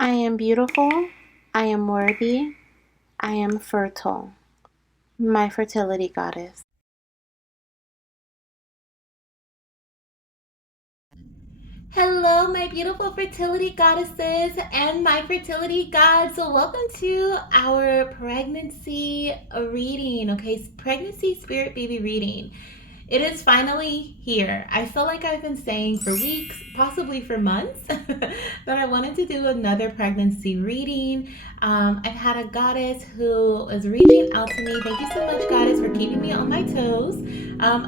I am beautiful. I am worthy. I am fertile. My fertility goddess. Hello, my beautiful fertility goddesses and my fertility gods. So, welcome to our pregnancy reading. Okay, pregnancy spirit baby reading. It is finally here. I feel like I've been saying for weeks, possibly for months, that I wanted to do another pregnancy reading. I've had a goddess who is reaching out to me. Thank you so much, goddess, for keeping me on my toes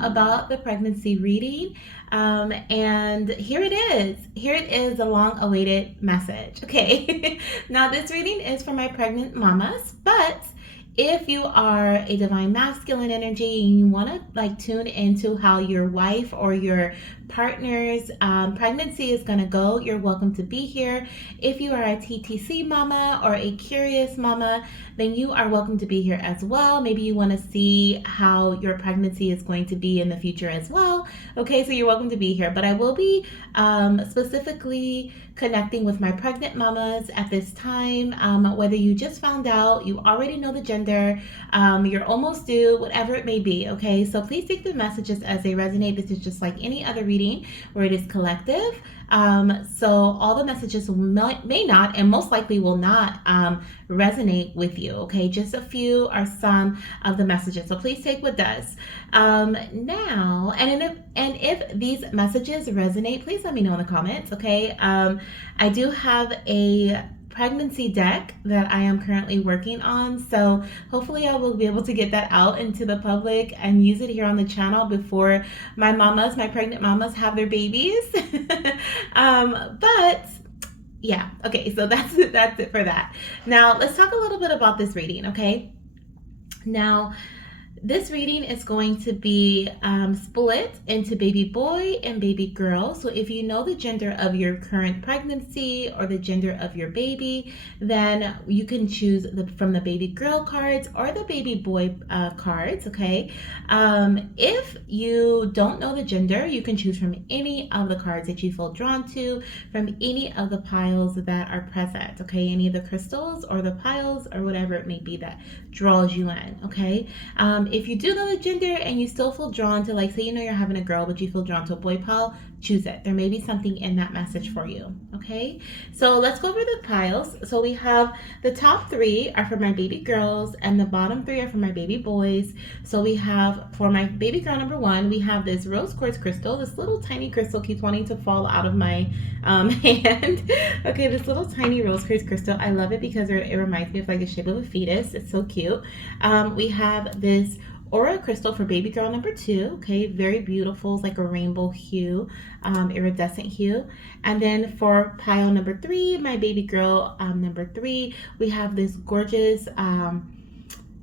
about the pregnancy reading. And here it is. Here it is, the long awaited message. Okay. Now, this reading is for my pregnant mamas, but if you are a divine masculine energy and you want to like tune into how your wife or your partner's pregnancy is going to go, you're welcome to be here. If you are a TTC mama or a curious mama, then you are welcome to be here as well. Maybe you want to see how your pregnancy is going to be in the future as well. Okay, so you're welcome to be here. But I will be specifically connecting with my pregnant mamas at this time. Whether you just found out, you already know the gender, you're almost due, whatever it may be. Okay, so please take the messages as they resonate. This is just like any other reading where it is collective. So all the messages may not and most likely will not resonate with you. Okay, just a few are some of the messages. So please take what does. Now, and if these messages resonate, please let me know in the comments. Okay, I do have a pregnancy deck that I am currently working on. So hopefully I will be able to get that out into the public and use it here on the channel before my pregnant mamas have their babies. But yeah, okay, so that's it for that. Now let's talk a little bit about this reading, okay? Now, this reading is going to be split into baby boy and baby girl. So if you know the gender of your current pregnancy or the gender of your baby, then you can choose from the baby girl cards or the baby boy cards, okay? If you don't know the gender, you can choose from any of the cards that you feel drawn to from any of the piles that are present, okay? Any of the crystals or the piles or whatever it may be that draws you in, okay? If you do know the gender and you still feel drawn to, like, say you know you're having a girl, but you feel drawn to a boy pile, choose it. There may be something in that message for you, okay? So let's go over the piles. So we have the top three are for my baby girls and the bottom three are for my baby boys. So we have, for my baby girl number one, we have this rose quartz crystal. This little tiny crystal keeps wanting to fall out of my hand. Okay, this little tiny rose quartz crystal. I love it because it reminds me of like the shape of a fetus. It's so cute. We have this aura crystal for baby girl number two. Okay, very beautiful. It's like a rainbow hue, iridescent hue. And then for pile number three, my baby girl number three, we have this gorgeous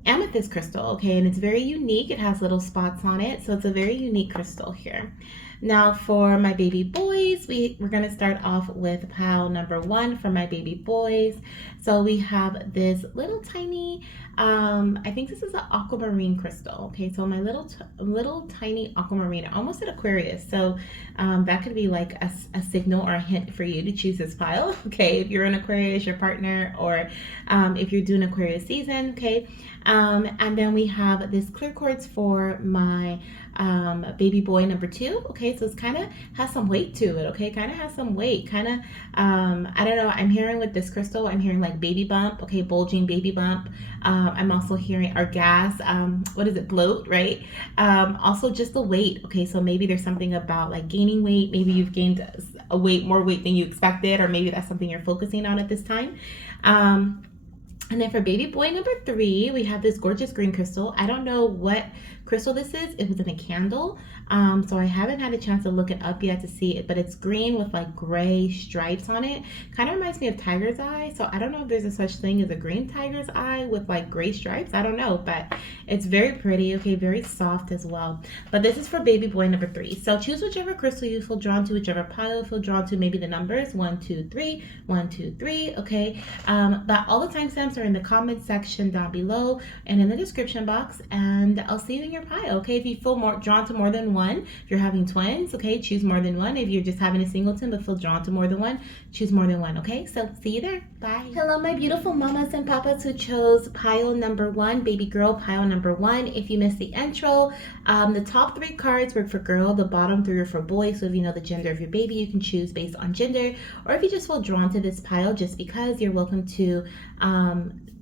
amethyst crystal. Okay, and it's very unique. It has little spots on it, so it's a very unique crystal here. Now for my baby boys, we're going to start off with pile number one for my baby boys. So we have this little tiny, I think this is an aquamarine crystal. Okay, so my little tiny aquamarine, almost an Aquarius. So that could be like a signal or a hint for you to choose this pile. Okay, if you're an Aquarius, your partner, or if you're doing Aquarius season. Okay, and then we have this clear quartz for my baby boy number two. Okay, so it's kind of has some weight to it. Okay, kind of has some weight. Kind of, I don't know. I'm hearing with this crystal, I'm hearing like baby bump. Okay, bulging baby bump. I'm also hearing or gas. What is it? Bloat, right? Also just the weight. Okay, so maybe there's something about like gaining weight. Maybe you've gained more weight than you expected, or maybe that's something you're focusing on at this time. And then for baby boy number three, we have this gorgeous green crystal. I don't know what crystal this is. It was in a candle. So I haven't had a chance to look it up yet to see it, but it's green with like gray stripes on it. Kind of reminds me of tiger's eye. So I don't know if there's a such thing as a green tiger's eye with like gray stripes. I don't know, but it's very pretty. Okay, very soft as well. But this is for baby boy number three. So choose whichever crystal you feel drawn to, whichever pile you feel drawn to. Maybe the numbers 1, 2, 3, 1, 2, 3. Okay, but all the timestamps are in the comment section down below and in the description box. And I'll see you in your your pile. Okay, if you feel more drawn to more than one, if you're having twins, okay, choose more than one. If you're just having a singleton but feel drawn to more than one, choose more than one. Okay, so see you there. Bye. Hello, my beautiful mamas and papas who chose pile number one, baby girl pile number one. If you missed the intro, the top three cards were for girl, the bottom three are for boy. So if you know the gender of your baby, you can choose based on gender, or if you just feel drawn to this pile just because, you're welcome to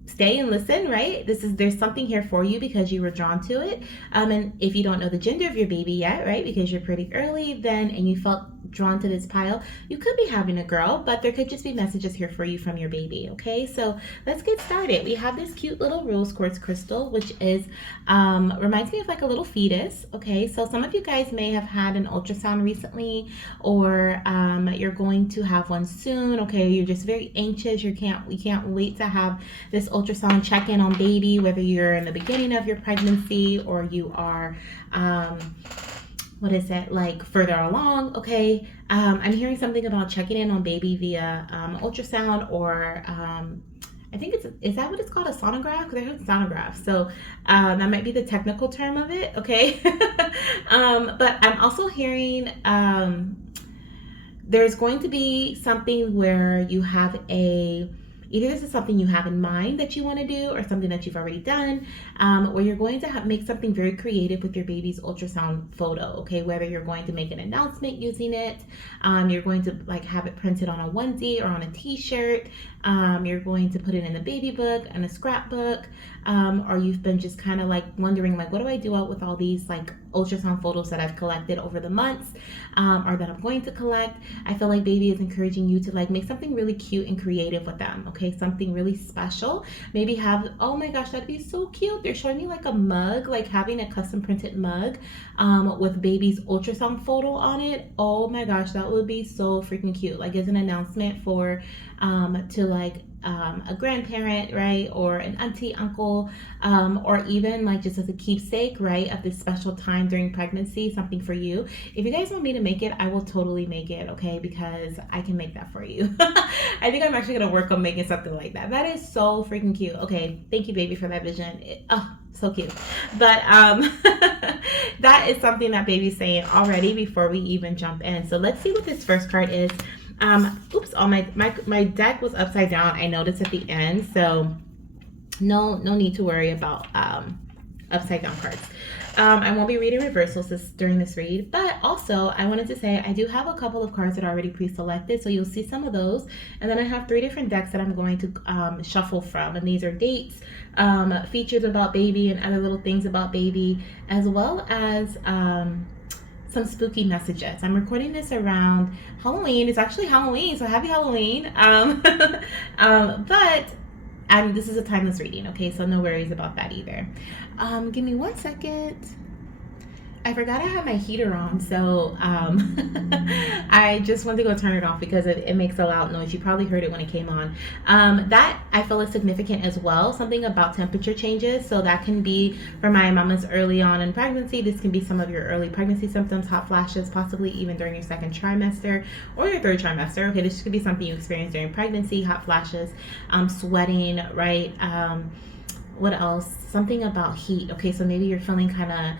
stay and listen, right? There's something here for you because you were drawn to it. And if you don't know the gender of your baby yet, right, because you're pretty early then and you felt drawn to this pile, you could be having a girl, but there could just be messages here for you from your baby. Okay, so let's get started. We have this cute little rose quartz crystal, which is reminds me of like a little fetus. Okay, so some of you guys may have had an ultrasound recently, or you're going to have one soon. Okay, you're just very anxious. We can't wait to have this ultrasound check-in on baby, whether you're in the beginning of your pregnancy or you are like further along. Okay, I'm hearing something about checking in on baby via ultrasound, or I think is that what it's called, a sonograph? Because I heard sonograph, so that might be the technical term of it. Okay, but I'm also hearing there's going to be something where you have either this is something you have in mind that you want to do, or something that you've already done, where you're going to make something very creative with your baby's ultrasound photo. Okay, whether you're going to make an announcement using it, you're going to like have it printed on a onesie or on a t-shirt, you're going to put it in a baby book and a scrapbook, or you've been just kind of like wondering, like, what do I do out with all these like ultrasound photos that I've collected over the months, or that I'm going to collect. I feel like baby is encouraging you to like make something really cute and creative with them. Okay, something really special. Maybe have, oh my gosh, that'd be so cute. They're showing me like a mug, like having a custom printed mug with baby's ultrasound photo on it. Oh my gosh, that would be so freaking cute. Like as an announcement for to like a grandparent, right, or an auntie, uncle, or even like just as a keepsake, right, of this special time during pregnancy, something for you. If you guys want me to make it, I will totally make it, okay, because I can make that for you. I think I'm actually gonna work on making something like that. That is so freaking cute. Okay, thank you, baby, for that vision. So cute. But that is something that baby's saying already before we even jump in. So let's see what this first card is. Oops, my deck was upside down, I noticed at the end, so no need to worry about upside down cards. I won't be reading reversals during this read, but also I wanted to say I do have a couple of cards that are already pre-selected, so you'll see some of those, and then I have 3 different decks that I'm going to shuffle from, and these are dates, features about baby, and other little things about baby, as well as some spooky messages. I'm recording this around Halloween. It's actually Halloween, so happy Halloween. But this is a timeless reading, okay? So no worries about that either. Give me 1 second. I forgot I have my heater on, so I just wanted to go turn it off because it makes a loud noise. You probably heard it when it came on. That I feel is significant as well. Something about temperature changes. So that can be for my mamas early on in pregnancy. This can be some of your early pregnancy symptoms, hot flashes, possibly even during your 2nd trimester or your 3rd trimester. Okay, this could be something you experience during pregnancy, hot flashes, sweating, right? What else? Something about heat. Okay, so maybe you're feeling kind of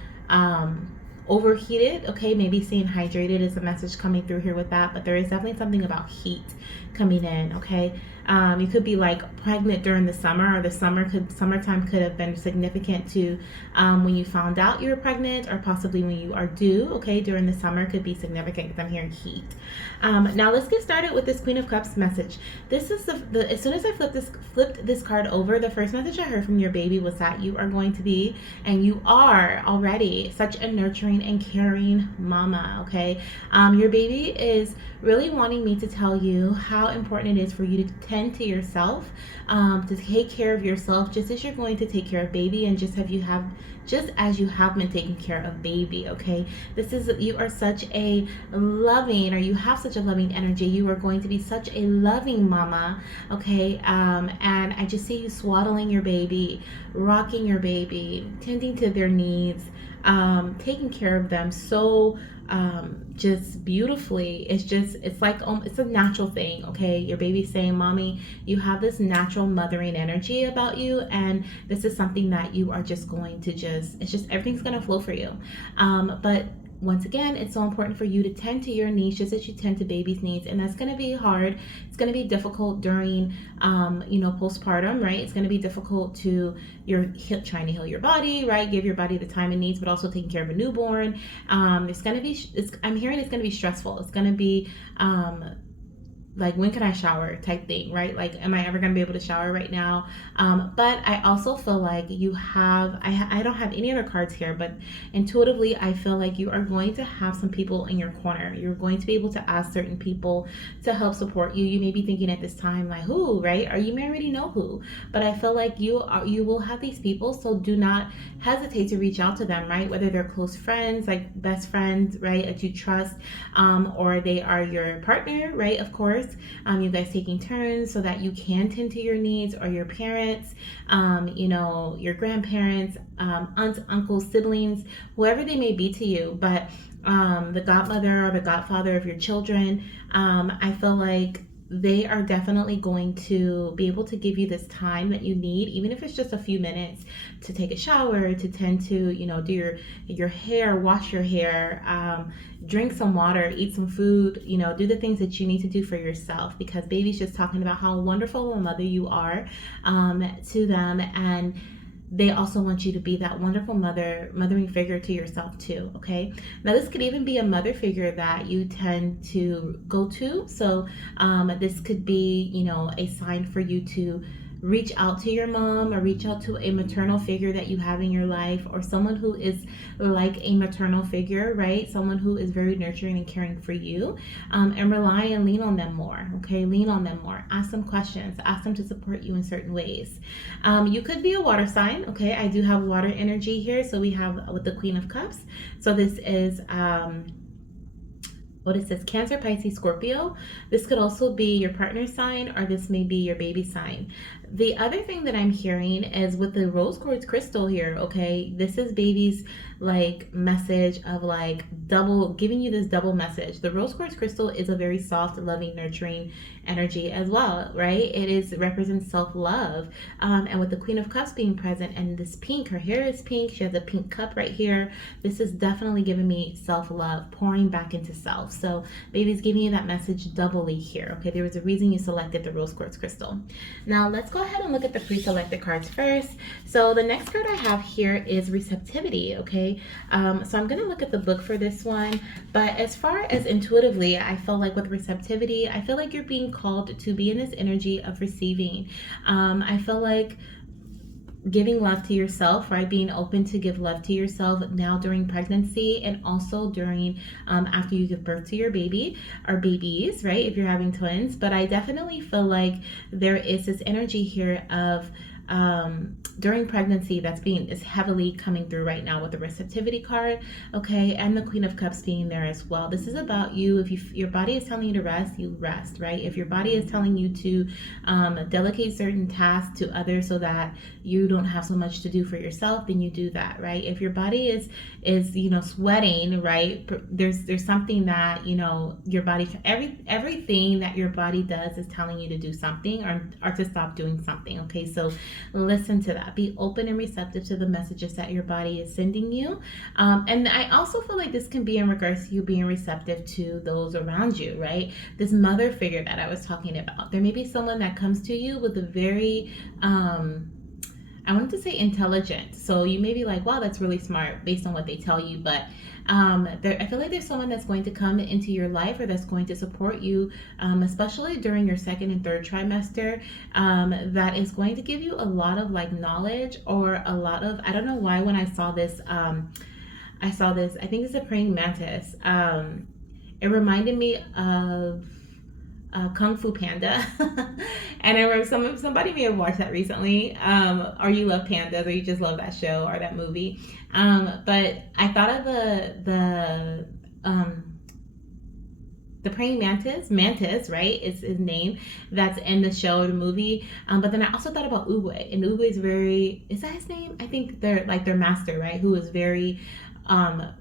overheated. Okay, maybe staying hydrated is a message coming through here with that, but there is definitely something about heat coming in. Okay, you could be like pregnant during the summer, or the summertime could have been significant to when you found out you were pregnant, or possibly when you are due. Okay, during the summer could be significant because I'm hearing heat. Now let's get started with this Queen of Cups message. This is the as soon as I flipped this card over, the first message I heard from your baby was that you are going to be, and you are already, such a nurturing and caring mama. Okay, your baby is really wanting me to tell you how important it is for you to tend to yourself, to take care of yourself, just as you're going to take care of baby, and just as you have been taking care of baby. Okay, you are such a loving, or you have such a loving energy. You are going to be such a loving mama. Okay, and I just see you swaddling your baby, rocking your baby, tending to their needs, taking care of them so just beautifully. It's like it's a natural thing. Okay, your baby's saying, "Mommy, you have this natural mothering energy about you, and this is something that you are just going to just. It's just everything's gonna flow for you." But once again, it's so important for you to tend to your needs just as you tend to baby's needs, and that's going to be hard. It's going to be difficult during, postpartum, right? It's going to be difficult to trying to heal your body, right? Give your body the time it needs, but also taking care of a newborn. It's going to be. I'm hearing it's going to be stressful. It's going to be. Like, when can I shower type thing, right? Like, am I ever going to be able to shower right now? But I also feel like you have, I don't have any other cards here, but intuitively, I feel like you are going to have some people in your corner. You're going to be able to ask certain people to help support you. You may be thinking at this time, like, who, right? Or you may already know who, but I feel like you will have these people, so do not hesitate to reach out to them, right? Whether they're close friends, like best friends, right, that you trust, or they are your partner, right? Of course, you guys taking turns so that you can tend to your needs, or your parents, your grandparents, aunts, uncles, siblings, whoever they may be to you, but the godmother or the godfather of your children, I feel like they are definitely going to be able to give you this time that you need, even if it's just a few minutes, to take a shower, to tend to, do your hair, wash your hair, drink some water, eat some food, do the things that you need to do for yourself, because baby's just talking about how wonderful a mother you are, to them, and they also want you to be that wonderful mothering figure to yourself too. Okay, now this could even be a mother figure that you tend to go to, so this could be a sign for you to reach out to your mom, or reach out to a maternal figure that you have in your life, or someone who is like a maternal figure, right? Someone who is very nurturing and caring for you, and rely and lean on them more. Okay, lean on them more. Ask them questions. Ask them to support you in certain ways. You could be a water sign. Okay, I do have water energy here. So we have with the Queen of Cups. So this is what it says, Cancer, Pisces, Scorpio. This could also be your partner sign, or this may be your baby sign. The other thing that I'm hearing is with the rose quartz crystal here, okay, this is baby's like message of like giving you this double message. The rose quartz crystal is a very soft, loving, nurturing energy as well, right? It represents self-love, and with the Queen of Cups being present, and this pink, her hair is pink, she has a pink cup right here. This is definitely giving me self-love, pouring back into self. So baby's giving you that message doubly here. Okay, there was a reason you selected the rose quartz crystal. Now let's go ahead and look at the pre-selected cards first. So the next card I have here is receptivity. Okay, so I'm going to look at the book for this one, but as far as intuitively, I feel like with receptivity, I feel like you're being called to be in this energy of receiving. I feel like giving love to yourself, right? Being open to give love to yourself now during pregnancy, and also during after you give birth to your baby or babies, right? If you're having twins. But I definitely feel like there is this energy here of during pregnancy is heavily coming through right now with the receptivity card, okay, and the Queen of Cups being there as well. This is about you. If your body is telling you to rest, you rest, right? If your body is telling you to delegate certain tasks to others so that you don't have so much to do for yourself, then you do that, right? If your body is sweating, right, there's something that your body, everything that your body does is telling you to do something, or to stop doing something. Okay, so listen to that. Be open and receptive to the messages that your body is sending you. And I also feel like this can be in regards to you being receptive to those around you, right? This mother figure that I was talking about. There may be someone that comes to you with a very I wanted to say intelligent. So you may be like, wow, that's really smart based on what they tell you. But I feel like there's someone that's going to come into your life, or that's going to support you, especially during your second and third trimester, that is going to give you a lot of like knowledge, or a lot of, I don't know why when I saw this, I think it's a praying mantis. It reminded me of Kung Fu Panda, and I remember somebody may have watched that recently, or you love pandas, or you just love that show or that movie. But I thought of the praying mantis, right? Is his name that's in the show or the movie. But then I also thought about Uwe, and Uwe is that his name? I think they're like their master, right? Who is very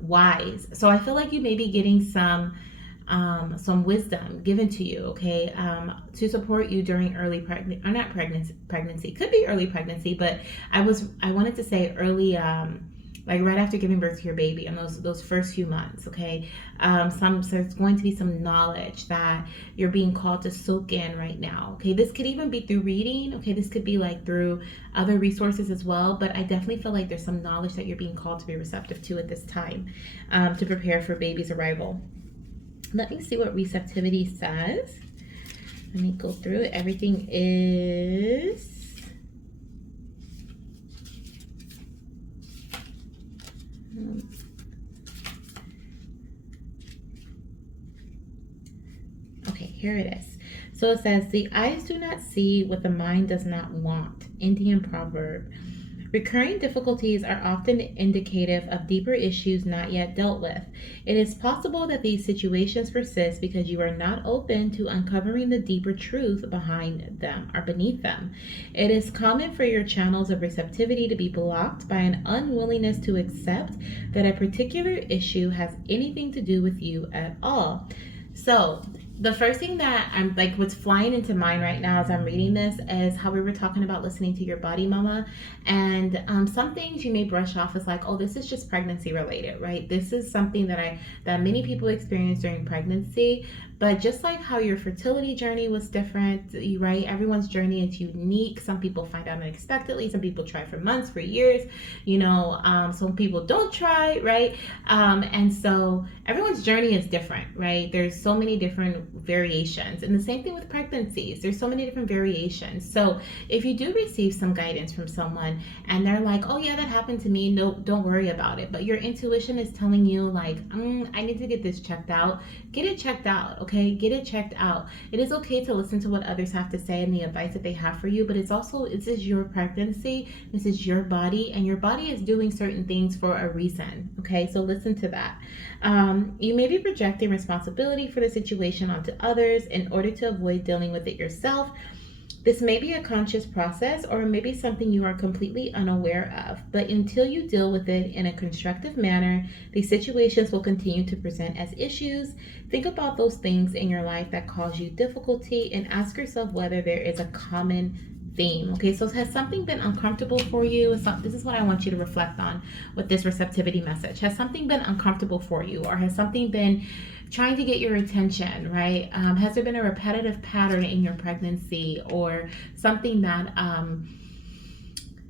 wise. So I feel like you may be getting some wisdom given to you, okay, to support you during early pregnancy, or not pregnancy, could be early pregnancy, but I wanted to say early, like right after giving birth to your baby and those first few months, okay. So there's going to be some knowledge that you're being called to soak in right now, okay. This could even be through reading, okay. This could be like through other resources as well, but I definitely feel like there's some knowledge that you're being called to be receptive to at this time, to prepare for baby's arrival. Let me see what receptivity says. Let me go through it. Everything is okay, here it is. So it says, the eyes do not see what the mind does not want. Indian proverb. Recurring difficulties are often indicative of deeper issues not yet dealt with. It is possible that these situations persist because you are not open to uncovering the deeper truth behind them or beneath them. It is common for your channels of receptivity to be blocked by an unwillingness to accept that a particular issue has anything to do with you at all. So, the first thing that I'm like, what's flying into mind right now as I'm reading this is how we were talking about listening to your body, mama. And some things you may brush off as like, oh, this is just pregnancy related, right? This is something that many people experience during pregnancy. But just like how your fertility journey was different, right? Everyone's journey is unique. Some people find out unexpectedly. Some people try for months, for years. Some people don't try, right? And so everyone's journey is different, right? There's so many different variations. And the same thing with pregnancies. There's so many different variations. So if you do receive some guidance from someone and they're like, oh yeah, that happened to me, no, don't worry about it. But your intuition is telling you like, I need to get this checked out. Get it checked out, okay? Get it checked out. It is okay to listen to what others have to say and the advice that they have for you, but it's also, this is your pregnancy, this is your body, and your body is doing certain things for a reason, okay? So listen to that. You may be projecting responsibility for the situation onto others in order to avoid dealing with it yourself. This may be a conscious process or maybe something you are completely unaware of, but until you deal with it in a constructive manner, these situations will continue to present as issues. Think about those things in your life that cause you difficulty and ask yourself whether there is a common theme. Okay, so has something been uncomfortable for you? This is what I want you to reflect on with this receptivity message. Has something been uncomfortable for you, or has something been trying to get your attention, right? Has there been a repetitive pattern in your pregnancy or something that,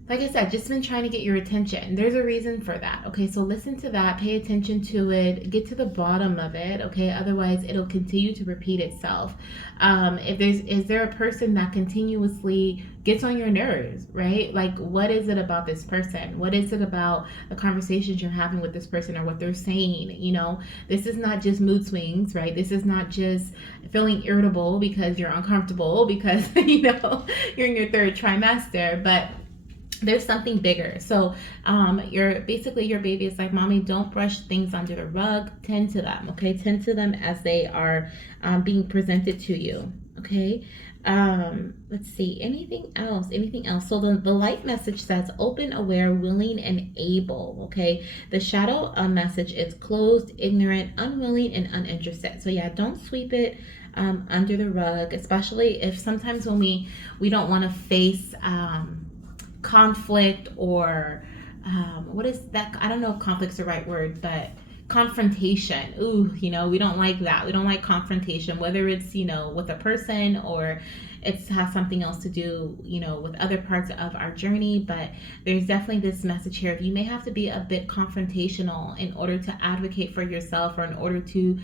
like I said, just been trying to get your attention? There's a reason for that. Okay, so listen to that, pay attention to it, get to the bottom of it. Okay, otherwise it'll continue to repeat itself. Is there a person that continuously gets on your nerves, right? Like, what is it about this person? What is it about the conversations you're having with this person or what they're saying? This is not just mood swings, right? This is not just feeling irritable because you're uncomfortable because you're in your third trimester, but there's something bigger. So your baby is like, mommy, don't brush things under the rug. Tend to them, okay? Tend to them as they are being presented to you, okay? Let's see, anything else? So the light message says open, aware, willing, and able, okay? The shadow message is closed, ignorant, unwilling, and uninterested. So yeah, don't sweep it under the rug, especially if sometimes when we don't want to face conflict or what is that? I don't know if conflict's the right word, but confrontation. Ooh, we don't like that. We don't like confrontation, whether it's, with a person or it has something else to do, with other parts of our journey. But there's definitely this message here of you may have to be a bit confrontational in order to advocate for yourself or in order to,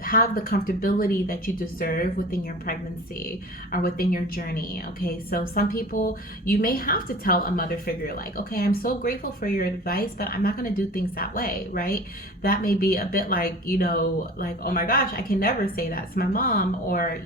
have the comfortability that you deserve within your pregnancy or within your journey. Okay, so some people, you may have to tell a mother figure like, okay, I'm so grateful for your advice, but I'm not going to do things that way, right? That may be a bit like, like, oh my gosh, I can never say that to my mom, or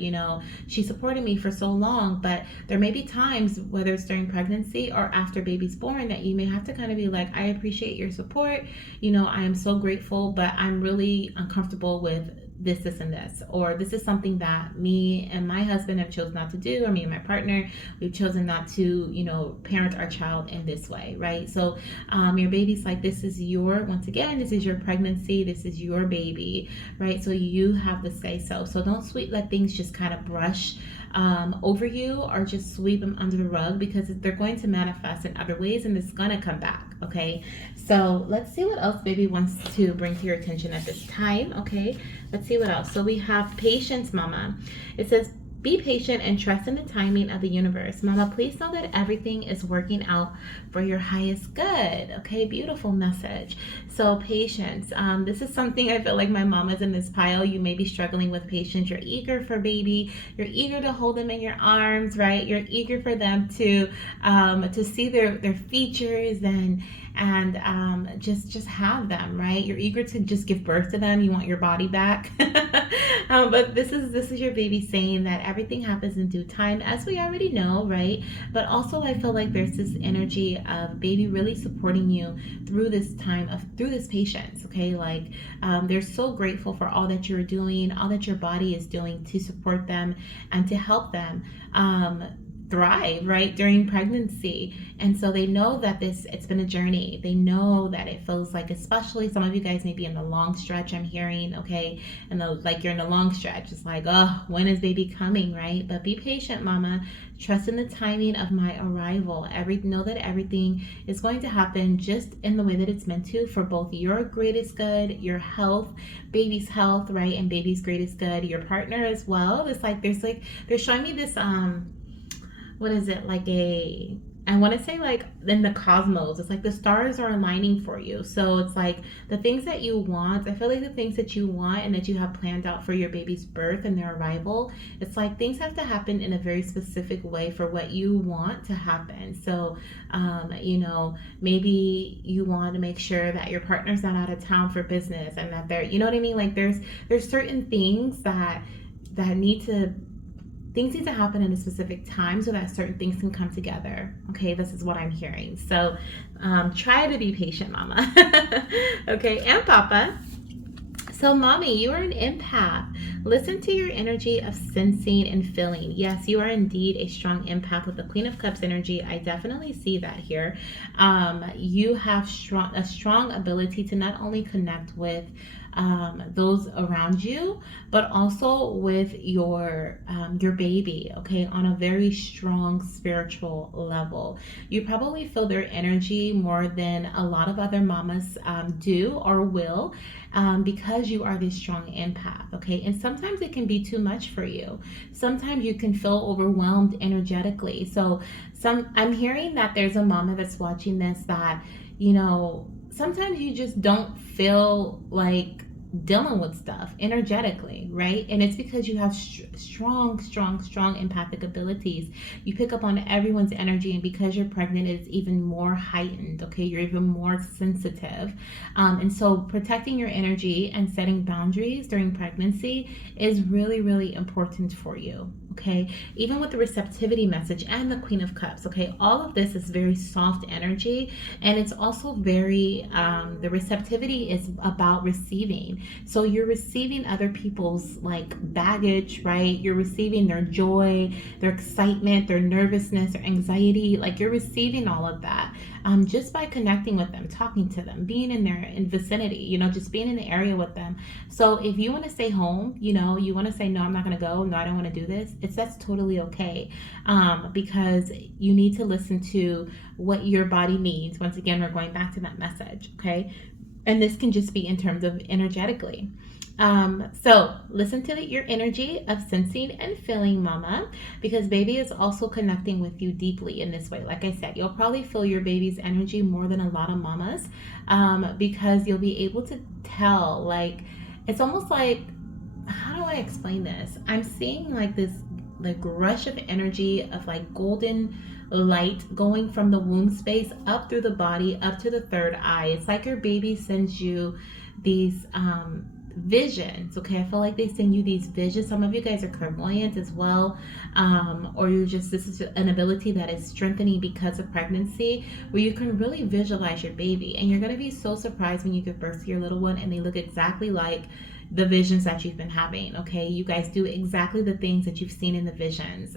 she supported me for so long. But there may be times, whether it's during pregnancy or after baby's born, that you may have to kind of be like, I appreciate your support, I am so grateful, but I'm really uncomfortable with this, and this, or this is something that me and my husband have chosen not to do, or me and my partner, we've chosen not to, parent our child in this way, right? So your baby's like, this is once again, this is your pregnancy, this is your baby, right? So you have the say so. So don't let things just kind of brush over you or just sweep them under the rug, because they're going to manifest in other ways and it's gonna come back. Okay, so let's see what else baby wants to bring to your attention at this time. Okay, let's see what else. So we have patience, mama. It says, be patient and trust in the timing of the universe. Mama, please know that everything is working out for your highest good. Okay, beautiful message. So patience. This is something I feel like my mom is in this pile. You may be struggling with patience. You're eager for baby. You're eager to hold them in your arms, right? You're eager for them to see their features and just have them, right? You're eager to just give birth to them. You want your body back. But this is your baby saying that everything happens in due time, as we already know, right? But also I feel like there's this energy of baby really supporting you through this time through this patience. Okay, like they're so grateful for all that you're doing, all that your body is doing to support them and to help them thrive, right, during pregnancy. And so they know that it's been a journey. They know that it feels like, especially some of you guys may be in the long stretch, I'm hearing, okay, and like you're in the long stretch. It's like, oh, when is baby coming, right? But be patient, mama. Trust in the timing of my arrival. Know that everything is going to happen just in the way that it's meant to, for both your greatest good, your health, baby's health, right, and baby's greatest good, your partner as well. It's like they're showing me this what is it, like I want to say, like in the cosmos, it's like the stars are aligning for you. So it's like the things that you want, I feel like the things that you want and that you have planned out for your baby's birth and their arrival, it's like things have to happen in a very specific way for what you want to happen. So maybe you want to make sure that your partner's not out of town for business and that they're, you know what I mean, like there's certain things that need to things need to happen in a specific time so that certain things can come together. Okay, this is what I'm hearing. So try to be patient, mama. Okay, and papa. So mommy, you are an empath. Listen to your energy of sensing and feeling. Yes, you are indeed a strong empath with the Queen of Cups energy. I definitely see that here. You have a strong ability to not only connect with those around you, but also with your baby, okay, on a very strong spiritual level. You probably feel their energy more than a lot of other mamas do or will, because you are this strong empath, okay? And sometimes it can be too much for you. Sometimes you can feel overwhelmed energetically. So I'm hearing that there's a mama that's watching this that, sometimes you just don't feel like dealing with stuff energetically, right? And it's because you have strong empathic abilities. You pick up on everyone's energy, and because you're pregnant, it's even more heightened, okay? You're even more sensitive. And so protecting your energy and setting boundaries during pregnancy is really, really important for you. Okay, even with the receptivity message and the Queen of Cups, okay, all of this is very soft energy, and it's also very the receptivity is about receiving. So you're receiving other people's like baggage, right? You're receiving their joy, their excitement, their nervousness, their anxiety. Like you're receiving all of that just by connecting with them, talking to them, being in their vicinity, just being in the area with them. So if you want to stay home, you want to say, no, I'm not going to go, no, I don't want to do this, that's totally okay, because you need to listen to what your body needs. Once again, we're going back to that message, okay? And this can just be in terms of energetically. So listen to your energy of sensing and feeling, mama, because baby is also connecting with you deeply in this way. Like I said, you'll probably feel your baby's energy more than a lot of mamas, because you'll be able to tell, like, it's almost like, how do I explain this? I'm seeing like this like rush of energy of like golden light going from the womb space up through the body, up to the third eye. It's like your baby sends you these visions, okay? I feel like they send you these visions. Some of you guys are clairvoyant as well, or this is an ability that is strengthening because of pregnancy, where you can really visualize your baby, and you're going to be so surprised when you give birth to your little one and they look exactly like the visions that you've been having. Okay, you guys do exactly the things that you've seen in the visions.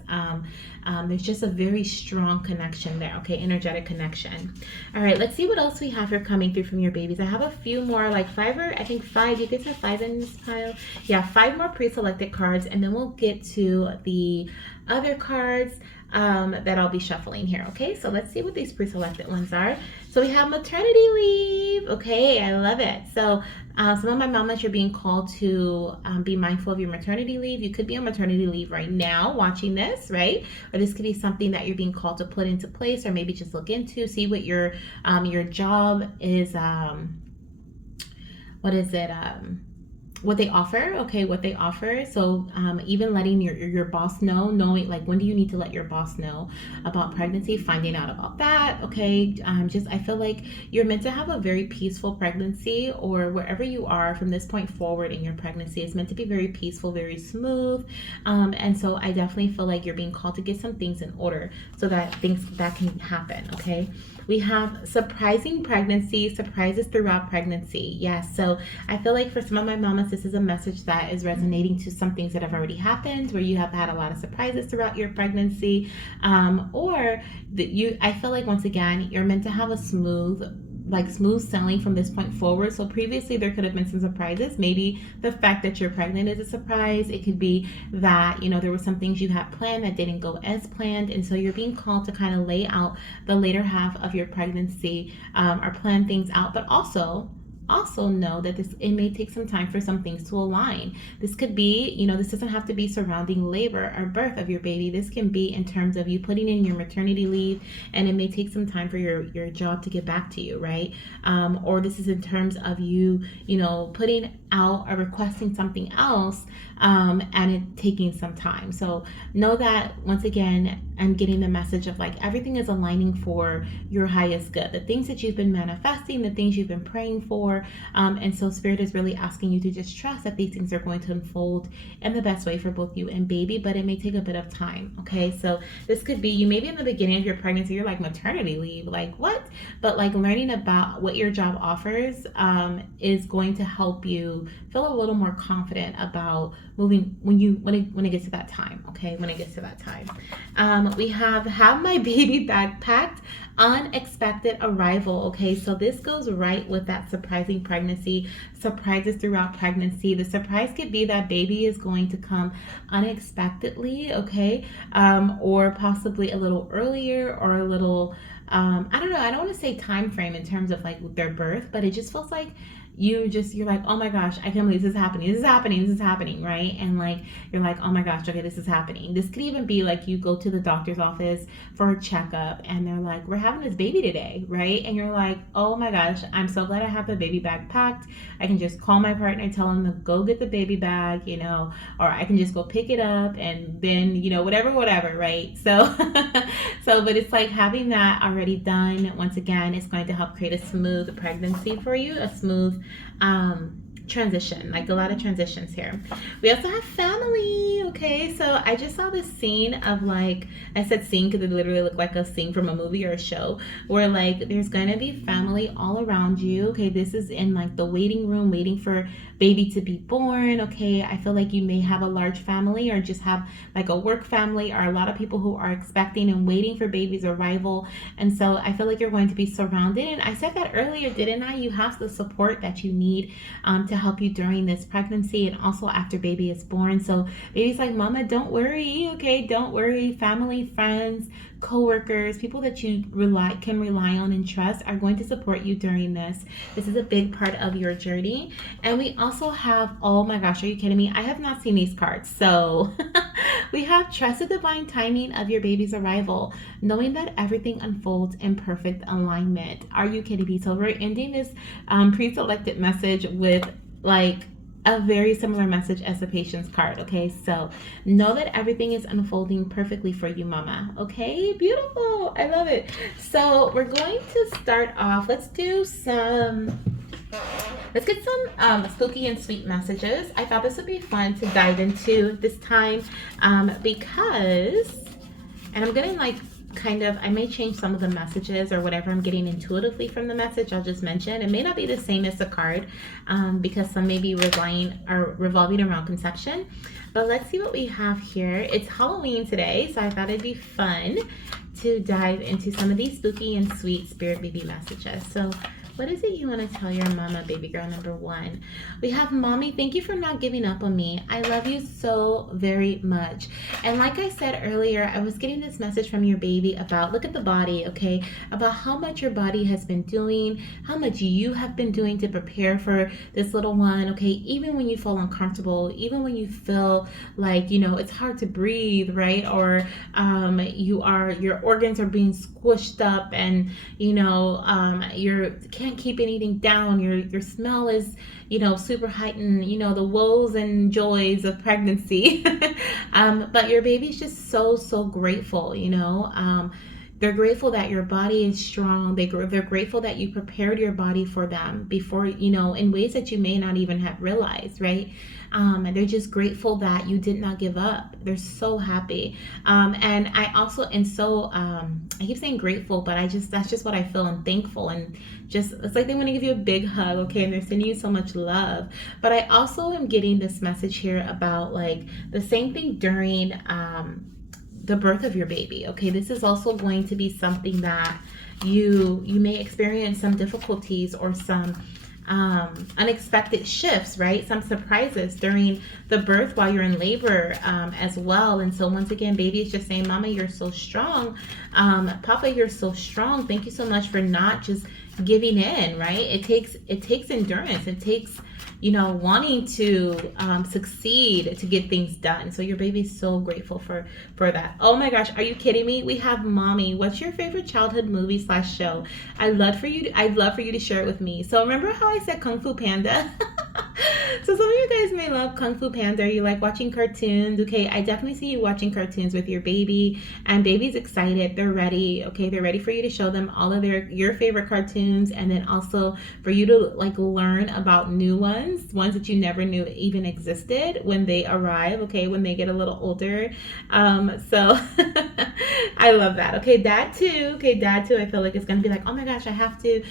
There's just a very strong connection there. Okay, energetic connection. All right, let's see what else we have here coming through from your babies. I have a few more, like I think five. You guys have five in this pile. Yeah, five more pre-selected cards, and then we'll get to the other cards that I'll be shuffling here. Okay, so let's see what these pre-selected ones are. So we have maternity leave. Okay, I love it. So some of my mamas, you're being called to be mindful of your maternity leave. You could be on maternity leave right now watching this, right? Or this could be something that you're being called to put into place, or maybe just look into, see what your job is, what is it? What they offer. Okay, what they offer. So even letting your boss know, knowing like when do you need to let your boss know about pregnancy, finding out about that. Okay, just I feel like you're meant to have a very peaceful pregnancy, or wherever you are from this point forward in your pregnancy is meant to be very peaceful, very smooth. And so I definitely feel like you're being called to get some things in order so that things that can happen. Okay, we have surprising pregnancy, surprises throughout pregnancy. Yes, so I feel like for some of my mamas, this is a message that is resonating to some things that have already happened, where you have had a lot of surprises throughout your pregnancy, or that I feel like once again, you're meant to have a smooth sailing from this point forward. So previously there could have been some surprises. Maybe the fact that you're pregnant is a surprise. It could be that, there were some things you had planned that didn't go as planned. And so you're being called to kind of lay out the later half of your pregnancy, or plan things out, but also know that it may take some time for some things to align. This could be, this doesn't have to be surrounding labor or birth of your baby. This can be in terms of you putting in your maternity leave, and it may take some time for your job to get back to you, right? Or this is in terms of you putting out or requesting something else, and it taking some time. So know that once again, I'm getting the message of like everything is aligning for your highest good. The things that you've been manifesting, the things you've been praying for, and so Spirit is really asking you to just trust that these things are going to unfold in the best way for both you and baby, but it may take a bit of time. Okay, so this could be you maybe in the beginning of your pregnancy, you're like, maternity leave, like what? But like learning about what your job offers is going to help you feel a little more confident about moving when it gets to that time. Okay, when it gets to that time. We have my baby bag packed, unexpected arrival. Okay, so this goes right with that surprising pregnancy, surprises throughout pregnancy. The surprise could be that baby is going to come unexpectedly, okay, or possibly a little earlier, or a little I don't know, I don't want to say time frame in terms of like their birth, but it just feels like you're like, oh my gosh, I can't believe this is happening, right? And like you're like, oh my gosh, okay, this is happening. This could even be like you go to the doctor's office for a checkup and they're like, we're having this baby today, right? And you're like, oh my gosh, I'm so glad I have the baby bag packed. I can just call my partner, tell him to go get the baby bag, or I can just go pick it up and then whatever, right? So but it's like having that already done, once again, it's going to help create a smooth pregnancy for you, a smooth transition, like a lot of transitions here. We also have family. Okay, so I just saw this scene of, like, I said scene because it literally looked like a scene from a movie or a show, where like there's gonna be family all around you. Okay, this is in like the waiting room, waiting for baby to be born. Okay, I feel like you may have a large family, or just have like a work family, or a lot of people who are expecting and waiting for baby's arrival. And so I feel like you're going to be surrounded, and I said that earlier, didn't I? You have the support that you need to help you during this pregnancy, and also after baby is born. So baby's like, mama, don't worry. Okay, don't worry. Family, friends, co-workers, people that you can rely on and trust are going to support you during this. This is a big part of your journey. And we also have, oh my gosh, are you kidding me? I have not seen these cards. So we have trust the divine timing of your baby's arrival, knowing that everything unfolds in perfect alignment. Are you kidding me? So we're ending this pre-selected message with like a very similar message as the patience card. Okay, so know that everything is unfolding perfectly for you, mama. Okay, beautiful. I love it. So we're going to start off. Let's get some spooky and sweet messages. I thought this would be fun to dive into this time, because, and I'm getting like I may change some of the messages or whatever I'm getting intuitively from the message. I'll just mention it may not be the same as the card, because some may be revolving around conception. But let's see what we have here. It's Halloween today, so I thought it'd be fun to dive into some of these spooky and sweet spirit baby messages. So what is it you want to tell your mama, baby girl number 1? We have, Mommy, thank you for not giving up on me. I love you so very much. And like I said earlier, I was getting this message from your baby about, look at the body, okay? About how much your body has been doing, how much you have been doing to prepare for this little one, okay? Even when you feel uncomfortable, even when you feel like, it's hard to breathe, right? Or your organs are being squished up, and you can't keep anything down. Your smell is super heightened, the woes and joys of pregnancy. But your baby's just so grateful. They're grateful that your body is strong. They're grateful that you prepared your body for them before, in ways that you may not even have realized, right? And they're just grateful that you did not give up. They're so happy. And I keep saying grateful, but that's just what I feel, and thankful, and just, it's like they want to give you a big hug, okay? And they're sending you so much love. But I also am getting this message here about like the same thing during, the birth of your baby, okay? This is also going to be something that you may experience some difficulties or some unexpected shifts, right? Some surprises during the birth while you're in labor, as well. And so once again, baby is just saying, Mama, you're so strong. Papa, you're so strong. Thank you so much for not just giving in, right? It takes endurance. It takes wanting to succeed to get things done. So your baby's so grateful for that. Oh my gosh, are you kidding me? We have, Mommy, what's your favorite childhood movie / show? I'd love for you to share it with me. So remember how I said Kung Fu Panda? So some of you guys may love Kung Fu Panda. You like watching cartoons. Okay, I definitely see you watching cartoons with your baby, and baby's excited. They're ready. Okay, they're ready for you to show them all of your favorite cartoons, and then also for you to like learn about new ones that you never knew even existed when they arrive. Okay, when they get a little older. So I love that. Okay, dad too. I feel like it's gonna be like, oh my gosh, I have to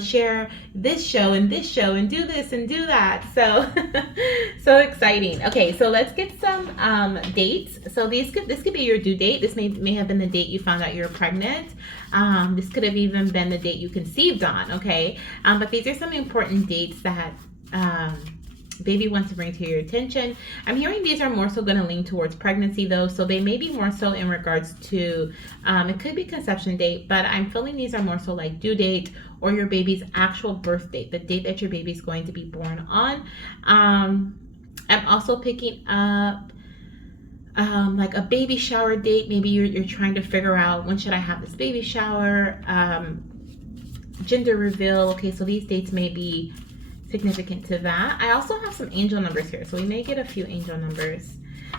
share this show and do this and do that. So so exciting. Okay, so let's get some dates. So this could be your due date. This may have been the date you found out you're pregnant. This could have even been the date you conceived on. Okay, but these are some important dates that baby wants to bring to your attention. I'm hearing these are more so going to lean towards pregnancy though, so they may be more so in regards to it could be conception date, but I'm feeling these are more so like due date or your baby's actual birth date, the date that your baby's going to be born on. I'm also picking up like a baby shower date. Maybe you're trying to figure out, when should I have this baby shower, gender reveal. Okay, so these dates may be significant to that. I also have some angel numbers here, so we may get a few angel numbers.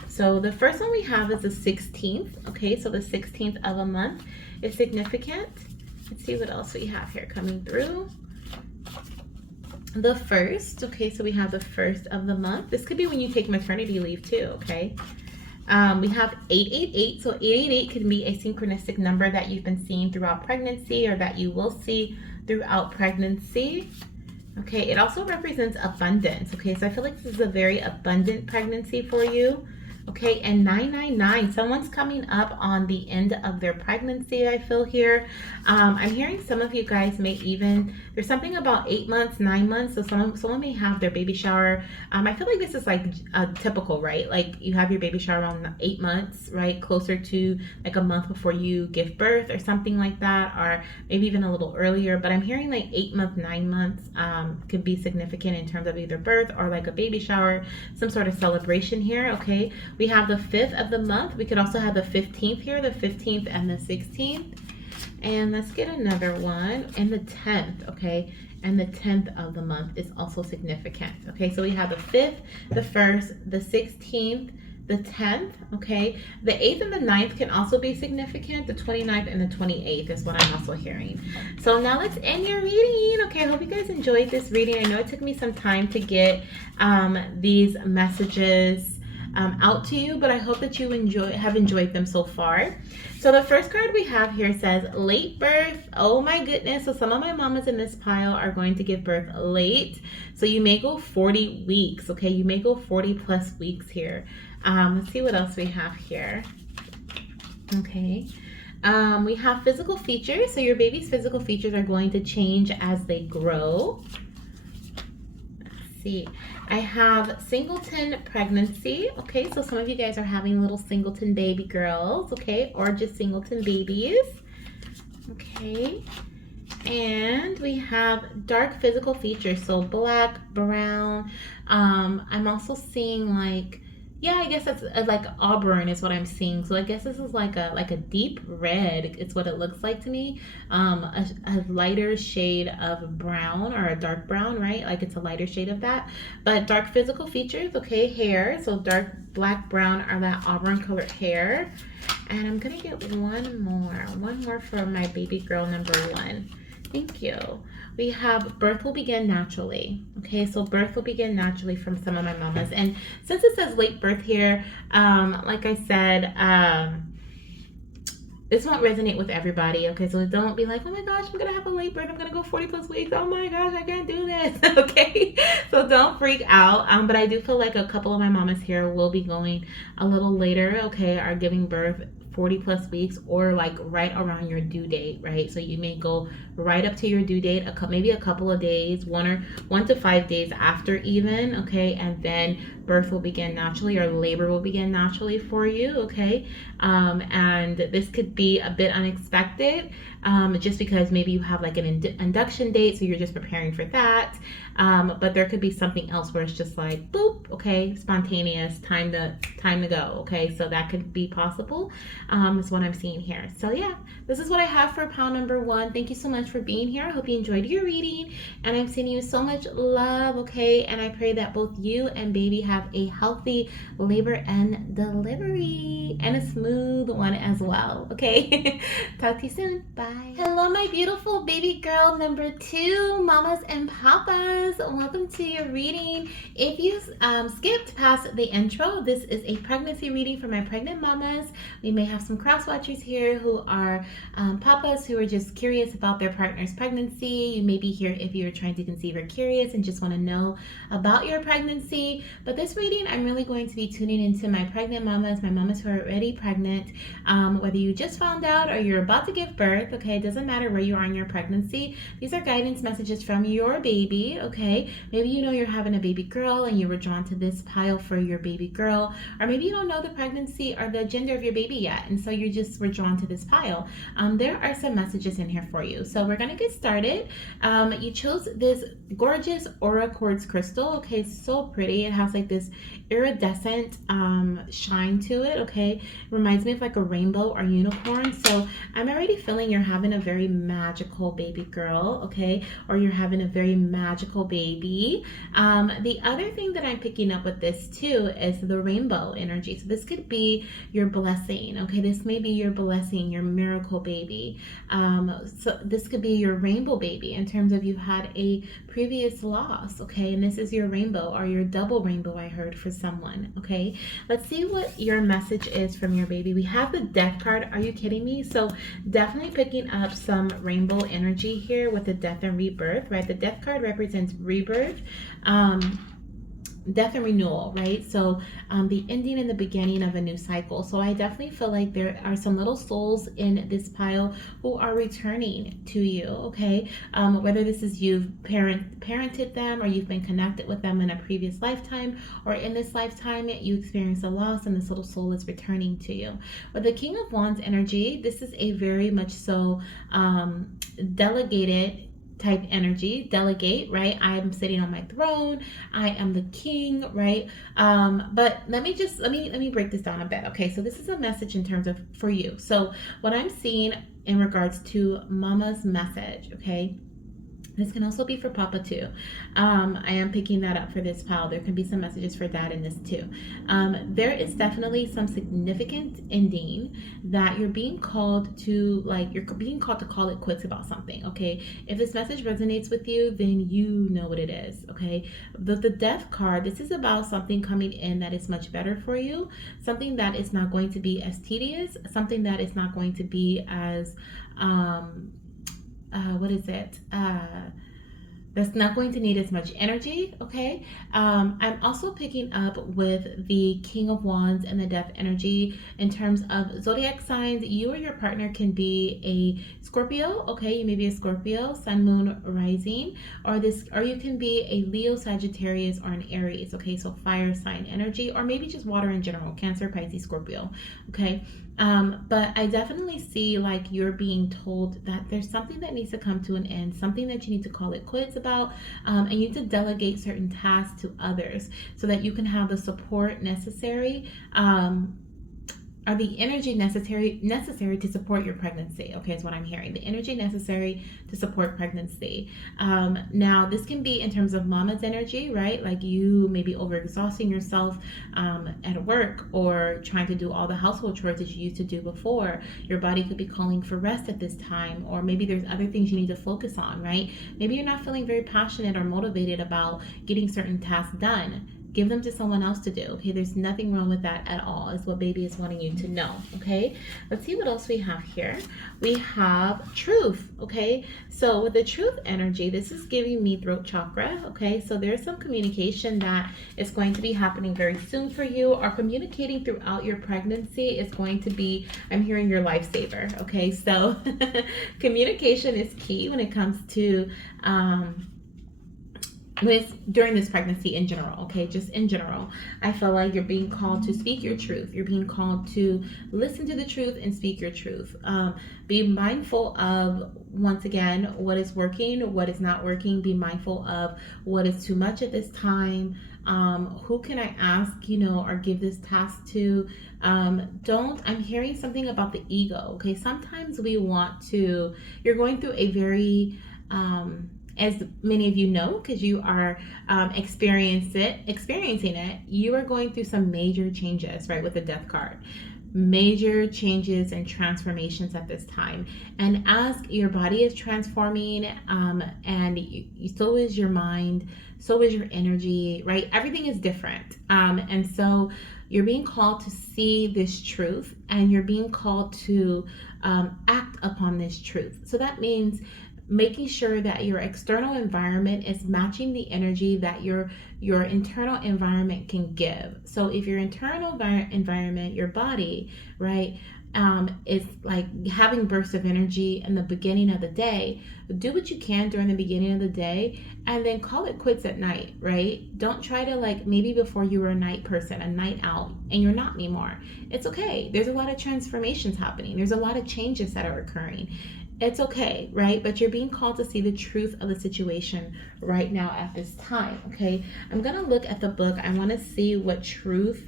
So the first one we have is the 16th. Okay, so the 16th of a month is significant. Let's see what else we have here coming through. The first, okay, so we have the first of the month. This could be when you take maternity leave too, okay? We have 888, so 888 can be a synchronistic number that you've been seeing throughout pregnancy, or that you will see throughout pregnancy. Okay, it also represents abundance. Okay, so I feel like this is a very abundant pregnancy for you. Okay, and 999, someone's coming up on the end of their pregnancy, I feel here. I'm hearing some of you guys may even, there's something about 8 months, 9 months, so someone may have their baby shower. I feel like this is like typical, right? Like you have your baby shower around 8 months, right? Closer to like a month before you give birth or something like that, or maybe even a little earlier. But I'm hearing like 8 months, 9 months could be significant in terms of either birth or like a baby shower, some sort of celebration here, okay? We have the 5th of the month. We could also have the 15th here, the 15th and the 16th. And let's get another one. And the 10th, okay? And the 10th of the month is also significant. Okay, so we have the 5th, the 1st, the 16th, the 10th, okay? The 8th and the 9th can also be significant. The 29th and the 28th is what I'm also hearing. So now let's end your reading. Okay, I hope you guys enjoyed this reading. I know it took me some time to get these messages out to you, but I hope that you have enjoyed them so far. So the first card we have here says late birth. Oh my goodness. So some of my mamas in this pile are going to give birth late. So you may go 40 weeks, okay? You may go 40 plus weeks here. Let's see what else we have here. Okay. We have physical features. So your baby's physical features are going to change as they grow. Let's see. I have singleton pregnancy. Okay, so some of you guys are having little singleton baby girls, okay, or just singleton babies. Okay. And we have dark physical features, so black, brown. I'm also seeing like, yeah, I guess that's like auburn is what I'm seeing. So I guess this is like a deep red. It's what it looks like to me. A lighter shade of brown or a dark brown, right? Like it's a lighter shade of that. But dark physical features, okay, hair. So dark black, brown are that auburn colored hair. And I'm gonna get one more for my baby girl number 1. Thank you. We have birth will begin naturally. Okay, so birth will begin naturally from some of my mamas. And since it says late birth here, like I said, this won't resonate with everybody. Okay, so don't be like, oh my gosh, I'm gonna have a late birth. I'm gonna go 40 plus weeks. Oh my gosh, I can't do this. Okay, so don't freak out. But I do feel like a couple of my mamas here will be going a little later. Okay, are giving birth 40 plus weeks or like right around your due date, right? So you may go right up to your due date, maybe a couple of days, 1 to 5 days after even, okay? And then birth will begin naturally or labor will begin naturally for you, okay? And this could be a bit unexpected, just because maybe you have like an induction date, so you're just preparing for that. But there could be something else where it's just like boop, okay, spontaneous, time to go, okay? So that could be possible, is what I'm seeing here. So yeah, this is what I have for pile number 1. Thank you so much for being here. I hope you enjoyed your reading, and I'm sending you so much love, okay? And I pray that both you and baby have a healthy labor and delivery and a smooth one as well, okay? Talk to you soon. Bye. Hello, my beautiful baby girl number 2, mamas and papas. Welcome to your reading. If you skipped past the intro, this is a pregnancy reading for my pregnant mamas. We may have some cross watchers here who are papas who are just curious about their partner's pregnancy. You may be here if you're trying to conceive or curious and just want to know about your pregnancy. But this reading, I'm really going to be tuning into my pregnant mamas, my mamas who are already pregnant, whether you just found out or you're about to give birth, okay? It doesn't matter where you are in your pregnancy. These are guidance messages from your baby, okay? Maybe you know you're having a baby girl and you were drawn to this pile for your baby girl, or maybe you don't know the pregnancy or the gender of your baby yet, and so you just were drawn to this pile. There are some messages in here for you. So we're gonna get started. You chose this gorgeous aura quartz crystal, okay? So pretty. It has like this iridescent shine to it, okay? Reminds me of like a rainbow or unicorn. So I'm already feeling you're having a very magical baby girl, okay? Or you're having a very magical baby. The other thing that I'm picking up with this too is the rainbow energy. So this could be your blessing, okay? This may be your blessing, your miracle baby. So this could be your rainbow baby in terms of you had a previous loss, okay? And this is your rainbow or your double rainbow, I heard, for someone, okay? Let's see what your message is from your baby. We have the death card. Are you kidding me? So definitely picking up some rainbow energy here with the death and rebirth, right? The death card represents rebirth, death and renewal, right? So the ending and the beginning of a new cycle. So I definitely feel like there are some little souls in this pile who are returning to you, okay? Whether this is you've parented them or you've been connected with them in a previous lifetime, or in this lifetime you experienced a loss and this little soul is returning to you. With the King of Wands energy, this is a very much so delegated type energy. Delegate, right? I am sitting on my throne, I am the king, right? But let me break this down a bit. Okay, so this is a message in terms of for you. So what I'm seeing in regards to mama's message, okay, This can also be for Papa too. I am picking that up for this pile. There can be some messages for Dad in this too. There is definitely some significant ending that you're being called to, like you're being called to call it quits about something. Okay, if this message resonates with you, then you know what it is. Okay, the Death card. This is about something coming in that is much better for you. Something that is not going to be as tedious. Something that is not going to be as what is it? That's not going to need as much energy. Okay. I'm also picking up with the King of Wands and the Death energy in terms of zodiac signs. You or your partner can be a Scorpio. Okay, you may be a Scorpio, Sun, Moon, Rising, or you can be a Leo, Sagittarius, or an Aries. Okay, so fire sign energy, or maybe just water in general, Cancer, Pisces, Scorpio. Okay. But I definitely see like you're being told that there's something that needs to come to an end, something that you need to call it quits about, and you need to delegate certain tasks to others so that you can have the support necessary. Or the energy necessary to support your pregnancy. Okay, is what I'm hearing. The energy necessary to support pregnancy. Now, this can be in terms of mama's energy, right? Like you may be overexhausting yourself at work or trying to do all the household chores that you used to do before. Your body could be calling for rest at this time, or maybe there's other things you need to focus on, right? Maybe you're not feeling very passionate or motivated about getting certain tasks done. Give them to someone else to do. Okay, there's nothing wrong with that at all, is what baby is wanting you to know. Okay, let's see what else we have here. We have truth. Okay, so with the truth energy, this is giving me throat chakra. Okay, so there's some communication that is going to be happening very soon for you, or communicating throughout your pregnancy is going to be, I'm hearing, your lifesaver. Okay, so communication is key when it comes to during this pregnancy in general. Okay, just in general, I feel like you're being called to speak your truth. You're being called to listen to the truth and speak your truth. Be mindful of, once again, what is working, what is not working. Be mindful of what is too much at this time. Who can I ask, or give this task to? I'm hearing something about the ego. Okay, sometimes we want to, you're going through a very as many of you know, because you are experiencing it, you are going through some major changes, right, with the Death card. Major changes and transformations at this time. And as your body is transforming, and so is your mind, so is your energy, right? Everything is different. And so you're being called to see this truth, and you're being called to act upon this truth. So that means making sure that your external environment is matching the energy that your internal environment can give. So if your internal environment, your body, right, is like having bursts of energy in the beginning of the day, do what you can during the beginning of the day, and then call it quits at night, right? Don't try to, like, maybe before you were a night person, a night out, and you're not anymore. It's okay. There's a lot of transformations happening. There's a lot of changes that are occurring. It's okay, right? But you're being called to see the truth of the situation right now at this time. Okay, I'm gonna look at the book. I want to see what truth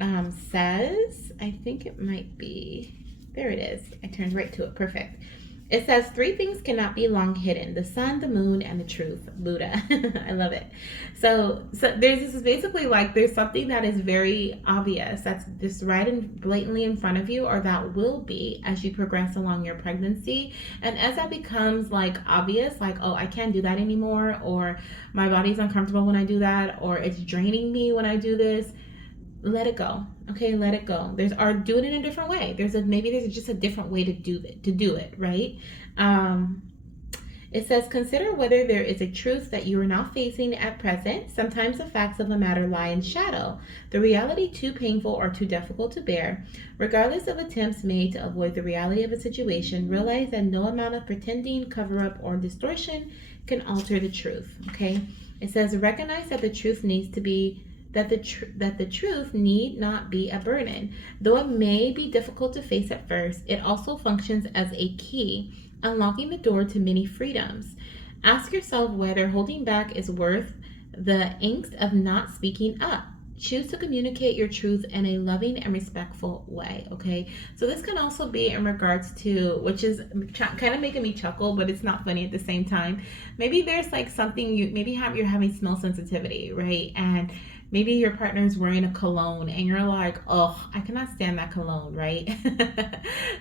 says. I think it might be, there it is. I turned right to it. Perfect. It says 3 things cannot be long hidden: the sun, the moon, and the truth. Buddha. I love it. So this is basically like there's something that is very obvious that's just right and blatantly in front of you, or that will be as you progress along your pregnancy. And as that becomes like obvious, like, oh, I can't do that anymore, or my body's uncomfortable when I do that, or it's draining me when I do this, let it go. Okay, let it go. Do it in a different way. Maybe there's just a different way to do it, right? It says, consider whether there is a truth that you are now facing at present. Sometimes the facts of the matter lie in shadow, the reality too painful or too difficult to bear. Regardless of attempts made to avoid the reality of a situation, realize that no amount of pretending, cover up, or distortion can alter the truth. Okay? It says, recognize that the truth needs to be that the truth need not be a burden. Though it may be difficult to face at first, it also functions as a key, unlocking the door to many freedoms. Ask yourself whether holding back is worth the angst of not speaking up. choose to communicate your truth in a loving and respectful way. Okay, so this can also be in regards to, which is kind of making me chuckle, but it's not funny at the same time. Maybe there's like something you maybe you're having smell sensitivity, right? And maybe your partner's wearing a cologne and you're like, oh, I cannot stand that cologne, right?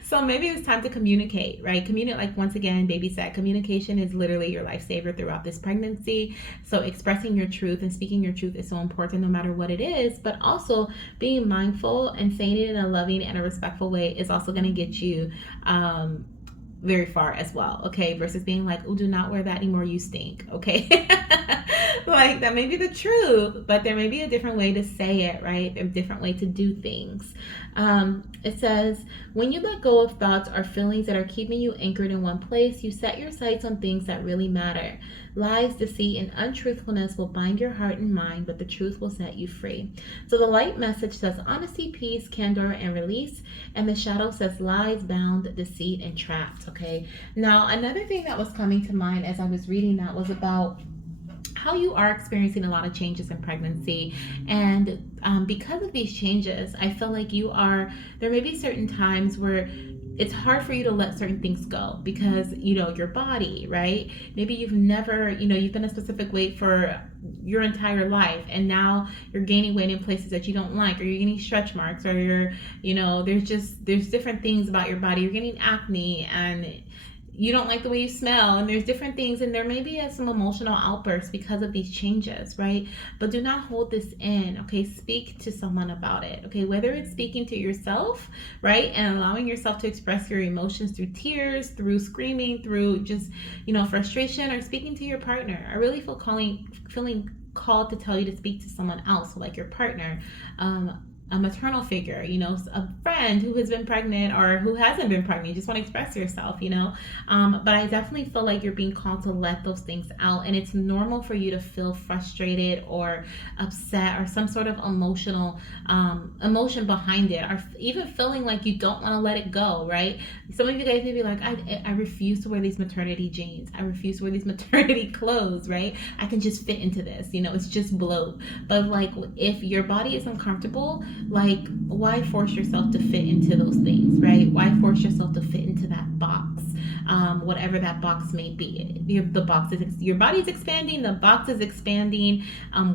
So maybe it's time to communicate, right? Communicate, like once again, baby said, communication is literally your lifesaver throughout this pregnancy. So expressing your truth and speaking your truth is so important no matter what it is, but also being mindful and saying it in a loving and a respectful way is also going to get you very far as well, okay? Versus being like, oh, do not wear that anymore, you stink, okay? Like, that may be the truth, but there may be a different way to say it, right? A different way to do things. It says, when you let go of thoughts or feelings that are keeping you anchored in one place, you set your sights on things that really matter. Lies, deceit, and untruthfulness will bind your heart and mind, but the truth will set you free. So the light message says honesty, peace, candor, and release. And the shadow says lies, bound, deceit, and trapped. Okay. Now, another thing that was coming to mind as I was reading that was about how you are experiencing a lot of changes in pregnancy. And because of these changes, I feel like there may be certain times where it's hard for you to let certain things go because, your body, right? Maybe you've never, you've been a specific weight for your entire life, and now you're gaining weight in places that you don't like, or you're getting stretch marks, or there's different things about your body. You're getting acne, and you don't like the way you smell, and there's different things, and there may be some emotional outbursts because of these changes, right? But do not hold this in, okay? Speak to someone about it, okay? Whether it's speaking to yourself, right, and allowing yourself to express your emotions through tears, through screaming, through just frustration, or speaking to your partner. I really feeling called to tell you to speak to someone else, so like your partner, a maternal figure, a friend who has been pregnant or who hasn't been pregnant. You just want to express yourself, But I definitely feel like you're being called to let those things out. And it's normal for you to feel frustrated or upset or some sort of emotion behind it, or even feeling like you don't want to let it go, right? Some of you guys may be like, I refuse to wear these maternity jeans. I refuse to wear these maternity clothes, right? I can just fit into this, it's just bloat. But like, if your body is uncomfortable, like, why force yourself to fit into those things, right? Why force yourself to fit into that box, whatever that box may be? Your body's expanding, the box is expanding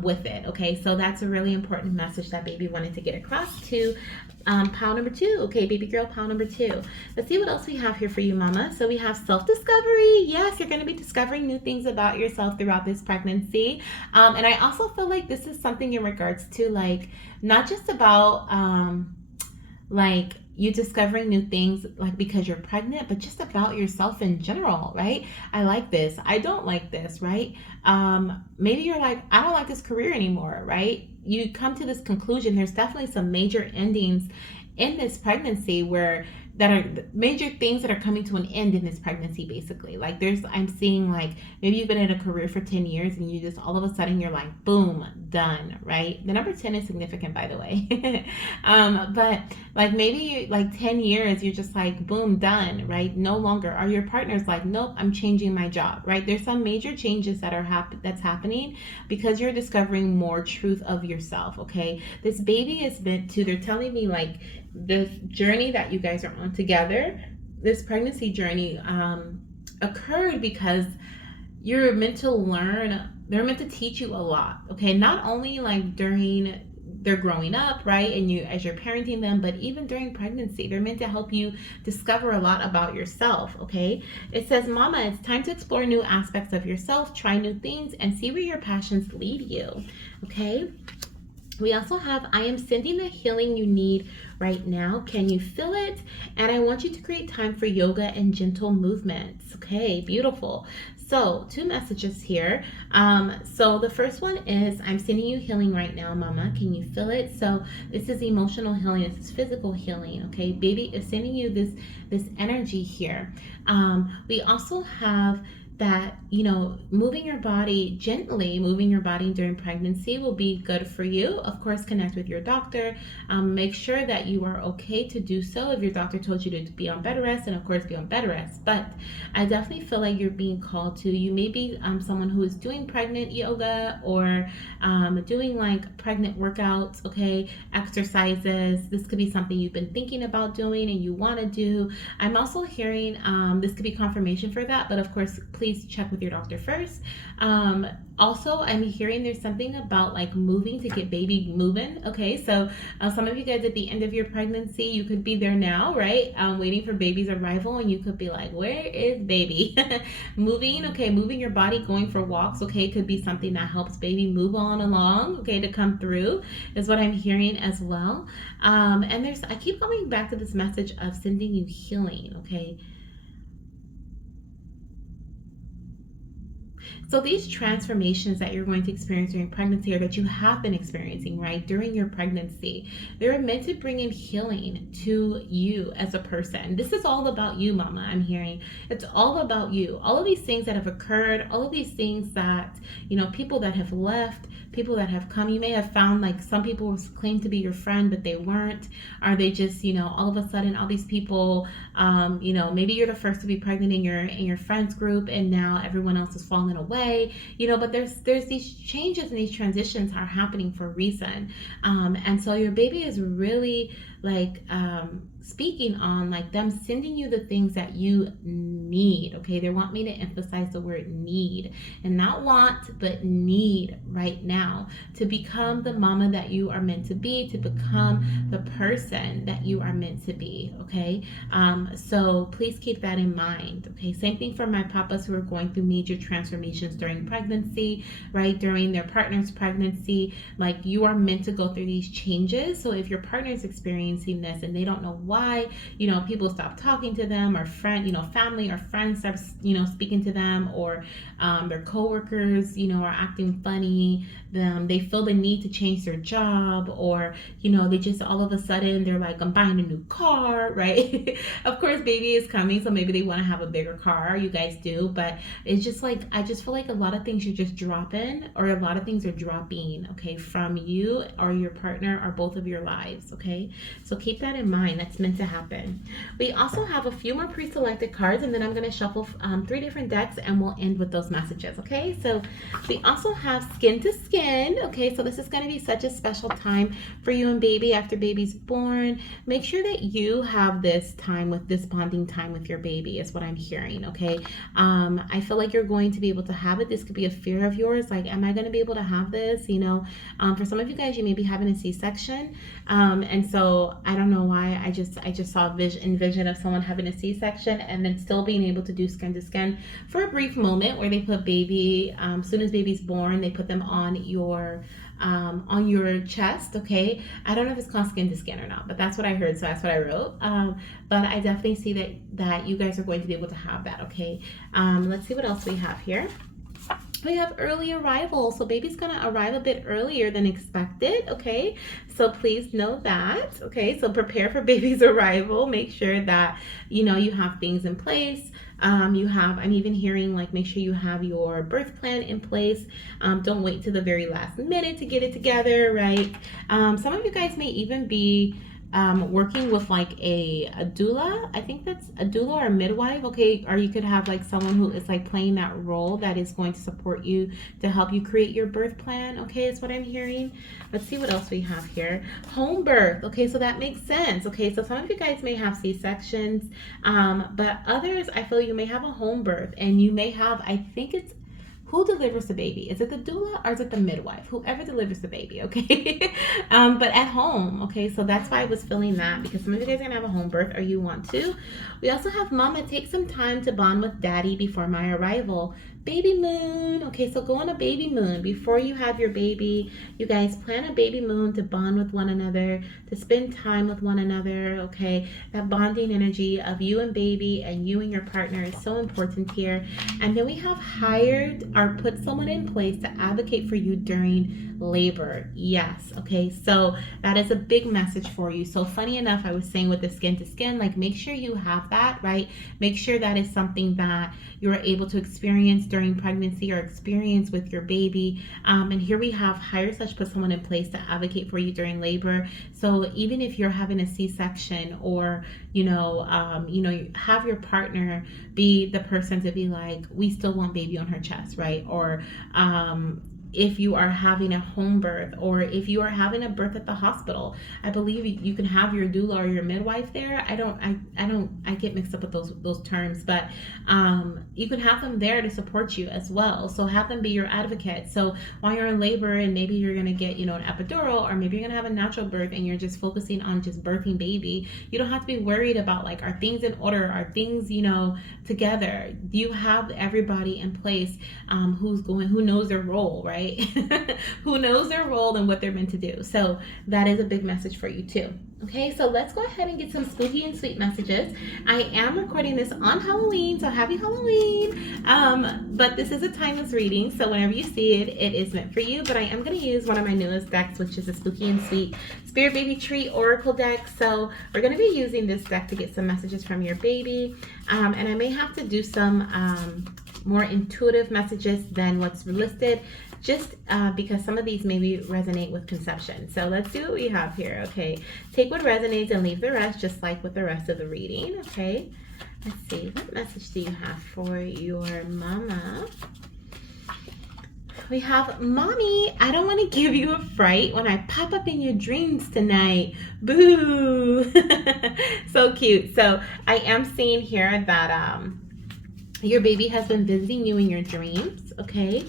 with it, okay? So that's a really important message that baby wanted to get across to pile number 2. Okay, baby girl, pile number 2. Let's see what else we have here for you, mama. So we have self-discovery. Yes, you're going to be discovering new things about yourself throughout this pregnancy. And I also feel like this is something in regards to, like, not just about like you discovering new things like because you're pregnant, but just about yourself in general, right? I like this, I don't like this, right? Maybe you're like, I don't like this career anymore, right? You come to this conclusion. There's definitely some major endings in this pregnancy that are major things that are coming to an end in this pregnancy, basically. Like, I'm seeing, like, maybe you've been in a career for 10 years and you just all of a sudden you're like, boom, done, right? The number 10 is significant, by the way. But like, maybe like 10 years you're just like, boom, done, right? No longer. Or your partner's like, nope, I'm changing my job, right? There's some major changes that's happening because you're discovering more truth of yourself, okay? This baby is meant to, they're telling me, like, this journey that you guys are on together, this pregnancy journey occurred because you're meant to learn. They're meant to teach you a lot, okay? Not only like during their growing up, right, and you as you're parenting them, but even during pregnancy, they're meant to help you discover a lot about yourself, okay? It says, mama, it's time to explore new aspects of yourself, try new things, and see where your passions lead you, okay? We also have, I am sending the healing you need right now. Can you feel it? And I want you to create time for yoga and gentle movements. Okay, beautiful. So 2 messages here. So the first one is, I'm sending you healing right now, mama. Can you feel it? So this is emotional healing. This is physical healing. Okay, baby is sending you this energy here. We also have that moving your body gently, moving your body during pregnancy will be good for you. Of course, connect with your doctor. Make sure that you are okay to do so. If your doctor told you to be on bed rest, and of course, be on bed rest. But I definitely feel like you're being called to. You may be someone who is doing pregnant yoga or doing like pregnant workouts, okay, exercises. This could be something you've been thinking about doing and you want to do. I'm also hearing this could be confirmation for that, but of course, please check with your doctor first. Also, I'm hearing there's something about like moving to get baby moving. Okay, so some of you guys at the end of your pregnancy, you could be there now, right? Waiting for baby's arrival, and you could be like, where is baby? Moving, okay, moving your body, going for walks, okay, could be something that helps baby move on along, okay, to come through, is what I'm hearing as well. And I keep coming back to this message of sending you healing, okay? So these transformations that you're going to experience during pregnancy, or that you have been experiencing, right, during your pregnancy, they're meant to bring in healing to you as a person. This is all about you, mama, I'm hearing. It's all about you. All of these things that have occurred, all of these things that, people that have left, people that have come, you may have found like some people claim to be your friend, but they weren't. Are they just, all of a sudden, all these people, maybe you're the first to be pregnant in your friends group, and now everyone else is falling away. But there's these changes and these transitions are happening for a reason, and so your baby is really like speaking on like them sending you the things that you need. Okay, they want me to emphasize the word need, and not want, but need right now, to become the mama that you are meant to be, to become the person that you are meant to be. Okay, so please keep that in mind. Okay, same thing for my papas who are going through major transformations during pregnancy, right, during their partner's pregnancy. Like, you are meant to go through these changes. So if your partner is experiencing this and they don't know why, people stop talking to them, or family or friends stop speaking to them, or their coworkers are acting funny, they feel the need to change their job, or they just all of a sudden they're like, I'm buying a new car, right? Of course, baby is coming, so maybe they want to have a bigger car. You guys do, but it's just like, I just feel like a lot of things are just dropping, or a lot of things are dropping, okay, from you or your partner or both of your lives. Okay, so keep that in mind. That's meant to happen. We also have a few more pre-selected cards, and then I'm going to shuffle 3 different decks, and we'll end with those messages. Okay, so we also have skin to skin. Okay, so this is going to be such a special time for you and baby after baby's born. Make sure that you have this bonding time with your baby, is what I'm hearing. Okay, I feel like you're going to be able to have it. This could be a fear of yours, like, am I going to be able to have this? For some of you guys, you may be having a C-section, and so I don't know why I just saw a vision of someone having a C-section and then still being able to do skin to skin for a brief moment, where they put baby, soon as baby's born, they put them on your chest. Okay, I don't know if it's called skin to skin or not, but that's what I heard, so that's what I wrote. But I definitely see that you guys are going to be able to have that. Okay, let's see what else we have here. We have early arrival, so baby's gonna arrive a bit earlier than expected. Okay, so please know that. Okay, so prepare for baby's arrival. Make sure that you have things in place. I'm even hearing like, make sure you have your birth plan in place. Don't wait to the very last minute to get it together, right? Some of you guys may even be working with like a doula. I think that's a doula or a midwife. Okay, or you could have like someone who is like playing that role, that is going to support you to help you create your birth plan. Okay, is what I'm hearing. Let's see what else we have here. Home birth. Okay, so that makes sense. Okay, so some of you guys may have C-sections, but others, I feel you may have a home birth, and you may have, I think it's, who delivers the baby? Is it the doula or is it the midwife? Whoever delivers the baby, okay? But at home, okay? So that's why I was feeling that, because some of you guys are gonna have a home birth, or you want to. We also have mama, take some time to bond with daddy before my arrival. Baby moon. Okay, so go on a baby moon before you have your baby. You guys plan a baby moon to bond with one another, to spend time with one another. Okay, that bonding energy of you and baby and you and your partner is so important here. And then we have hired or put someone in place to advocate for you during labor. Yes. Okay, so that is a big message for you. So funny enough, I was saying with the skin to skin, like, make sure you have that, right? Make sure that is something that you're able to experience during pregnancy or experience with your baby. And here we have hire such put someone in place to advocate for you during labor. So even if you're having a C-section, or you have your partner be the person to be like, we still want baby on her chest, right? Or if you are having a home birth, or if you are having a birth at the hospital, I believe you can have your doula or your midwife there. I get mixed up with those terms, but you can have them there to support you as well. So have them be your advocate. So while you're in labor and maybe you're gonna get an epidural, or maybe you're gonna have a natural birth and you're just focusing on just birthing baby, you don't have to be worried about like, are things in order, are things together. You have everybody in place who knows their role, right? Who knows their role and what they're meant to do. So that is a big message for you too. Okay, so let's go ahead and get some spooky and sweet messages. I am recording this on Halloween, so happy Halloween. But this is a timeless reading, so whenever you see it, it is meant for you. But I am going to use one of my newest decks, which is a spooky and sweet Spirit Baby Tree Oracle deck. So we're going to be using this deck to get some messages from your baby. And I may have to do some more intuitive messages than what's listed, just because some of these maybe resonate with conception. So let's see what we have here. Okay, take what resonates and leave the rest, just like with the rest of the reading. Okay, let's see, what message do you have for your mama? We have, Mommy, I don't want to give you a fright when I pop up in your dreams tonight. Boo. So cute. So I am seeing here that your baby has been visiting you in your dreams, okay?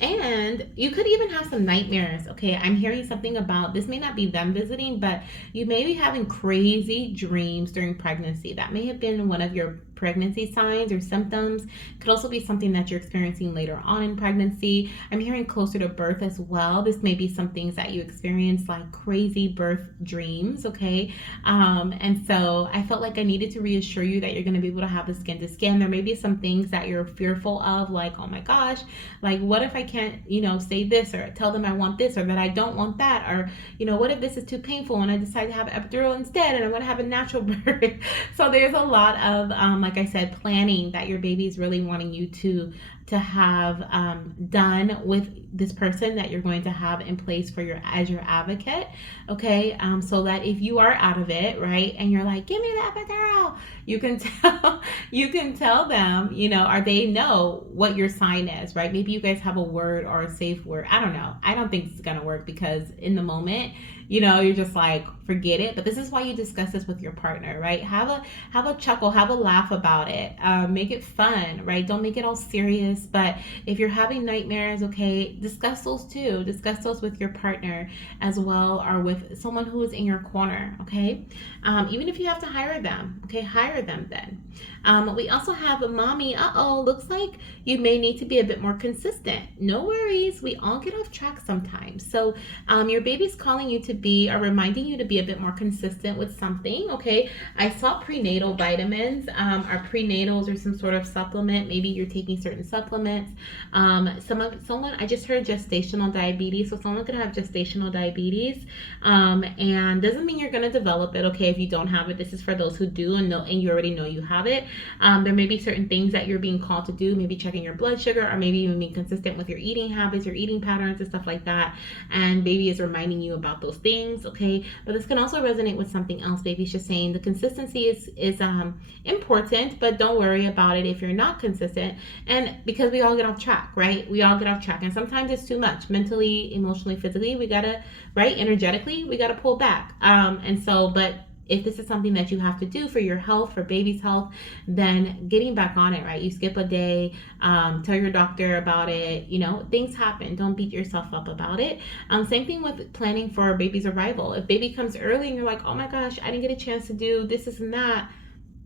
And you could even have some nightmares, okay? I'm hearing something about, this may not be them visiting, but you may be having crazy dreams during pregnancy. That may have been one of your pregnancy signs or symptoms. Could also be something that you're experiencing later on in pregnancy. I'm hearing closer to birth as well. This may be some things that you experience, like crazy birth dreams, okay? And so I felt like I needed to reassure you that you're going to be able to have the skin to skin. There may be some things that you're fearful of, like, oh my gosh, like what if I can't, say this, or tell them I want this, or that I don't want that, or, what if this is too painful and I decide to have epidural instead and I want to have a natural birth. So there's a lot of, like I said, planning that your baby is really wanting you to have done with this person that you're going to have in place for as your advocate, okay? So that if you are out of it, right, and you're like, give me the epidural, you can tell them, or they know what your sign is, right? Maybe you guys have a word or a safe word. I don't know. I don't think it's gonna work, because in the moment, you're just like, forget it. But this is why you discuss this with your partner, right? Have a chuckle, have a laugh about it. Make it fun, right? Don't make it all serious. But if you're having nightmares, okay, discuss those too. Discuss those with your partner as well, or with someone who is in your corner, okay? Even if you have to hire them, okay, hire them then. We also have a Mommy, looks like you may need to be a bit more consistent. No worries, we all get off track sometimes. So your baby's calling you to be, or reminding you to be a bit more consistent with something, okay? I saw prenatal vitamins, or prenatals, or some sort of supplement. Maybe you're taking certain supplements. Someone, I just heard gestational diabetes, so someone could have gestational diabetes, and doesn't mean you're gonna develop it, okay, if you don't have it. This is for those who do and you already know you have it. There may be certain things that you're being called to do, maybe checking your blood sugar, or maybe even being consistent with your eating habits, your eating patterns, and stuff like that. And baby is reminding you about those things, okay? But this can also resonate with something else. Baby's just saying the consistency is important, but don't worry about it if you're not consistent. And because we all get off track, right? We all get off track, and sometimes it's too much mentally, emotionally, physically. We gotta, right? Energetically, we gotta pull back. But if this is something that you have to do for your health, for baby's health, then getting back on it, right? You skip a day, tell your doctor about it. Things happen. Don't beat yourself up about it. Same thing with planning for baby's arrival. If baby comes early and you're like, oh my gosh, I didn't get a chance to do this and that,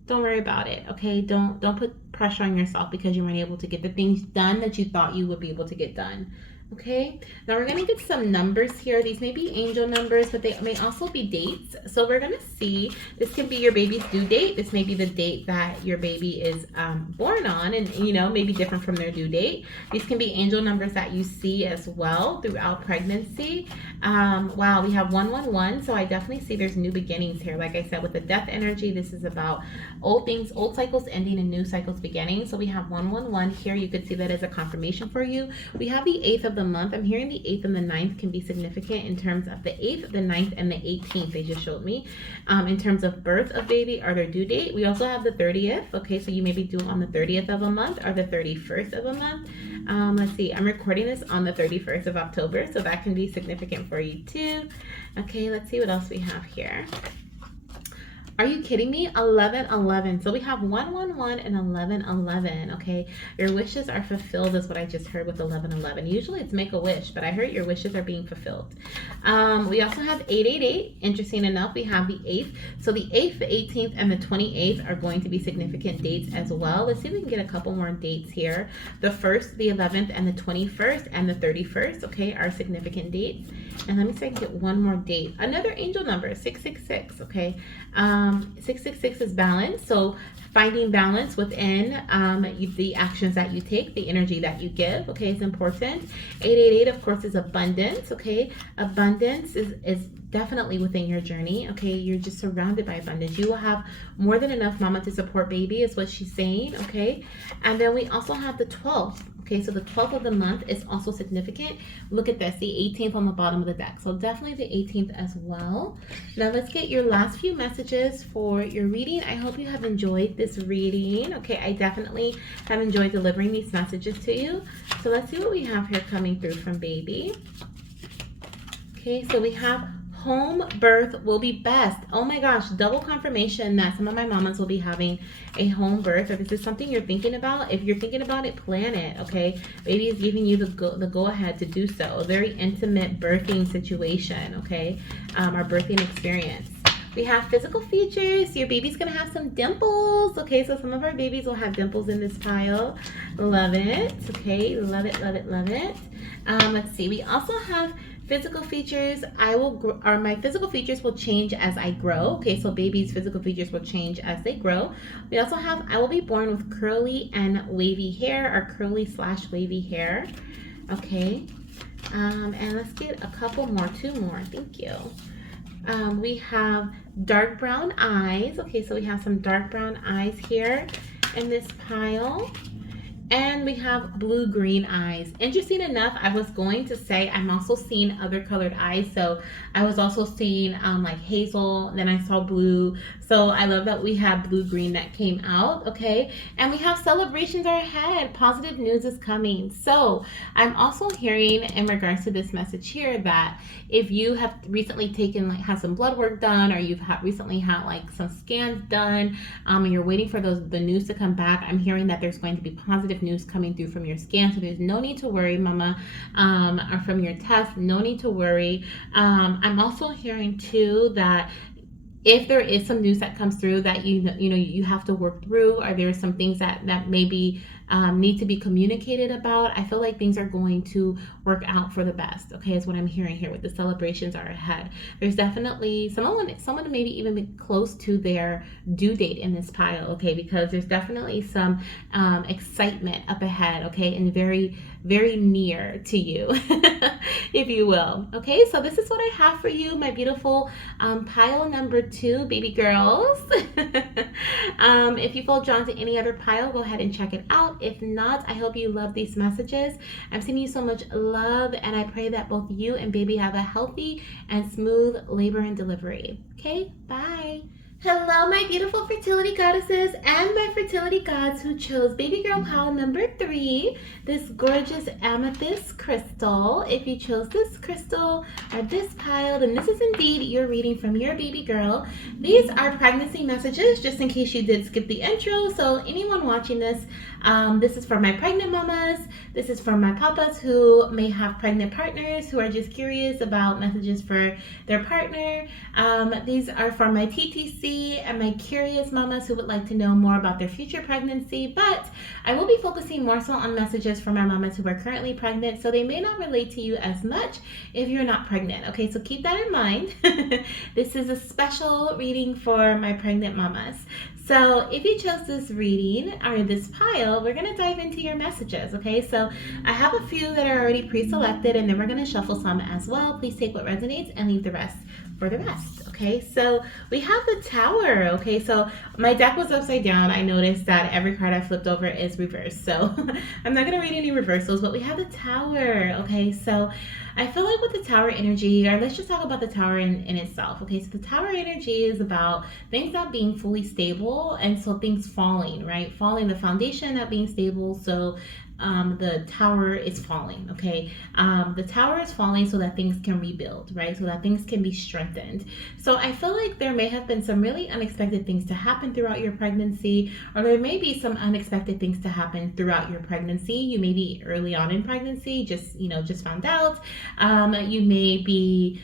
don't worry about it, okay? Don't put pressure on yourself because you weren't able to get the things done that you thought you would be able to get done. Okay, now we're going to get some numbers here. These may be angel numbers, but they may also be dates. So we're going to see, this can be your baby's due date. This may be the date that your baby is born on, and maybe different from their due date. These can be angel numbers that you see as well throughout pregnancy. Wow, we have 111, so I definitely see there's new beginnings here. Like I said, with the death energy, this is about old things, old cycles ending and new cycles beginning. So we have 111 here. You could see that as a confirmation for you. We have the 8th of the month. I'm hearing the 8th and the 9th can be significant in terms of the 8th, the 9th, and the 18th. They just showed me in terms of birth of baby or their due date. We also have the 30th. Okay, so you may be due on the 30th of a month or the 31st of a month. Let's see, I'm recording this on the 31st of October, so that can be significant for you too. Okay, let's see what else we have here. Are you kidding me? 1111. So we have 111 and 1111. Okay, your wishes are fulfilled is what I just heard with 1111. Usually it's make a wish, but I heard your wishes are being fulfilled. We also have 888. Interesting enough, we have the 8th. So the 8th, the 18th, and the 28th are going to be significant dates as well. Let's see if we can get a couple more dates here. The 1st, the 11th, and the 21st, and the 31st, okay, are significant dates. And let me see if I can get one more date. Another angel number, 666, okay. 666 is balance, so finding balance within the actions that you take, the energy that you give, okay, is important. 888, of course, is abundance, okay. Abundance is definitely within your journey, okay. You're just surrounded by abundance. You will have more than enough, mama, to support baby, is what she's saying, okay. And then we also have the 12th. Okay, so the 12th of the month is also significant. Look at this, the 18th on the bottom of the deck. So definitely the 18th as well. Now let's get your last few messages for your reading. I hope you have enjoyed this reading. Okay, I definitely have enjoyed delivering these messages to you. So let's see what we have here coming through from baby. Okay, so we have home birth will be best. Oh my gosh, double confirmation that some of my mamas will be having a home birth. If this is something you're thinking about, if you're thinking about it, plan it, okay? Baby is giving you the go ahead to do so. A very intimate birthing situation, okay? Our birthing experience. We have physical features. Your baby's gonna have some dimples. Okay, so some of our babies will have dimples in this pile. Love it. Okay, love it, love it, love it. Let's see. We also have physical features. My physical features will change as I grow. Okay, so baby's physical features will change as they grow. We also have I will be born with curly and wavy hair, or curly/wavy hair. Okay, and let's get a couple more, two more. Thank you. We have dark brown eyes. Okay, so we have some dark brown eyes here in this pile. And we have blue-green eyes. Interesting enough, I was going to say I'm also seeing other colored eyes. So I was also seeing like hazel, then I saw blue. So I love that we have blue-green that came out, okay? And we have celebrations are ahead. Positive news is coming. So I'm also hearing in regards to this message here that if you have recently had some blood work done, or you've recently had like some scans done, and you're waiting for the news to come back, I'm hearing that there's going to be positive news coming through from your scan. So there's no need to worry, mama, or from your test, no need to worry. I'm also hearing too that if there is some news that comes through that you have to work through, or there are some things that maybe need to be communicated about, I feel like things are going to work out for the best. Okay, is what I'm hearing here with the celebrations are ahead. There's definitely someone maybe even be close to their due date in this pile. Okay, because there's definitely some excitement up ahead. Okay, and very, very near to you, if you will. Okay, so this is what I have for you, my beautiful pile number 2, baby girls. If you feel drawn to any other pile, go ahead and check it out. If not, I hope you love these messages. I'm sending you so much love, and I pray that both you and baby have a healthy and smooth labor and delivery. Okay, bye. Hello, my beautiful fertility goddesses and my fertility gods who chose baby girl pile number 3, this gorgeous amethyst crystal. If you chose this crystal or this pile, then this is indeed your reading from your baby girl. These are pregnancy messages, just in case you did skip the intro. So anyone watching this, this is for my pregnant mamas. This is for my papas who may have pregnant partners who are just curious about messages for their partner. These are for my TTC pregnancy and my curious mamas who would like to know more about their future pregnancy, but I will be focusing more so on messages for my mamas who are currently pregnant, so they may not relate to you as much if you're not pregnant. Okay, so keep that in mind. This is a special reading for my pregnant mamas. So if you chose this reading or this pile, we're going to dive into your messages, okay? So I have a few that are already pre-selected, and then we're going to shuffle some as well. Please take what resonates and leave the rest for the rest, okay? So we have the Tower, okay? So my deck was upside down. I noticed that every card I flipped over is reversed, so I'm not going to read any reversals, but we have the Tower, okay? So I feel like with the Tower energy, or let's just talk about the Tower in itself, okay? So the Tower energy is about things not being fully stable, and so things falling, right? Falling, the foundation not being stable, so the tower is falling, okay? The tower is falling so that things can rebuild, right? So that things can be strengthened. So I feel like there may have been some really unexpected things to happen throughout your pregnancy, or there may be some unexpected things to happen throughout your pregnancy. You may be early on in pregnancy, just found out. You may be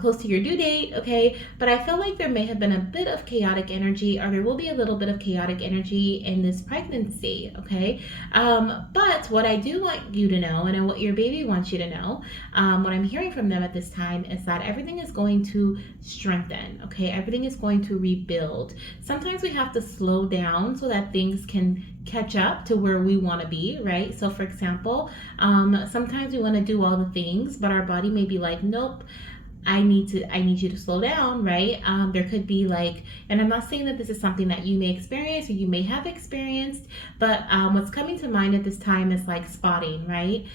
close to your due date, okay? But I feel like there may have been a bit of chaotic energy, or there will be a little bit of chaotic energy in this pregnancy, okay? But what I do want you to know, and what your baby wants you to know, what I'm hearing from them at this time is that everything is going to strengthen, okay? Everything is going to rebuild. Sometimes we have to slow down so that things can catch up to where we want to be, right? So for example, sometimes we want to do all the things, but our body may be like, nope, I need you to slow down, right? There could be like, and I'm not saying that this is something that you may experience or you may have experienced, but what's coming to mind at this time is like spotting, right?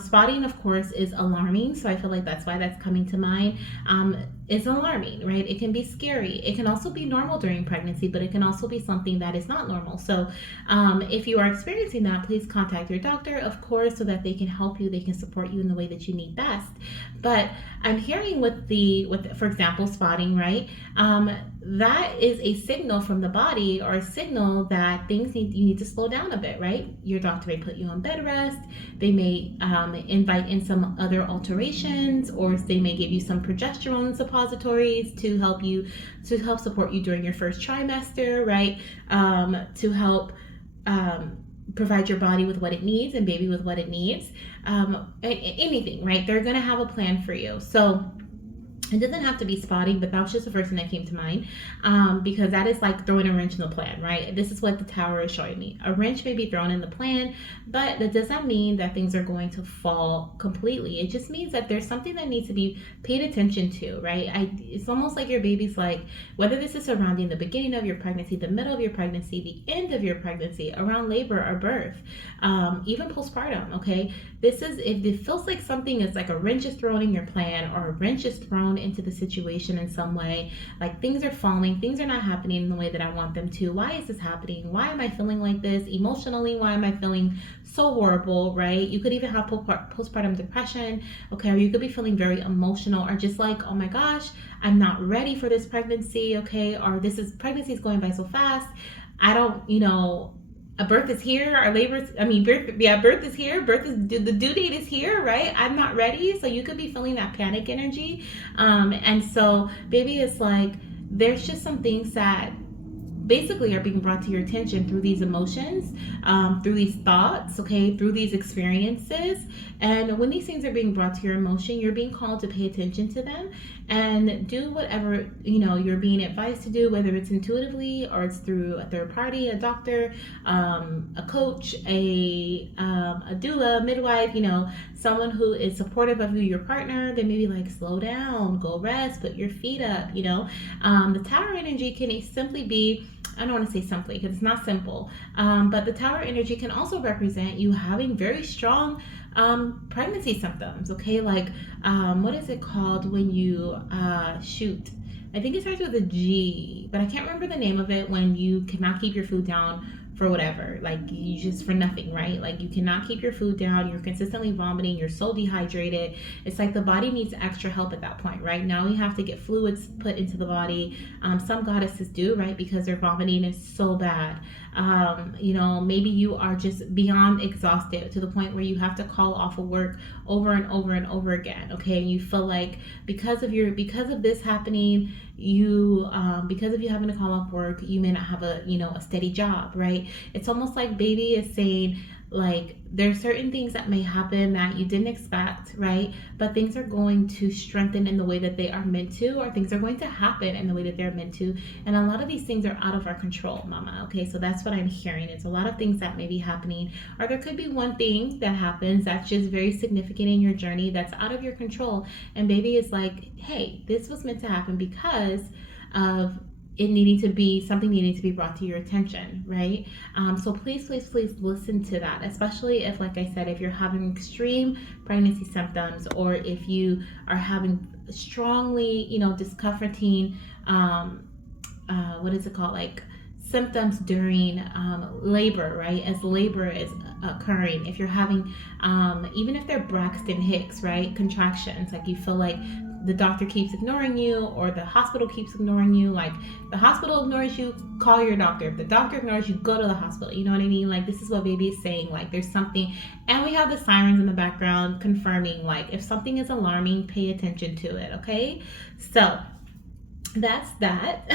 Spotting, of course, is alarming, so I feel like that's why that's coming to mind. It's alarming, right? It can be scary. It can also be normal during pregnancy, but it can also be something that is not normal. So if you are experiencing that, please contact your doctor, of course, so that they can help you, they can support you in the way that you need best. But I'm hearing with for example, spotting, right? That is a signal from the body, or a signal that you need to slow down a bit, right? Your doctor may put you on bed rest. They may invite in some other alterations, or they may give you some progesterone suppositories to help support you during your first trimester, right? To help provide your body with what it needs and baby with what it needs. Anything, right? They're gonna have a plan for you. So it doesn't have to be spotting, but that was just the first thing that came to mind, because that is like throwing a wrench in the plan, right? This is what the Tower is showing me. A wrench may be thrown in the plan, but that does not mean that things are going to fall completely. It just means that there's something that needs to be paid attention to, right? It's almost like your baby's like, whether this is surrounding the beginning of your pregnancy, the middle of your pregnancy, the end of your pregnancy, around labor or birth, even postpartum, okay? This is, if it feels like something is like a wrench is thrown in your plan, or a wrench is thrown into the situation in some way, like things are falling, things are not happening in the way that I want them to. Why is this happening? Why am I feeling like this emotionally? Why am I feeling so horrible, right? You could even have postpartum depression, okay? Or you could be feeling very emotional, or just like, oh my gosh, I'm not ready for this pregnancy, okay? Or pregnancy is going by so fast. I don't, a birth is here, our birth is here, the due date is here, right? I'm not ready. So you could be feeling that panic energy. And so baby, is like, there's just some things that basically are being brought to your attention through these emotions, through these thoughts, okay, through these experiences. And when these things are being brought to your emotion, you're being called to pay attention to them and do whatever you're being advised to do, whether it's intuitively or it's through a third party, a doctor, a coach, a doula, midwife, someone who is supportive of you, your partner. They may be like, slow down, go rest, put your feet up. The Tower energy can simply be, I don't want to say simply because it's not simple, but the Tower energy can also represent you having very strong pregnancy symptoms, okay? Like, what is it called when you shoot? I think it starts with a G, but I can't remember the name of it, when you cannot keep your food down for whatever, like you just for nothing, right? Like you cannot keep your food down, you're consistently vomiting, you're so dehydrated. It's like the body needs extra help at that point, right? Now you have to get fluids put into the body. Some goddesses do, right? Because their vomiting is so bad. Maybe you are just beyond exhausted to the point where you have to call off of work over and over and over again, okay? And you feel like because of this happening, you because of you having to call off work, you may not have a steady job, right? It's almost like baby is saying, like, there's certain things that may happen that you didn't expect, right? But things are going to strengthen in the way that they are meant to, or things are going to happen in the way that they're meant to. And a lot of these things are out of our control, mama. Okay, so that's what I'm hearing. It's a lot of things that may be happening, or there could be one thing that happens that's just very significant in your journey that's out of your control. And baby is like, hey, this was meant to happen because of it needing to be something needing to be brought to your attention, right? So please, please, please listen to that, especially if, like I said, if you're having extreme pregnancy symptoms, or if you are having strongly, discomforting, what is it called, like symptoms during labor, right? As labor is occurring, if you're having, even if they're Braxton Hicks, right, contractions, like you feel like the doctor keeps ignoring you, or the hospital keeps ignoring you. Like, the hospital ignores you, call your doctor. If the doctor ignores you, go to the hospital. You know what I mean? Like, this is what baby is saying. Like, there's something, and we have the sirens in the background confirming, like, if something is alarming, pay attention to it. Okay, so that's that.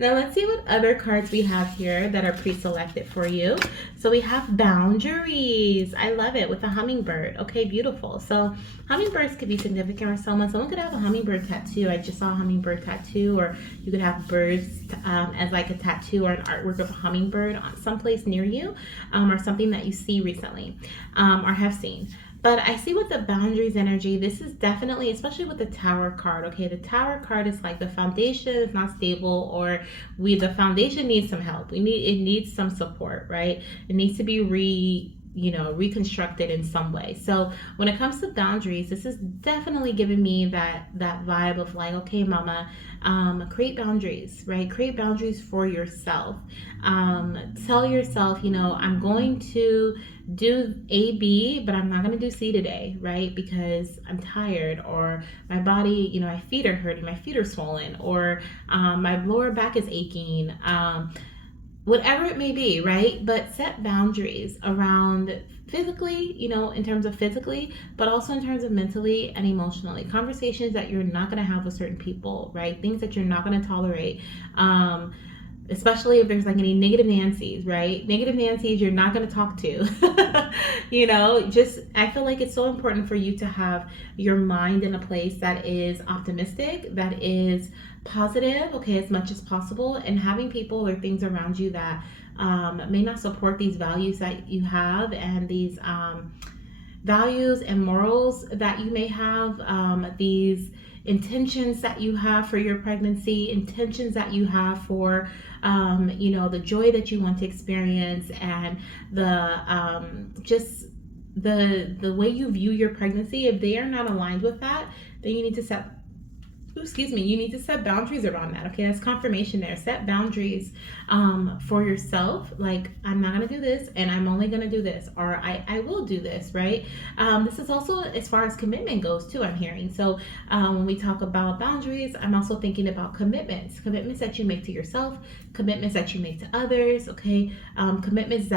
Now let's see what other cards we have here that are pre-selected for you. So we have boundaries. I love it, with a hummingbird. Okay, beautiful. So hummingbirds could be significant for someone. Someone could have a hummingbird tattoo. I just saw a hummingbird tattoo, or you could have birds as like a tattoo or an artwork of a hummingbird on someplace near you, or something that you see recently, or have seen. But I see with the boundaries energy, this is definitely, especially with the Tower card, okay? The Tower card is like the foundation is not stable, or the foundation needs some help. It needs some support, right? It needs to be reconstructed in some way. So when it comes to boundaries, this is definitely giving me that vibe of like, okay, mama, create boundaries, right? Create boundaries for yourself. Tell yourself, I'm going to do A, B, but I'm not going to do C today, right? Because I'm tired, or my body, my feet are hurting, my feet are swollen, or my lower back is aching. Whatever it may be, right? But set boundaries around physically, in terms of physically, but also in terms of mentally and emotionally. Conversations that you're not going to have with certain people, right? Things that you're not going to tolerate. Especially if there's like any negative Nancy's, right? Negative Nancy's you're not going to talk to. Just, I feel like it's so important for you to have your mind in a place that is optimistic, that is positive, okay, as much as possible, and having people or things around you that may not support these values that you have, and these values and morals that you may have, these intentions that you have for your pregnancy, intentions that you have for the joy that you want to experience, and the just the way you view your pregnancy. If they are not aligned with that, then you need to set boundaries around that. Okay, that's confirmation there. Set boundaries for yourself. Like, I'm not gonna do this, and I'm only gonna do this, or I will do this, right? This is also as far as commitment goes too, I'm hearing. So when we talk about boundaries, I'm also thinking about commitments that you make to yourself, commitments that you make to others, okay? Commitments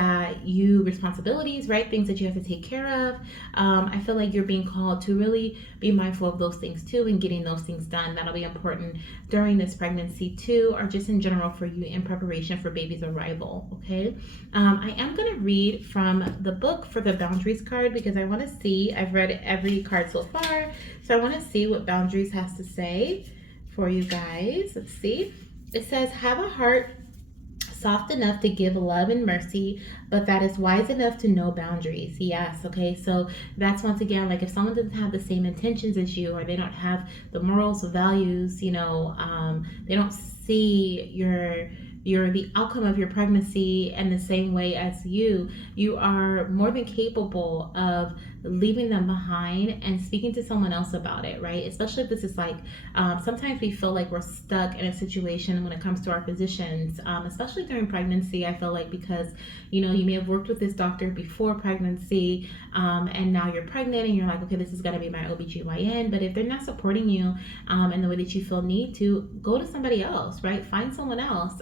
responsibilities, right? Things that you have to take care of. I feel like you're being called to really be mindful of those things too, and getting those things done. That'll be important during this pregnancy too, or just in general for you in preparation for baby's arrival, okay? I am going to read from the book for the boundaries card, because I want to see, I've read every card so far, so I want to see what boundaries has to say for you guys. Let's see. It says, have a heart soft enough to give love and mercy, but that is wise enough to know boundaries. Yes, okay, so that's once again, like, if someone doesn't have the same intentions as you, or they don't have the morals, the values, they don't see the outcome of your pregnancy in the same way as you are more than capable of leaving them behind and speaking to someone else about it, right? Especially if this is like, sometimes we feel like we're stuck in a situation when it comes to our physicians, especially during pregnancy. I feel like, because you may have worked with this doctor before pregnancy, and now you're pregnant and you're like, okay, this is going to be my OBGYN. But if they're not supporting you in the way that you feel need to, go to somebody else, right? Find someone else.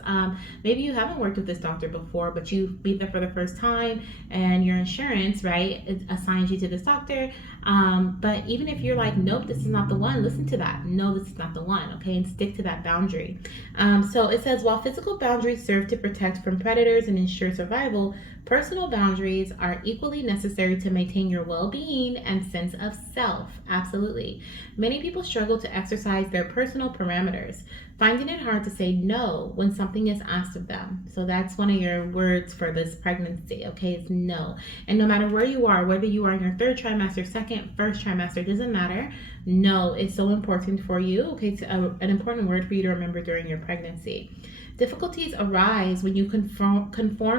Maybe you haven't worked with this doctor before, but you meet them for the first time, and your insurance, right, it assigns you to this doctor. But even if you're like, nope, this is not the one, listen to that. No, this is not the one, okay? And stick to that boundary. So it says, while physical boundaries serve to protect from predators and ensure survival, personal boundaries are equally necessary to maintain your well being and sense of self. Absolutely. Many people struggle to exercise their personal parameters, finding it hard to say no when something is asked of them. So that's one of your words for this pregnancy, okay? It's no. And no matter where you are, whether you are in your third trimester, second, first trimester, doesn't matter. No is so important for you, okay? It's an important word for you to remember during your pregnancy. Difficulties arise when you conform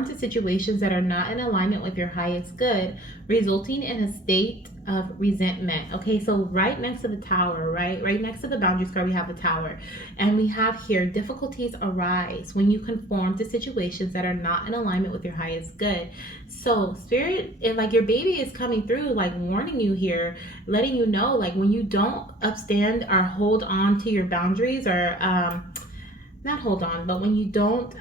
to situations that are not in alignment with your highest good, resulting in a state of resentment. Okay, so right next to the tower, right next to the boundaries card, we have the tower. And we have here, difficulties arise when you conform to situations that are not in alignment with your highest good. So spirit, and like your baby is coming through, like warning you here, letting you know, like when you don't upstand or hold on to your boundaries, or not hold on, but when you don't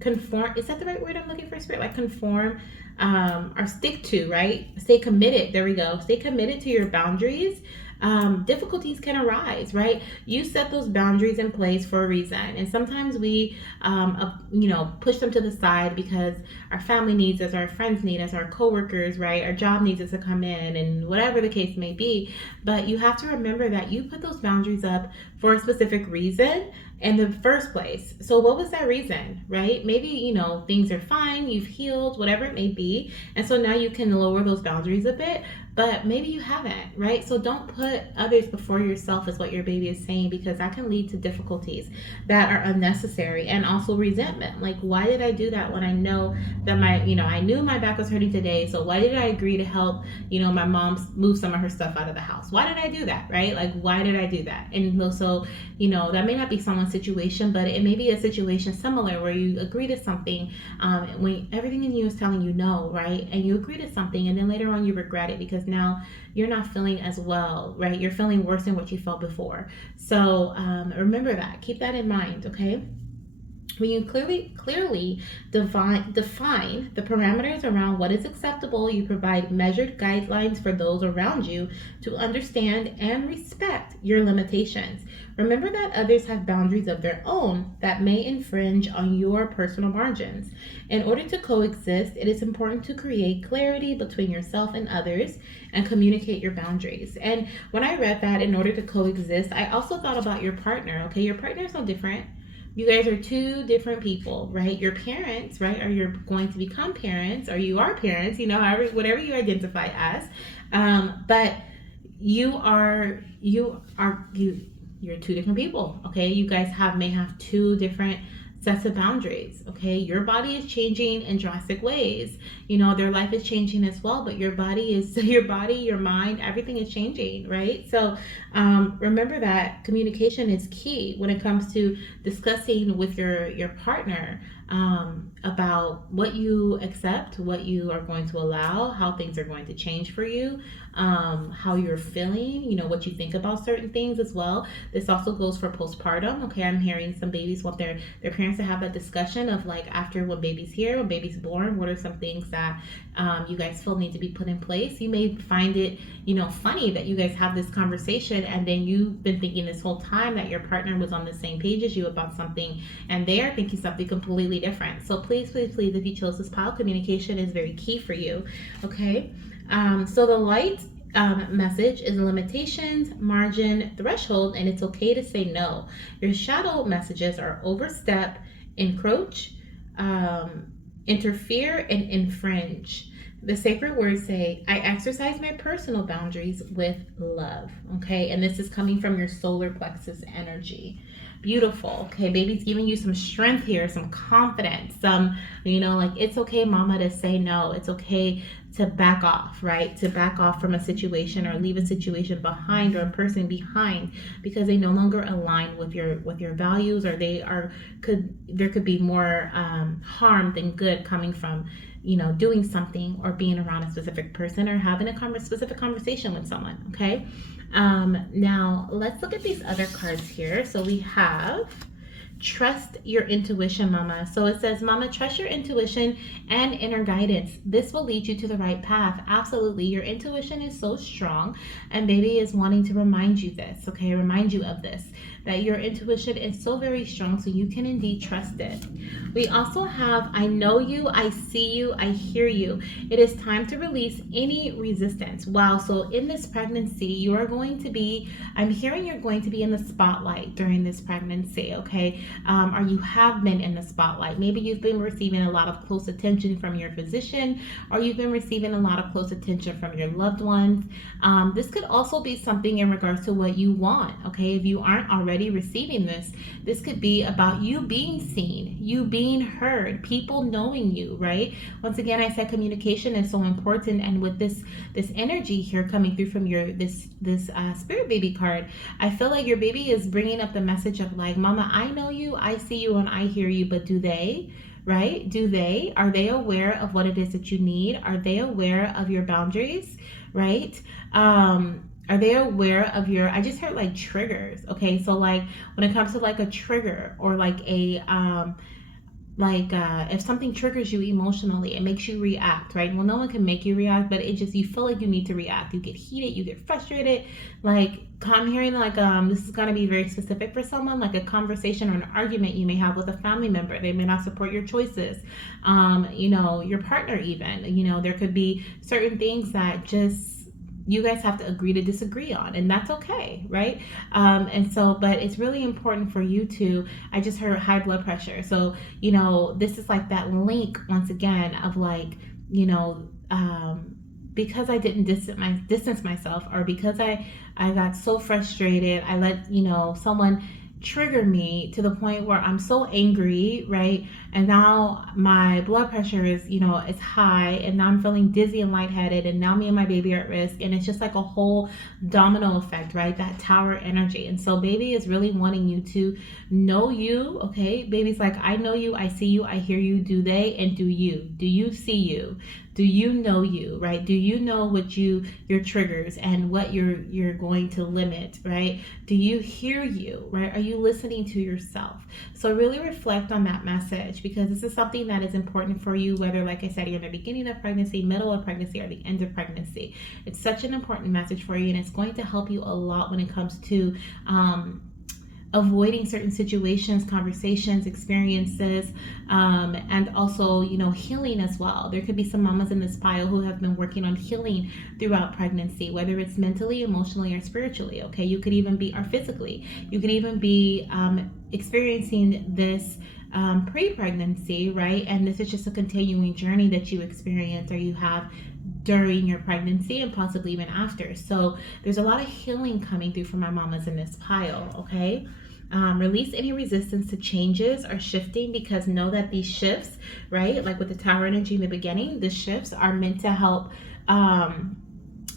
conform, is that the right word I'm looking for, spirit? Like conform, or stick to, right? Stay committed. There we go. Stay committed to your boundaries. Difficulties can arise, right? You set those boundaries in place for a reason, and sometimes we, push them to the side because our family needs us, our friends need us, our coworkers, right? Our job needs us to come in, and whatever the case may be. But you have to remember that you put those boundaries up for a specific reason in the first place. So what was that reason, right? Maybe, things are fine, you've healed, whatever it may be. And so now you can lower those boundaries a bit, but maybe you haven't, right? So don't put others before yourself is what your baby is saying, because that can lead to difficulties that are unnecessary, and also resentment. Like, why did I do that when I know that I knew my back was hurting today, so why did I agree to help, my mom move some of her stuff out of the house? Why did I do that, right? Like, why did I do that? And so, that may not be someone's situation, but it may be a situation similar where you agree to something, when everything in you is telling you no, right? And you agree to something, and then later on you regret it because now you're not feeling as well, right? You're feeling worse than what you felt before. So remember that. Keep that in mind, okay? When you clearly define the parameters around what is acceptable, you provide measured guidelines for those around you to understand and respect your limitations. Remember that others have boundaries of their own that may infringe on your personal margins. In order to coexist, it is important to create clarity between yourself and others and communicate your boundaries. And when I read that, in order to coexist, I also thought about your partner, okay? Your partner is no different. You guys are two different people, right? Your parents, right? Or you're going to become parents, or you are parents, however, whatever you identify as. But you're two different people, okay? You guys may have two different sets of boundaries, okay? Your body is changing in drastic ways. Their life is changing as well, but your body, your mind, everything is changing, right? So remember that communication is key when it comes to discussing with your partner about what you accept, what you are going to allow, how things are going to change for you, how you're feeling, what you think about certain things as well. This also goes for postpartum. Okay, I'm hearing some babies want their parents to have that discussion of like, after when baby's here, when baby's born, what are some things that you guys feel need to be put in place. You may find it, funny that you guys have this conversation, and then you've been thinking this whole time that your partner was on the same page as you about something, and they are thinking something completely different. So please, if you chose this pile, communication is very key for you. Okay, so the light message is limitations, margin, threshold, and it's okay to say no. Your shadow messages are overstep, encroach, interfere, and infringe. The sacred words say, I exercise my personal boundaries with love. Okay, and this is coming from your solar plexus energy. Beautiful. Okay, baby's giving you some strength here, some confidence, some, like, it's okay, mama, to say no. It's okay to back off, right? To back off from a situation, or leave a situation behind, or a person behind, because they no longer align with your values, or there could be more harm than good coming from doing something, or being around a specific person, or having a specific conversation with someone. Okay, now let's look at these other cards here. So we have trust your intuition, mama. So it says, mama, trust your intuition and inner guidance. This will lead you to the right path. Absolutely. Your intuition is so strong, and baby is wanting to remind you this, okay? Remind you of this, that your intuition is so very strong, so you can indeed trust it. We also have, I know you, I see you, I hear you. It is time to release any resistance. Wow. So in this pregnancy, you are going to be, I'm hearing you're going to be in the spotlight during this pregnancy, okay? Or you have been in the spotlight. Maybe you've been receiving a lot of close attention from your physician, or you've been receiving a lot of close attention from your loved ones. This could also be something in regards to what you want, okay? If you aren't already receiving this, this could be about you being seen, you being heard, people knowing you, right? Once again, I said communication is so important, and with this energy here coming through from your this spirit baby card, I feel like your baby is bringing up the message of like, mama, I know you, I see you, and I hear you, but do they? Right? Are they aware of what it is that you need? Are they aware of your boundaries? Right? Are they aware of your, I just heard like triggers. Okay. So like when it comes to like a trigger, or like a, if something triggers you emotionally, it makes you react, right? Well, no one can make you react, but it just, you feel like you need to react. You get heated, you get frustrated. Like I'm hearing like, this is going to be very specific for someone, like a conversation or an argument you may have with a family member. They may not support your choices. Your partner even, there could be certain things that just, you guys have to agree to disagree on, and that's okay, right? But it's really important for you to, I just heard high blood pressure. So, this is like that link once again of like, because I didn't distance myself, or because I got so frustrated, I let, someone trigger me to the point where I'm so angry, right? And now my blood pressure is, it's high, and now I'm feeling dizzy and lightheaded, and now me and my baby are at risk. And it's just like a whole domino effect, right? That tower energy. And so baby is really wanting you to know you, okay? Baby's like, I know you, I see you, I hear you. Do they? And do you? Do you see you? Do you know you, right? Do you know what your triggers and what you're going to limit, right? Do you hear you, right? Are you listening to yourself? So really reflect on that message, because this is something that is important for you, whether, like I said, you're in the beginning of pregnancy, middle of pregnancy, or the end of pregnancy. It's such an important message for you, and it's going to help you a lot when it comes to avoiding certain situations, conversations, experiences, and also, healing as well. There could be some mamas in this pile who have been working on healing throughout pregnancy, whether it's mentally, emotionally, or spiritually, okay? You could even be, or physically, you could even be experiencing this pre-pregnancy, right? And this is just a continuing journey that you experience, or you have during your pregnancy, and possibly even after. So there's a lot of healing coming through from my mamas in this pile, okay? Release any resistance to changes or shifting, because know that these shifts, right, like with the tower energy in the beginning, the shifts are meant to help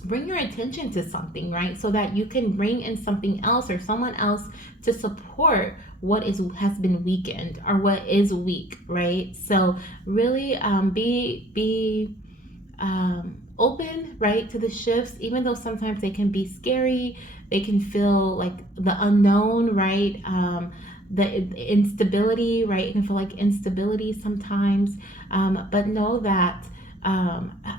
bring your attention to something, right? So that you can bring in something else or someone else to support what has been weakened, or what is weak, right? So really be open, right, to the shifts, even though sometimes they can be scary. They can feel like the unknown, right? The instability, right? It can feel like instability sometimes, but know that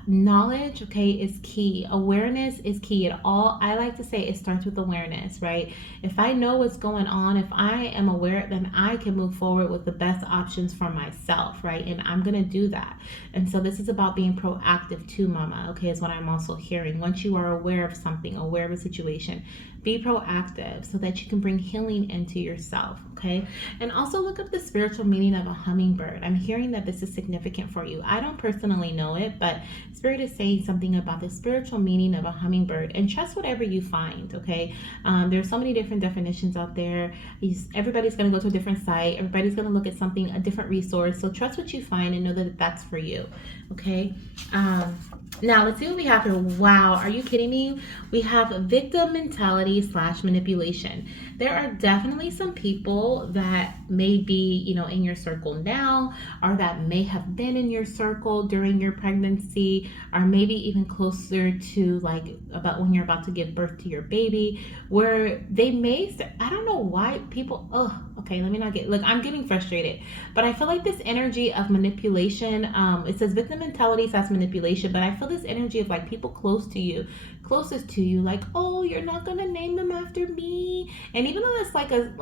knowledge, okay, is key. Awareness is key. I like to say, it starts with awareness, right? If I know what's going on, if I am aware, then I can move forward with the best options for myself, right? And I'm gonna do that. And so this is about being proactive too, mama, okay, is what I'm also hearing. Once you are aware of something, aware of a situation, be proactive so that you can bring healing into yourself, okay? And also look up the spiritual meaning of a hummingbird. I'm hearing that this is significant for you. I don't personally know it, but Spirit is saying something about the spiritual meaning of a hummingbird, and trust whatever you find, okay? There's so many different definitions out there. Everybody's going to go to a different site. Everybody's going to look at something, a different resource. So trust what you find and know that that's for you, okay? Now let's see what we have here. Wow, are you kidding me? We have victim mentality / manipulation. there are definitely some people that may be, in your circle now, or that may have been in your circle during your pregnancy, or maybe even closer to like about when you're about to give birth to your baby, where they may, I don't know why people, oh, okay, let me not get, look, I'm getting frustrated, but I feel like this energy of manipulation, it says victim mentality says manipulation, but I feel this energy of like people closest to you, like, oh, you're not gonna name them after me. And even though it's like a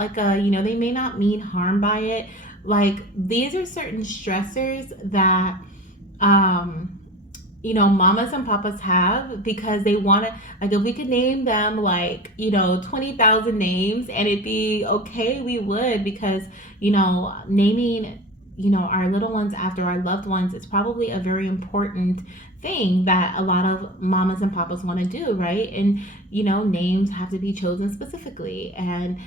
they may not mean harm by it, like these are certain stressors that mamas and papas have, because they want to, like, if we could name them like 20,000 names and it'd be okay, we would, because naming our little ones after our loved ones is probably a very important thing that a lot of mamas and papas want to do, right? And names have to be chosen specifically, and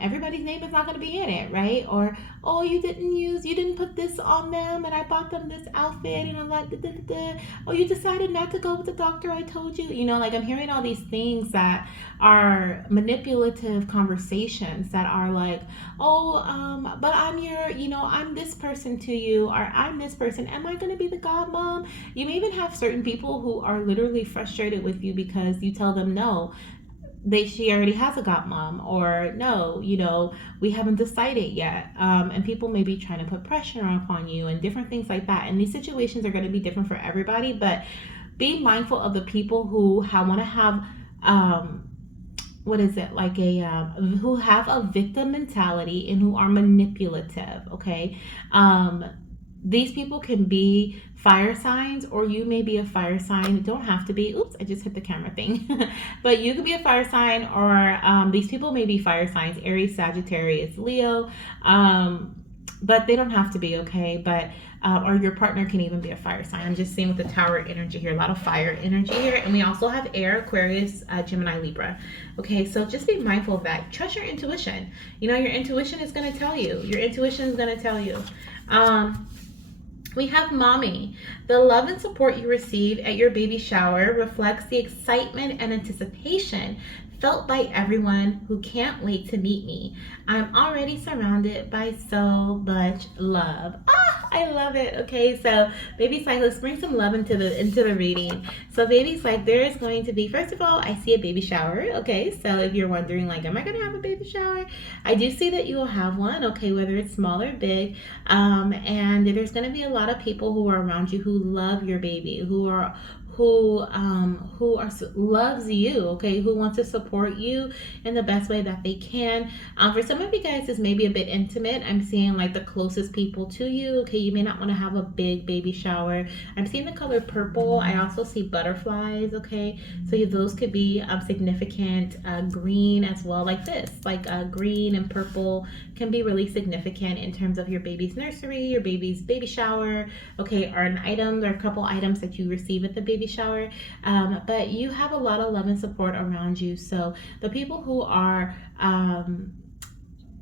everybody's name is not going to be in it, right? Or, oh, you didn't put this on them, and I bought them this outfit, and I'm like, da, da, da, da. Oh, you decided not to go with the doctor I told you. Like, I'm hearing all these things that are manipulative conversations that are like, oh, but I'm I'm this person to you, or I'm this person. Am I going to be the godmom? You may even have certain people who are literally frustrated with you because you tell them no, she already has a godmom, or no, we haven't decided yet, and people may be trying to put pressure upon you and different things like that. And these situations are going to be different for everybody, but be mindful of the people who want to have what is it, like a who have a victim mentality and who are manipulative. Okay, these people can be fire signs, or you may be a fire sign. It don't have to be. Oops, I just hit the camera thing. But you could be a fire sign, or these people may be fire signs: Aries, Sagittarius, Leo. But they don't have to be, okay? But or your partner can even be a fire sign. I'm just seeing with the tower energy here, a lot of fire energy here. And we also have air, Aquarius, Gemini, Libra. Okay, so just be mindful of that. Trust your intuition. Your intuition is going to tell you. Your intuition is going to tell you. We have mommy. The love and support you receive at your baby shower reflects the excitement and anticipation felt by everyone who can't wait to meet me. I'm already surrounded by so much love. I love it. Okay, so baby's like, let's bring some love into the reading. So baby's like, there is going to be, first of all, I see a baby shower. Okay, so if you're wondering, like, am I going to have a baby shower? I do see that you will have one. Okay, whether it's small or big, and there's going to be a lot of people who are around you who love your baby, who loves you, okay, who wants to support you in the best way that they can. For some of you guys, this may be a bit intimate. I'm seeing like the closest people to you. Okay, you may not want to have a big baby shower. I'm seeing the color purple. I also see butterflies. Okay, so those could be significant. Green as well, like this, like green and purple can be really significant in terms of your baby's nursery, your baby's baby shower. Okay, or an item or a couple items that you receive at the baby shower. But you have a lot of love and support around you. So the people who are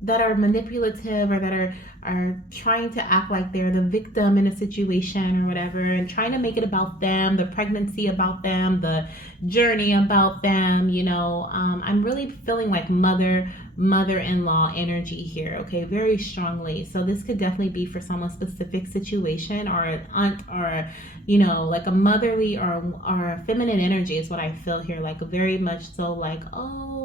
that are manipulative, or that are trying to act like they're the victim in a situation or whatever, and trying to make it about them, the pregnancy about them, the journey about them, I'm really feeling like mother-in-law energy here, okay, very strongly. So this could definitely be for someone's specific situation, or an aunt, or like a motherly or a feminine energy is what I feel here, like very much so, like, oh,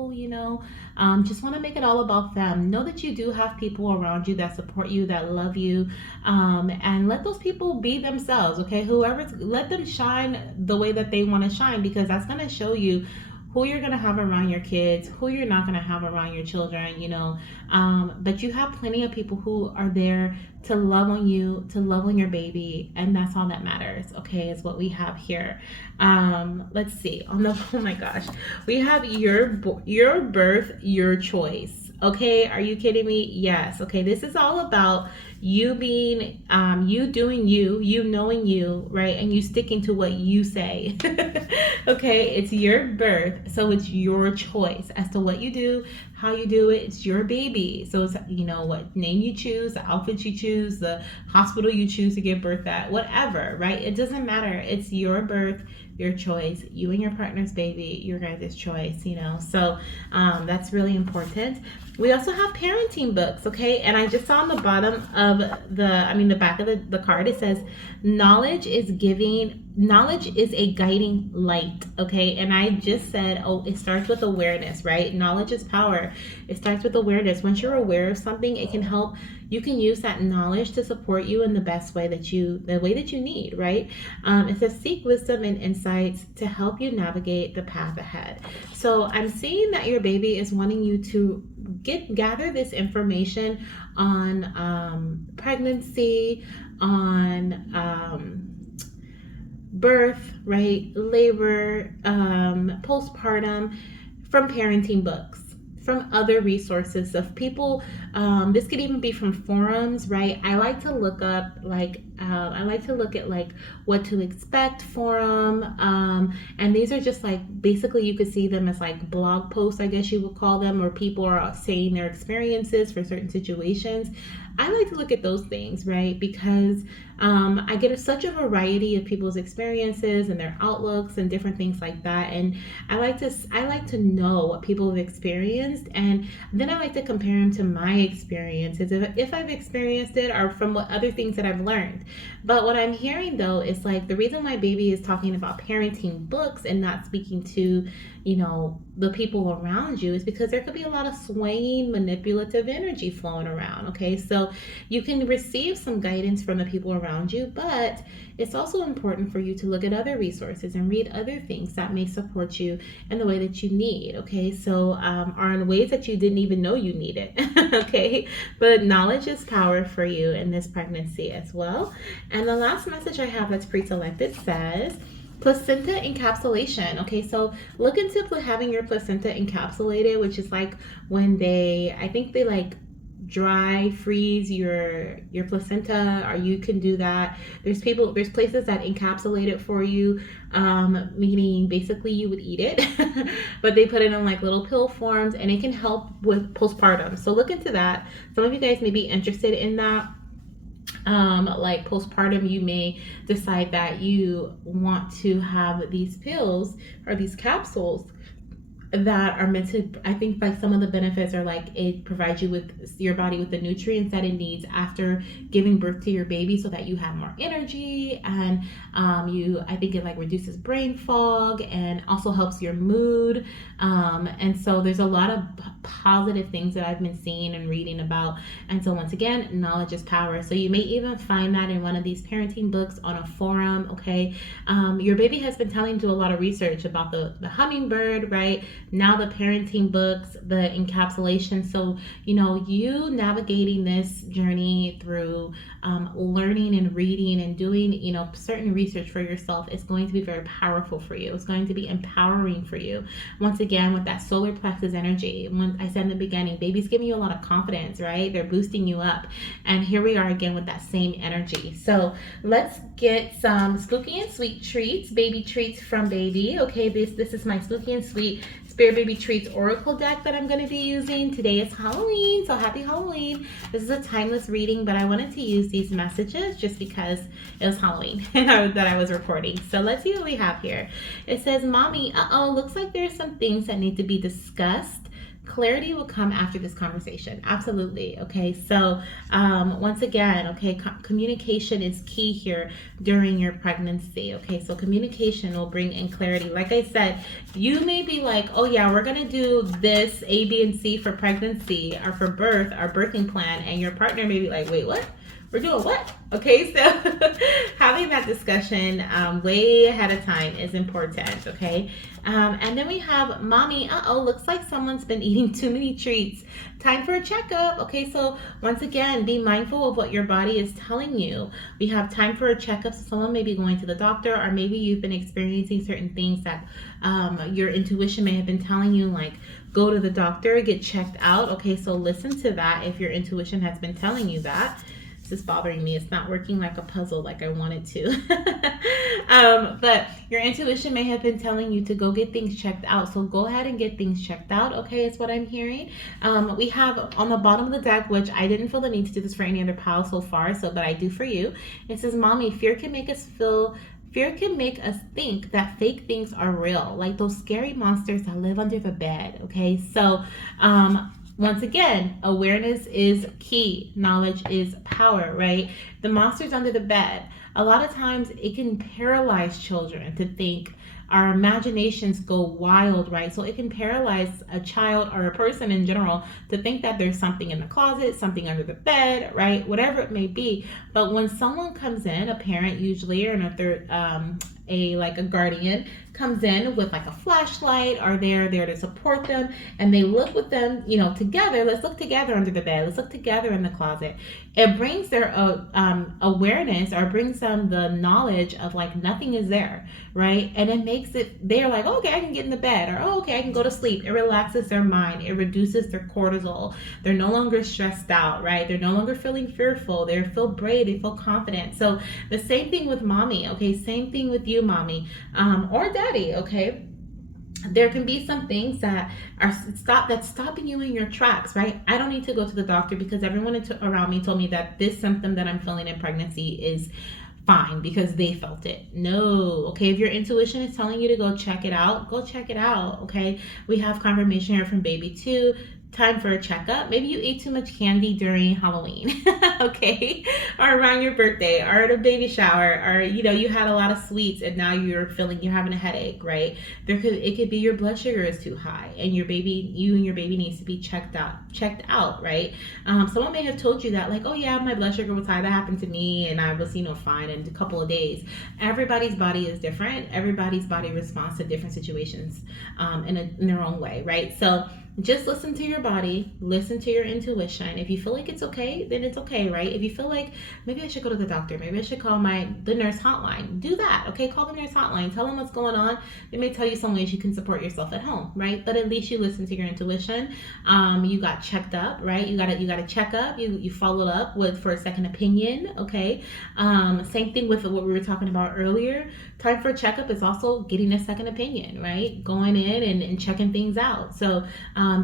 just want to make it all about them. Know that you do have people around you that support you, that love you, and let those people be themselves, okay? Let them shine the way that they want to shine, because that's going to show you who you're going to have around your kids, who you're not going to have around your children, but you have plenty of people who are there to love on you, to love on your baby, and that's all that matters, okay, is what we have here. Let's see, oh my gosh, we have your birth, your choice. Okay, are you kidding me? Yes. Okay, this is all about you being, you doing you knowing you, right? And you sticking to what you say. Okay, it's your birth, so it's your choice as to what you do, how you do it. It's your baby. So it's, you know, what name you choose, the outfit you choose, the hospital you choose to give birth at, whatever, right? It doesn't matter. It's your birth, your choice, you and your partner's baby, your guys' choice, you know. So that's really important. We also have parenting books, okay? And I just saw on the bottom of the back of the card, it says, knowledge is a guiding light, okay? And I just said, oh, it starts with awareness, right? Knowledge is power. It starts with awareness. Once you're aware of something, it can help. You can use that knowledge to support you in the best way that you need, right? It says, seek wisdom and insights to help you navigate the path ahead. So I'm seeing that your baby is wanting you to gather this information on pregnancy, on birth, right, labor, postpartum, from parenting books, from other resources of people. This could even be from forums, right? I like to look up at like what to expect forum, and these are just like, basically you could see them as like blog posts, I guess you would call them, where people are saying their experiences for certain situations. I like to look at those things, right? Because I get such a variety of people's experiences and their outlooks and different things like that. And I like to know what people have experienced, and then I like to compare them to my experiences, if I've experienced it, or from what other things that I've learned. But what I'm hearing though is like, the reason my baby is talking about parenting books and not speaking to, you know, the people around you, is because there could be a lot of swaying, manipulative energy flowing around. Okay, so you can receive some guidance from the people around you, but it's also important for you to look at other resources and read other things that may support you in the way that you need. Okay, so are in ways that you didn't even know you needed. Okay, but knowledge is power for you in this pregnancy as well. And the last message I have that's pre-selected says, placenta encapsulation. Okay, so look into having your placenta encapsulated, which is like when I think they like dry freeze your placenta, or you can do that. There's places that encapsulate it for you, meaning basically you would eat it, but they put it in like little pill forms, and it can help with postpartum. So look into that. Some of you guys may be interested in that. Like postpartum, you may decide that you want to have these pills or these capsules that are meant to, I think like some of the benefits are like, it provides you with your body with the nutrients that it needs after giving birth to your baby, so that you have more energy, and I think it like reduces brain fog and also helps your mood, and so there's a lot of positive things that I've been seeing and reading about. And so once again, knowledge is power. So you may even find that in one of these parenting books, on a forum. Okay, your baby has been telling you to do a lot of research about the hummingbird, right? Now the parenting books, the encapsulation. So, you know, you navigating this journey through learning and reading and doing, you know, certain research for yourself is going to be very powerful for you. It's going to be empowering for you. Once again, with that solar plexus energy, when I said in the beginning, baby's giving you a lot of confidence, right? They're boosting you up. And here we are again with that same energy. So let's get some spooky and sweet treats, baby treats from baby. Okay, this is my spooky and sweet Spirit Baby Treats Oracle deck that I'm going to be using. Today is Halloween, so happy Halloween. This is a timeless reading, but I wanted to use these messages just because it was Halloween that I was recording. So let's see what we have here. It says, Mommy, looks like there's some things that need to be discussed. Clarity will come after this conversation. Absolutely. Okay, so once again, okay, communication is key here during your pregnancy. Okay, so communication will bring in clarity. Like I said, you may be like, oh yeah, we're gonna do this A, B, and C for pregnancy or for birth, our birthing plan, and your partner may be like, wait, what? We're doing what? Okay, so having that discussion way ahead of time is important, okay? And then we have, Mommy, looks like someone's been eating too many treats. Time for a checkup. Okay, so once again, be mindful of what your body is telling you. We have time for a checkup. So someone may be going to the doctor, or maybe you've been experiencing certain things that your intuition may have been telling you, like, go to the doctor, get checked out. Okay, so listen to that if your intuition has been telling you that. This is bothering me. It's not working like a puzzle like I want it to. But your intuition may have been telling you to go get things checked out. So go ahead and get things checked out. Okay, is what I'm hearing. We have on the bottom of the deck, which I didn't feel the need to do this for any other pile so far, so but I do for you. It says, Mommy, fear can make us think that fake things are real, like those scary monsters that live under the bed. Okay, so once again, awareness is key. Knowledge is power, right? The monsters under the bed. A lot of times it can paralyze children to think. Our imaginations go wild, right? So it can paralyze a child or a person in general to think that there's something in the closet, something under the bed, right? Whatever it may be. But when someone comes in, a parent usually, or a third, a guardian comes in with like a flashlight, or they're there to support them, and they look with them, together. Let's look together under the bed. Let's look together in the closet. It brings their awareness, or brings them the knowledge of like nothing is there, right? And it makes it, they're like, oh, okay, I can get in the bed, or oh, okay, I can go to sleep. It relaxes their mind. It reduces their cortisol. They're no longer stressed out, right? They're no longer feeling fearful. They feel brave. They feel confident. So the same thing with mommy, okay? Same thing with you, mommy, or daddy, okay? There can be some things that that's stopping you in your tracks, right? I don't need to go to the doctor because everyone around me told me that this symptom that I'm feeling in pregnancy is fine because they felt it. No, okay? If your intuition is telling you to go check it out, go check it out, okay? We have confirmation here from baby 2. Time for a checkup. Maybe you ate too much candy during Halloween, okay? Or around your birthday, or at a baby shower, or you had a lot of sweets and now you're having a headache, right? It could be your blood sugar is too high and you and your baby needs to be checked out, right? Someone may have told you that, like, oh yeah, my blood sugar was high. That happened to me and I was, fine in a couple of days. Everybody's body is different. Everybody's body responds to different situations in their own way, right? So just listen to your body, listen to your intuition. If you feel like it's okay, then it's okay, right? If you feel like maybe I should go to the doctor, maybe I should call the nurse hotline, do that, okay? Call the nurse hotline, tell them what's going on. They may tell you some ways you can support yourself at home, right? But at least you listen to your intuition. You got checked up, right? You got a checkup. You followed up for a second opinion, okay? Same thing with what we were talking about earlier. Time for a checkup is also getting a second opinion, right? Going in and checking things out. So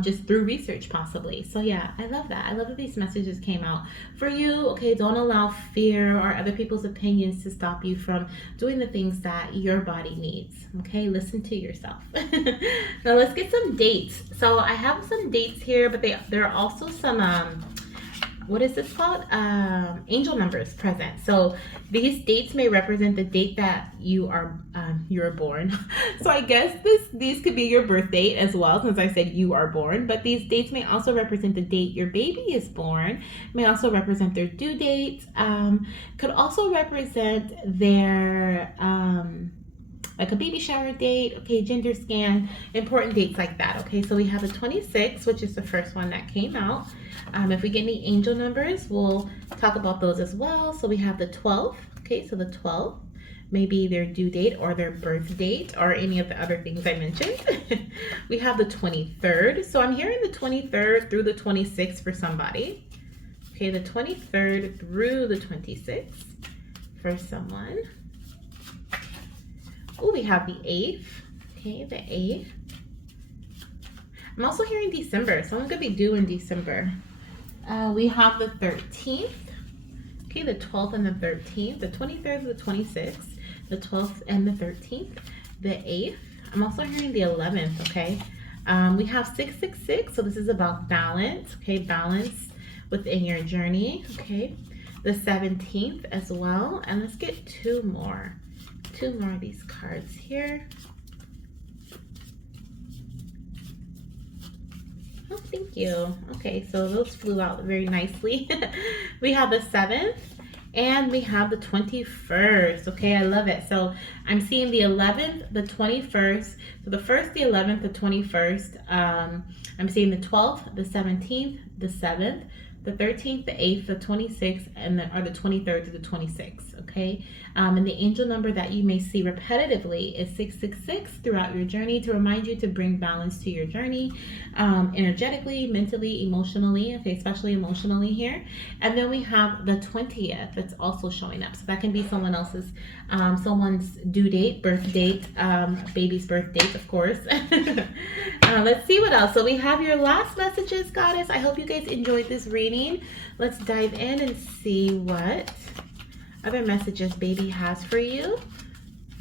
just through research possibly. So yeah, I love that. I love that these messages came out for you. Okay, don't allow fear or other people's opinions to stop you from doing the things that your body needs. Okay, listen to yourself. Now let's get some dates. So I have some dates here, but there are also some what is this called? Angel numbers present. So these dates may represent the date that you're born. So I guess these could be your birth date as well, since I said you are born. But these dates may also represent the date your baby is born. May also represent their due date. Could also represent their like a baby shower date, okay, gender scan, important dates like that, okay? So we have a 26, which is the first one that came out. If we get any angel numbers, we'll talk about those as well. So we have the 12th, okay, so the 12th, maybe their due date or their birth date or any of the other things I mentioned. We have the 23rd. So I'm hearing the 23rd through the 26th for somebody. Okay, the 23rd through the 26th for someone. Oh, we have the 8th. Okay, the 8th. I'm also hearing December. Someone could be due in December. We have the 13th. Okay, the 12th and the 13th. The 23rd and the 26th. The 12th and the 13th. The 8th. I'm also hearing the 11th, okay? We have 666. So this is about balance. Okay, balance within your journey. Okay. The 17th as well. And let's get two more of these cards here. Oh, thank you. Okay, so those flew out very nicely. We have the 7th and we have the 21st. Okay, I love it. So I'm seeing the 11th, the 21st. So the 1st, the 11th, the 21st. I'm seeing the 12th, the 17th, the 7th, the 13th, the 8th, the 26th, and the 23rd to the 26th, okay? And the angel number that you may see repetitively is 666 throughout your journey to remind you to bring balance to your journey, energetically, mentally, emotionally, okay, especially emotionally here. And then we have the 20th that's also showing up. So that can be someone's due date, birth date, baby's birth date, of course. Let's see what else. So we have your last messages, Goddess. I hope you guys enjoyed this reading. Let's dive in and see what other messages baby has for you.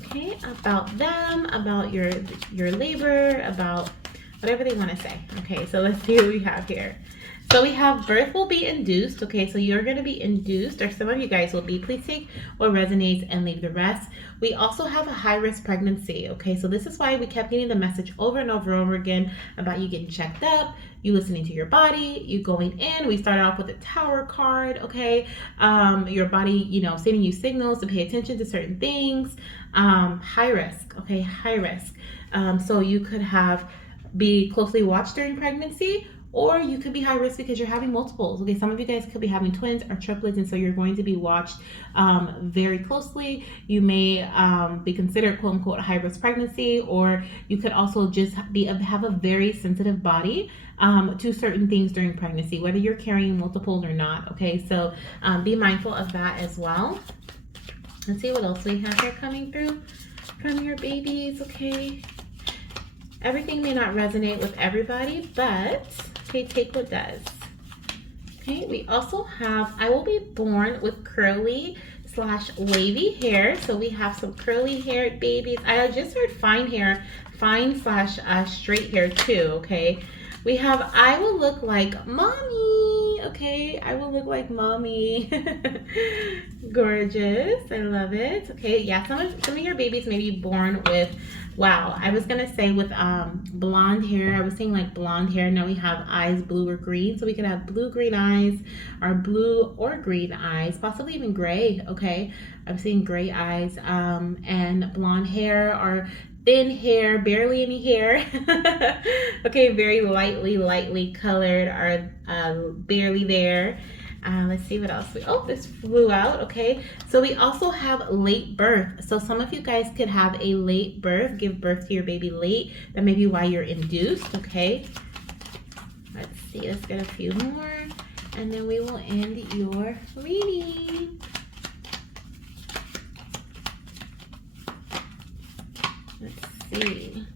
Okay, about them, about your labor, about whatever they want to say. Okay, so let's see what we have here. So we have birth will be induced. Okay, so you're going to be induced, or some of you guys will be. Please take what resonates and leave the rest. We also have a high risk pregnancy. Okay, so this is why we kept getting the message over and over and over again about you getting checked up, you listening to your body, you going in. We started off with a tower card. Okay, your body, sending you signals to pay attention to certain things. High risk. Okay, high risk. So you could be closely watched during pregnancy, or you could be high risk because you're having multiples. Okay, some of you guys could be having twins or triplets, and so you're going to be watched very closely. You may be considered quote unquote high risk pregnancy, or you could also just have a very sensitive body to certain things during pregnancy, whether you're carrying multiples or not. Okay, so be mindful of that as well. Let's see what else we have here coming through from your babies. Okay, everything may not resonate with everybody, but okay, take what does. Okay, we also have I will be born with curly / wavy hair. So we have some curly haired babies. I just heard fine hair, fine / straight hair too. Okay, we have I will look like mommy. Okay, I will look like mommy. Gorgeous, I love it. Okay, yeah, some of your babies may be born with, wow, I was gonna say with blonde hair. I was saying like blonde hair. Now we have eyes blue or green, so we could have blue green eyes, or blue or green eyes, possibly even gray. Okay, I'm seeing gray eyes, and blonde hair, or thin hair, barely any hair. Okay, very lightly colored, or barely there. Let's see what else. This flew out. Okay, so we also have late birth. So some of you guys could have a late birth, give birth to your baby late. That may be why you're induced. Okay, let's see. Let's get a few more, and then we will end your reading. Let's see.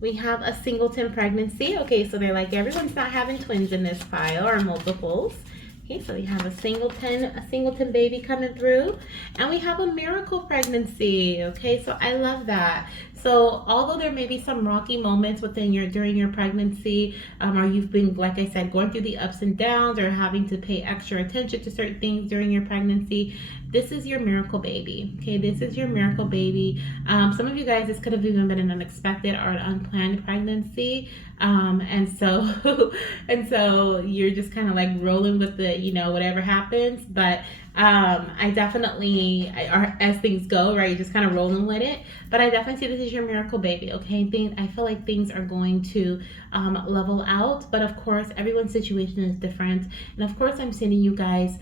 We have a singleton pregnancy. Okay, so they're like, everyone's not having twins in this file, or multiples. Okay, so we have a singleton baby coming through, and we have a miracle pregnancy. Okay, so I love that. So although there may be some rocky moments during your pregnancy, or you've been, like I said, going through the ups and downs, or having to pay extra attention to certain things during your pregnancy, this is your miracle baby. Okay, this is your miracle baby. Some of you guys, this could have even been an unexpected or an unplanned pregnancy, and so you're just kind of like rolling with the whatever happens. But I definitely, as things go, right, you're just kind of rolling with it. But I definitely see this as your miracle baby. Okay, I feel like things are going to level out, but of course everyone's situation is different, and of course I'm sending you guys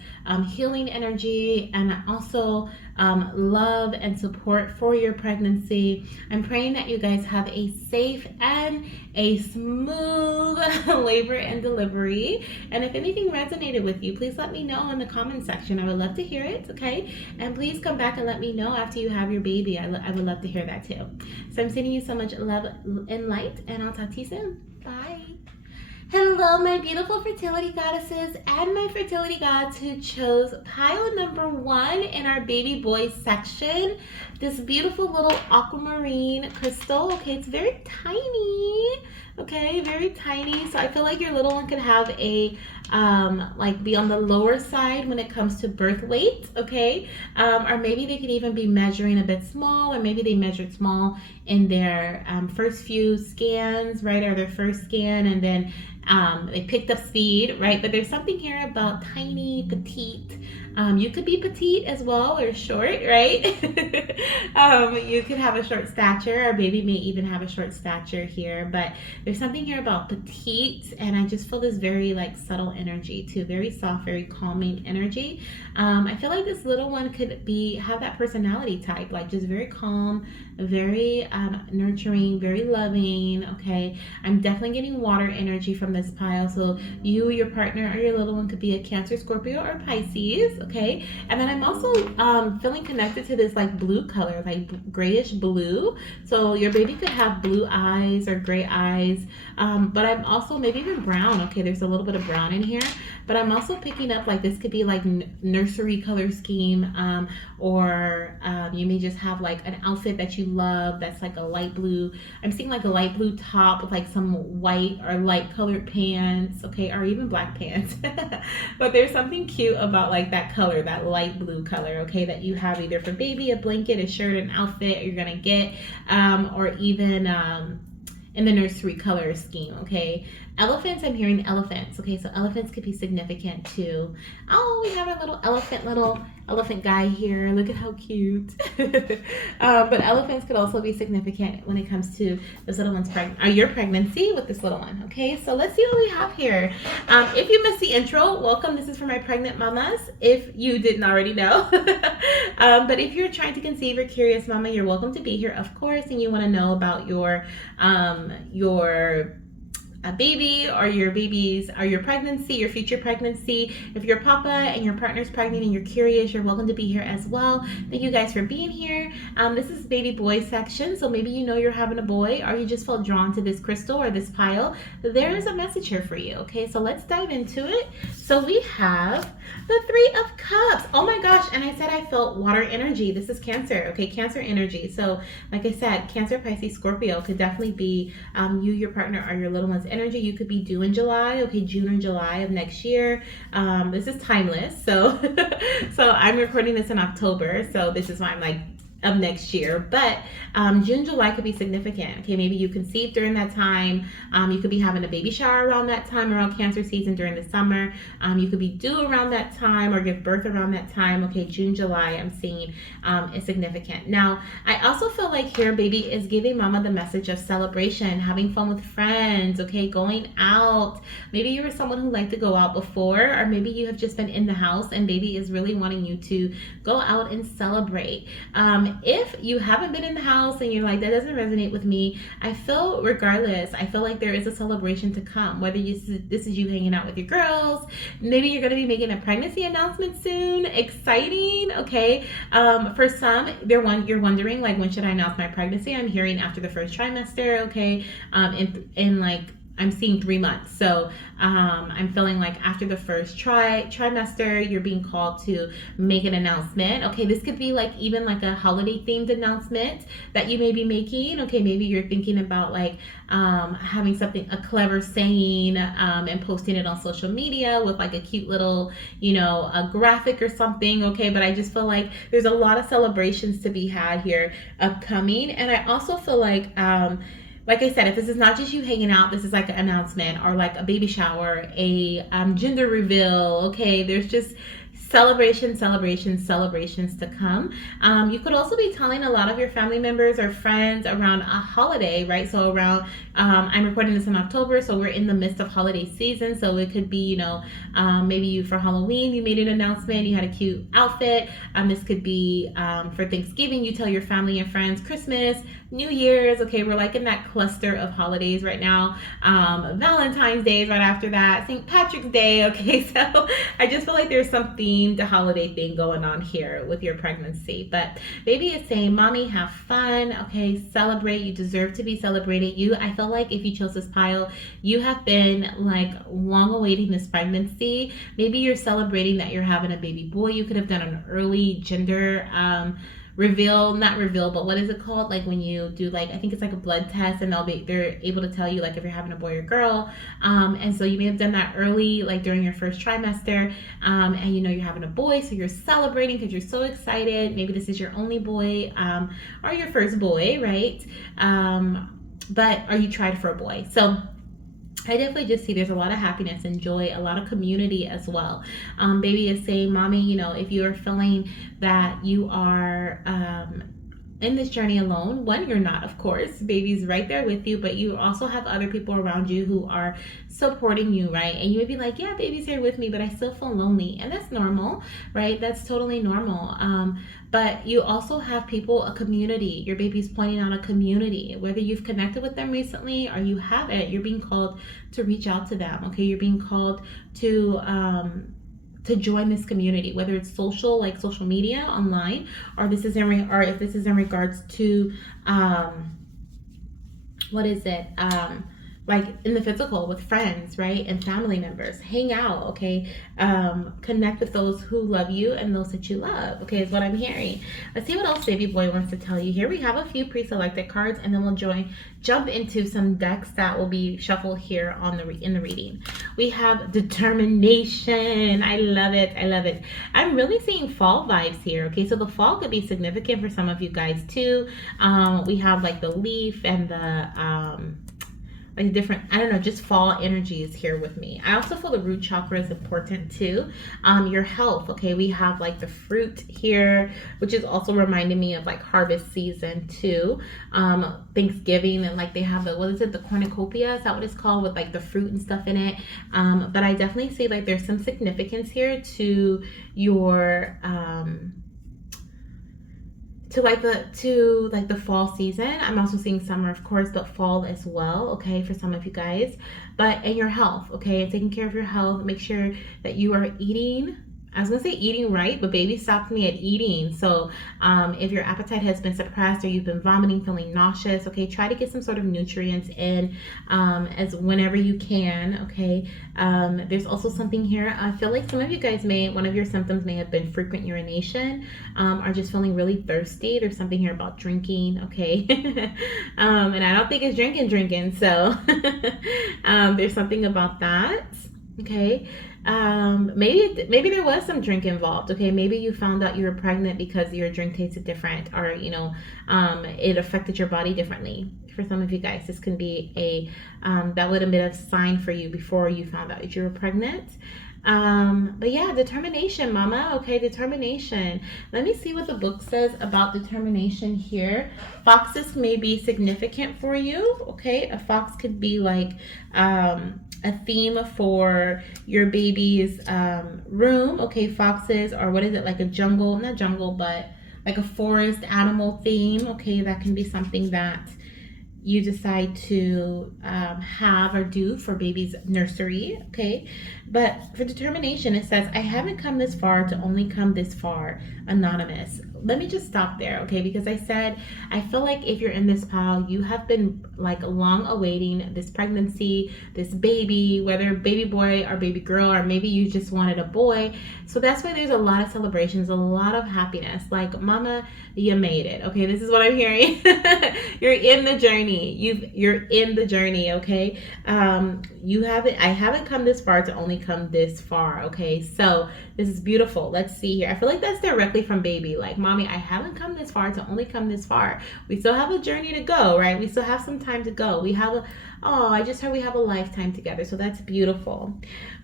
healing energy, and also love and support for your pregnancy. I'm praying that you guys have a safe and a smooth labor and delivery. And if anything resonated with you, please let me know in the comment section. I would love to hear it. Okay, and please come back and let me know after you have your baby. I would love to hear that too. So I'm sending you so much love and light, and I'll talk to you soon. Bye. Hello, my beautiful fertility goddesses and my fertility gods who chose pile number 1 in our baby boy section. This beautiful little aquamarine crystal. Okay, it's very tiny. Okay, very tiny. So I feel like your little one could have a be on the lower side when it comes to birth weight. Okay, or maybe they could even be measuring a bit small, or maybe they measured small in their first few scans, right, or their first scan, and then they picked up speed, right? But there's something here about tiny, petite. You could be petite as well, or short, right? You could have a short stature. Our baby may even have a short stature here, but there's something here about petite, and I just feel this very like subtle energy too, very soft, very calming energy. I feel like this little one could be have that personality type, like just very calm, very nurturing, very loving. Okay, I'm definitely getting water energy from this pile. So you, your partner, or your little one could be a Cancer, Scorpio, or Pisces. Okay, and then I'm also feeling connected to this like blue color, like grayish blue. So your baby could have blue eyes or gray eyes, but I'm also maybe even brown. Okay, there's a little bit of brown in here, but I'm also picking up like this could be like nursery color scheme, or you may just have like an outfit that you love that's like a light blue. I'm seeing like a light blue top with like some white or light colored pants, okay, or even black pants. But there's something cute about like that color, that light blue color, okay, that you have either for baby, a blanket, a shirt, an outfit you're gonna get, or even in the nursery color scheme, okay? Elephants, I'm hearing elephants, okay? So elephants could be significant too. Oh, we have our little elephant guy here. Look at how cute. But elephants could also be significant when it comes to this little one's your pregnancy with this little one, okay? So let's see what we have here. If you missed the intro, welcome. This is for my pregnant mamas, if you didn't already know. But if you're trying to conceive or curious mama, you're welcome to be here, of course, and you want to know about your a baby or your babies or your pregnancy, your future pregnancy. If you're papa and your partner's pregnant and you're curious, you're welcome to be here as well. Thank you guys for being here. This is baby boy section, so maybe you know you're having a boy or you just felt drawn to this crystal or this pile. There is a message here for you, okay? So let's dive into it. So we have the Three of Cups. Oh my gosh, and I said I felt water energy. This is Cancer, okay? Cancer energy. So like I said, Cancer, Pisces, Scorpio could definitely be you, your partner, or your little one's energy. You could be due in July, okay, June or July of next year. This is timeless, so so I'm recording this in October, so this is why I'm like of next year. But June, July could be significant. Okay, maybe you conceived during that time. You could be having a baby shower around that time, around Cancer season during the summer. You could be due around that time or give birth around that time. Okay, June, July, I'm seeing is significant. Now, I also feel like here, baby is giving mama the message of celebration, having fun with friends, okay, going out. Maybe you were someone who liked to go out before, or maybe you have just been in the house and baby is really wanting you to go out and celebrate. If you haven't been in the house and you're like, that doesn't resonate with me, I feel regardless, I feel like there is a celebration to come. Whether this is you hanging out with your girls, maybe you're going to be making a pregnancy announcement soon. Exciting, okay? For some, you're wondering, like, when should I announce my pregnancy? I'm hearing after the first trimester, okay? In like, I'm seeing 3 months. So I'm feeling like after the first trimester, you're being called to make an announcement. Okay, this could be like even like a holiday themed announcement that you may be making. Okay, maybe you're thinking about like having something, a clever saying, and posting it on social media with like a cute little, a graphic or something. Okay, but I just feel like there's a lot of celebrations to be had here upcoming. And I also feel like I said, if this is not just you hanging out, this is like an announcement or like a baby shower, a gender reveal. Okay, there's just celebrations to come. You could also be telling a lot of your family members or friends around a holiday, right? So around, I'm recording this in October, so we're in the midst of holiday season. So it could be, maybe you for Halloween, you made an announcement, you had a cute outfit. This could be for Thanksgiving, you tell your family and friends, Christmas, New Year's. Okay, we're like in that cluster of holidays right now. Valentine's Day is right after that, St. Patrick's Day. Okay, so I just feel like there's some themed holiday thing going on here with your pregnancy. But baby is saying, mommy, have fun. Okay, celebrate. You deserve to be celebrated. I feel like if you chose this pile, you have been like long awaiting this pregnancy. Maybe you're celebrating that you're having a baby boy. You could have done an early gender not reveal, but what is it called? Like when you do like, I think it's like a blood test and they're able to tell you like if you're having a boy or girl. And so you may have done that early, like during your first trimester, and you're having a boy, so you're celebrating because you're so excited. Maybe this is your only boy, or your first boy, right? Or you tried for a boy. So I definitely just see there's a lot of happiness and joy, a lot of community as well. Baby is saying, mommy, if you are feeling that you are in this journey alone. One, you're not, of course. Baby's right there with you, but you also have other people around you who are supporting you, right? And you would be like, yeah, baby's here with me, but I still feel lonely. And that's normal, right? That's totally normal. But you also have people, a community. Your baby's pointing out a community. Whether you've connected with them recently or you haven't, you're being called to reach out to them, okay? You're being called to join this community, whether it's social, like social media, online, or or if this is in regards to what is it? Like in the physical with friends, right? And family members. Hang out, okay? Connect with those who love you and those that you love, okay, is what I'm hearing. Let's see what else Baby Boy wants to tell you. Here we have a few pre-selected cards, and then we'll jump into some decks that will be shuffled here in the reading. We have determination. I love it. I love it. I'm really seeing fall vibes here, okay? So the fall could be significant for some of you guys too. We have like the leaf and the like different, I don't know, just fall energies here with me. I also feel the root chakra is important too. Your health, okay, we have like the fruit here, which is also reminding me of like harvest season too. Thanksgiving, and like they have the, what is it, the cornucopia, is that what it's called, with like the fruit and stuff in it. But I definitely see like there's some significance here to your to like the fall season. I'm also seeing summer, of course, but fall as well, okay, for some of you guys. But in your health, okay, and taking care of your health, make sure that you are eating. I was gonna say eating right, but baby stopped me at eating. So if your appetite has been suppressed or you've been vomiting, feeling nauseous, okay, try to get some sort of nutrients in as whenever you can, okay. There's also something here. I feel like some of you guys one of your symptoms may have been frequent urination, or just feeling really thirsty. There's something here about drinking, okay. And I don't think it's drinking. So there's something about that, okay. Maybe there was some drink involved, okay. Maybe you found out you were pregnant because your drink tasted different, or it affected your body differently. For some of you guys, this can be a that would have been a sign for you before you found out that you were pregnant. But yeah, determination, mama, okay, determination. Let me see what the book says about determination here. Foxes may be significant for you, okay. A fox could be like a theme for your baby's room, okay. Foxes, or what is it, like a jungle, not jungle, but like a forest animal theme, okay. That can be something that you decide to have or do for baby's nursery, okay. But for determination, it says, I haven't come this far to only come this far, anonymous. Let me just stop there, okay, because I said I feel like if you're in this pile, you have been like long awaiting this pregnancy, this baby, whether baby boy or baby girl, or maybe you just wanted a boy. So that's why there's a lot of celebrations, a lot of happiness. Like, mama, you made it, okay. This is what I'm hearing. You're in the journey. You're in the journey, okay. I haven't come this far to only come this far, okay. So this is beautiful. Let's see here. I feel like that's directly from baby, like, mommy, I haven't come this far to only come this far. We still have a journey to go, right? We still have some time to go. I just heard we have a lifetime together. So that's beautiful.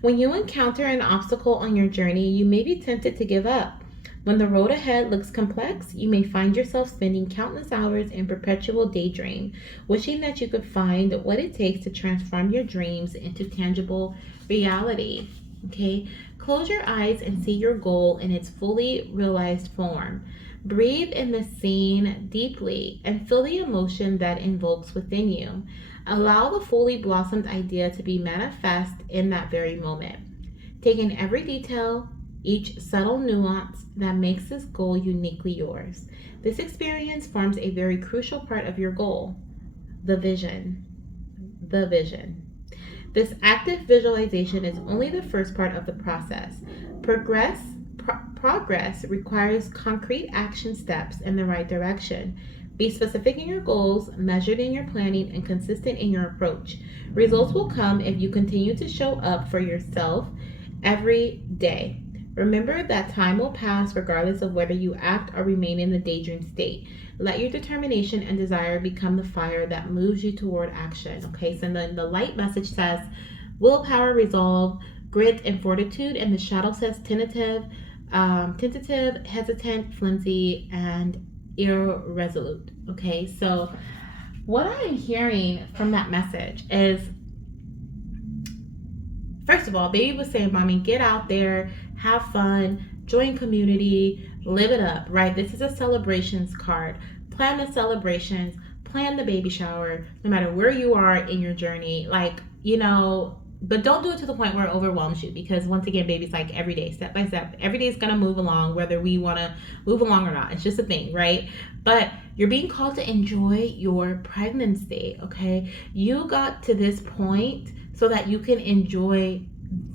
When you encounter an obstacle on your journey, you may be tempted to give up. When the road ahead looks complex, you may find yourself spending countless hours in perpetual daydream, wishing that you could find what it takes to transform your dreams into tangible reality. Okay? Close your eyes and see your goal in its fully realized form. Breathe in the scene deeply and feel the emotion that invokes within you. Allow the fully blossomed idea to be manifest in that very moment. Take in every detail, each subtle nuance that makes this goal uniquely yours. This experience forms a very crucial part of your goal, the vision. The vision. This active visualization is only the first part of the process. Progress requires concrete action steps in the right direction. Be specific in your goals, measured in your planning, and consistent in your approach. Results will come if you continue to show up for yourself every day. Remember that time will pass regardless of whether you act or remain in the daydream state. Let your determination and desire become the fire that moves you toward action. Okay, so then the light message says willpower, resolve, grit, and fortitude, and the shadow says tentative, hesitant, flimsy, and irresolute. Okay, so what I'm hearing from that message is, first of all, baby was saying, Mommy, get out there, have fun, join community, live it up, right? This is a celebrations card. Plan the celebrations, plan the baby shower, no matter where you are in your journey. Like, but don't do it to the point where it overwhelms you, because once again, baby's like every day, step by step. Every day is going to move along, whether we want to move along or not. It's just a thing, right? But you're being called to enjoy your pregnancy, okay? You got to this point so that you can enjoy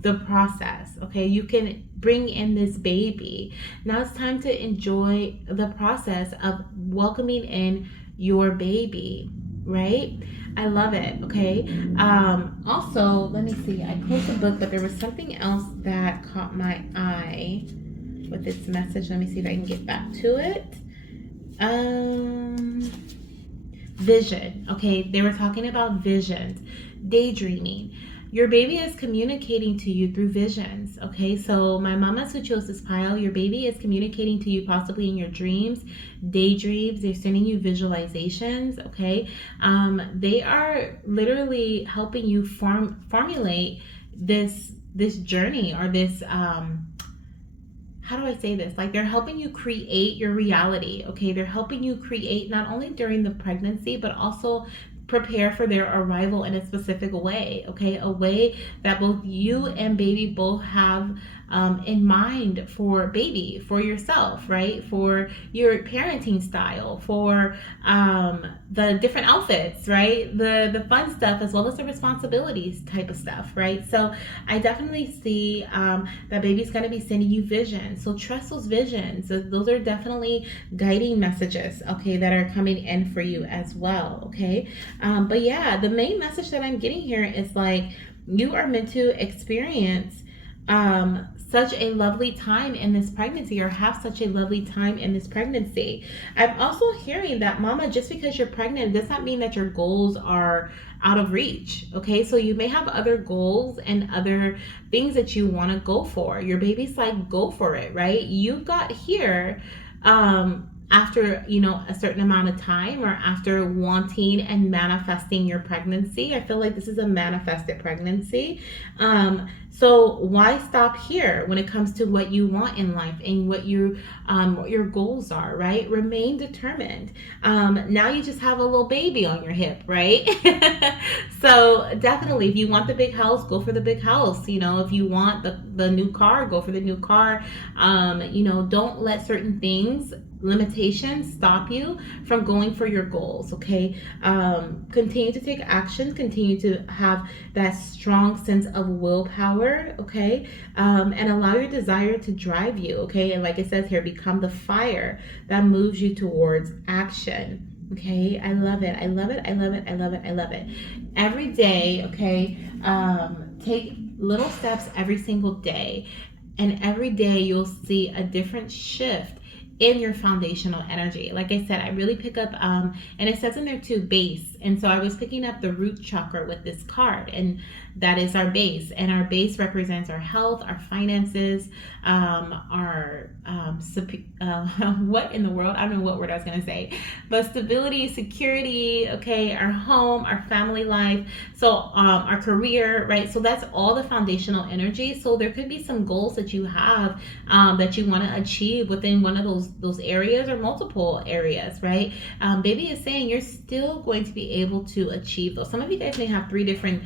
the process, okay? You can bring in this baby. Now it's time to enjoy the process of welcoming in your baby, right? I love it, okay? Also, let me see. I closed the book, but there was something else that caught my eye with this message. Let me see if I can get back to it. Vision, okay? They were talking about visions, daydreaming. Your baby is communicating to you through visions, okay? So my mama who chose this pile, your baby is communicating to you possibly in your dreams, daydreams. They're sending you visualizations, okay? They are literally helping you formulate this journey, or this how do I say this? Like, they're helping you create your reality, okay? They're helping you create not only during the pregnancy, but also prepare for their arrival in a specific way, okay? A way that both you and baby both have in mind for baby, for yourself, right? For your parenting style, for the different outfits, right? The fun stuff, as well as the responsibilities type of stuff, right? So I definitely see that baby's going to be sending you visions. So trust those visions. Those are definitely guiding messages, okay, that are coming in for you as well, okay? But yeah, the main message that I'm getting here is like, you are meant to experience such a lovely time in this pregnancy, or have such a lovely time in this pregnancy. I'm also hearing that, mama, just because you're pregnant does not mean that your goals are out of reach, okay? So you may have other goals and other things that you want to go for. Your baby's like, go for it, right? You got here after a certain amount of time, or after wanting and manifesting your pregnancy. I feel like this is a manifested pregnancy. So why stop here when it comes to what you want in life and what your goals are, right? Remain determined. Now you just have a little baby on your hip, right? So definitely, if you want the big house, go for the big house. If you want the new car, go for the new car. Don't let certain things, limitations, stop you from going for your goals, okay? Continue to take action, continue to have that strong sense of willpower, okay? And allow your desire to drive you, okay? And like it says here, become the fire that moves you towards action. Okay, I love it. I love it. I love it. I love it. I love it. Every day, okay, take little steps every single day, and every day you'll see a different shift in your foundational energy. Like I said, I really pick up, and it says in there too, base. And so I was picking up the root chakra with this card, and that is our base. And our base represents our health, our finances, our what in the world? I don't know what word I was gonna say, but stability, security, okay, our home, our family life, so our career, right? So that's all the foundational energy. So there could be some goals that you have that you want to achieve within one of those areas, or multiple areas, right? Baby is saying you're still going to be able to achieve those. Some of you guys may have 3 different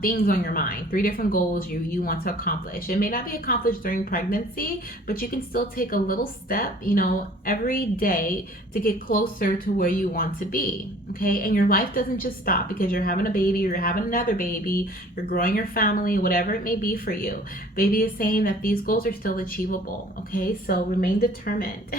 things on your mind, 3 different goals you want to accomplish. It may not be accomplished during pregnancy, but you can still take a little step, every day to get closer to where you want to be, okay? And your life doesn't just stop because you're having a baby, or you're having another baby, you're growing your family, whatever it may be for you. Baby is saying that these goals are still achievable, okay? So remain determined.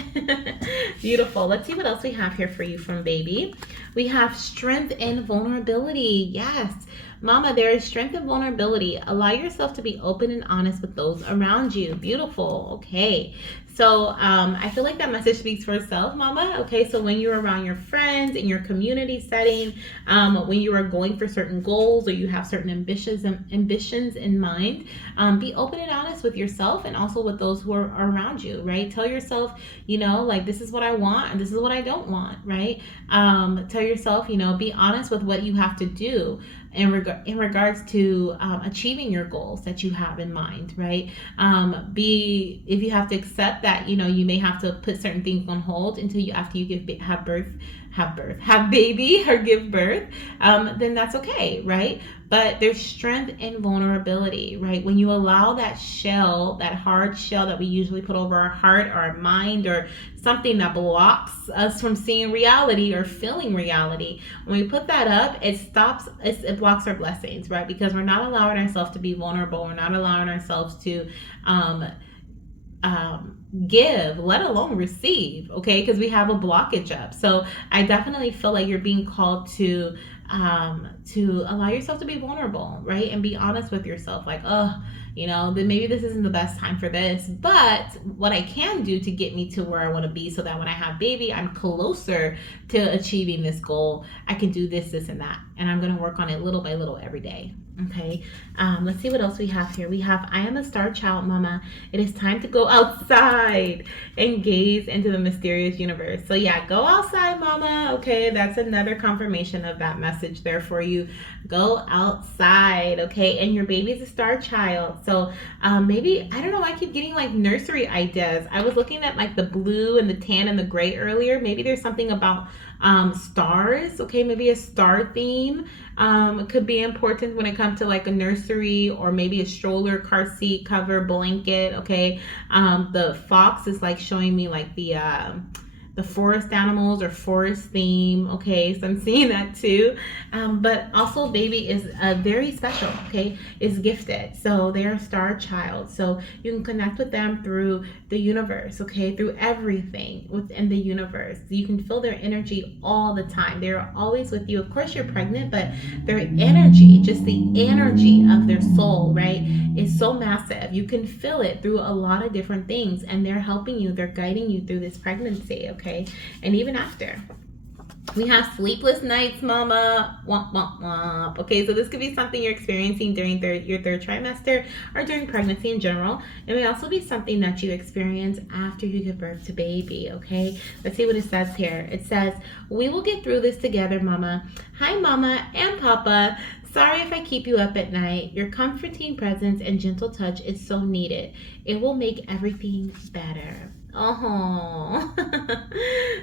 Beautiful. Let's see what else we have here for you from baby. We have strength and vulnerability. Yes. Mama, there is strength and vulnerability. Allow yourself to be open and honest with those around you. Beautiful. Okay. So I feel like that message speaks for itself, Mama. Okay, so when you're around your friends in your community setting, when you are going for certain goals or you have certain ambitions in mind, be open and honest with yourself and also with those who are around you. Right? Tell yourself, like this is what I want and this is what I don't want. Right? Tell yourself, be honest with what you have to do in regards to achieving your goals that you have in mind, right? If you have to accept that, you may have to put certain things on hold until you after you have baby or give birth, then that's okay, right? But there's strength in vulnerability, right? When you allow that shell, that hard shell that we usually put over our heart or our mind or something that blocks us from seeing reality or feeling reality, when we put that up, it blocks our blessings, right? Because we're not allowing ourselves to be vulnerable. We're not allowing ourselves to give, let alone receive, okay? Because we have a blockage up. So I definitely feel like you're being called to allow yourself to be vulnerable, right? And be honest with yourself, like, then maybe this isn't the best time for this, but what I can do to get me to where I want to be so that when I have baby, I'm closer to achieving this goal. I can do this, and that. And I'm going to work on it little by little every day. Okay. Let's see what else we have here. We have, I am a star child, Mama. It is time to go outside and gaze into the mysterious universe. So yeah, go outside, Mama. Okay. That's another confirmation of that message there for you. Go outside. Okay. And your baby's a star child. So maybe, I don't know, I keep getting like nursery ideas. I was looking at like the blue and the tan and the gray earlier. Maybe there's something about stars. Okay. Maybe a star theme could be important when it comes to like a nursery or maybe a stroller, car seat cover, blanket. Okay. The fox is like showing me like the forest animals or forest theme. Okay, so I'm seeing that too. But also baby is very special. Okay, is gifted, so they're a star child, so you can connect with them through the universe. Okay, through everything within the universe, you can feel their energy all the time. They're always with you. Of course you're pregnant, but their energy, just the energy of their soul, right, is so massive. You can feel it through a lot of different things, and they're helping you, they're guiding you through this pregnancy. Okay, and even after. We have sleepless nights, Mama. Womp, womp, womp. Okay, so this could be something you're experiencing during your third trimester or during pregnancy in general. It may also be something that you experience after you give birth to baby. Okay, let's see what it says here. It says, we will get through this together, Mama. Hi, Mama and Papa. Sorry if I keep you up at night. Your comforting presence and gentle touch is so needed. It will make everything better. Oh,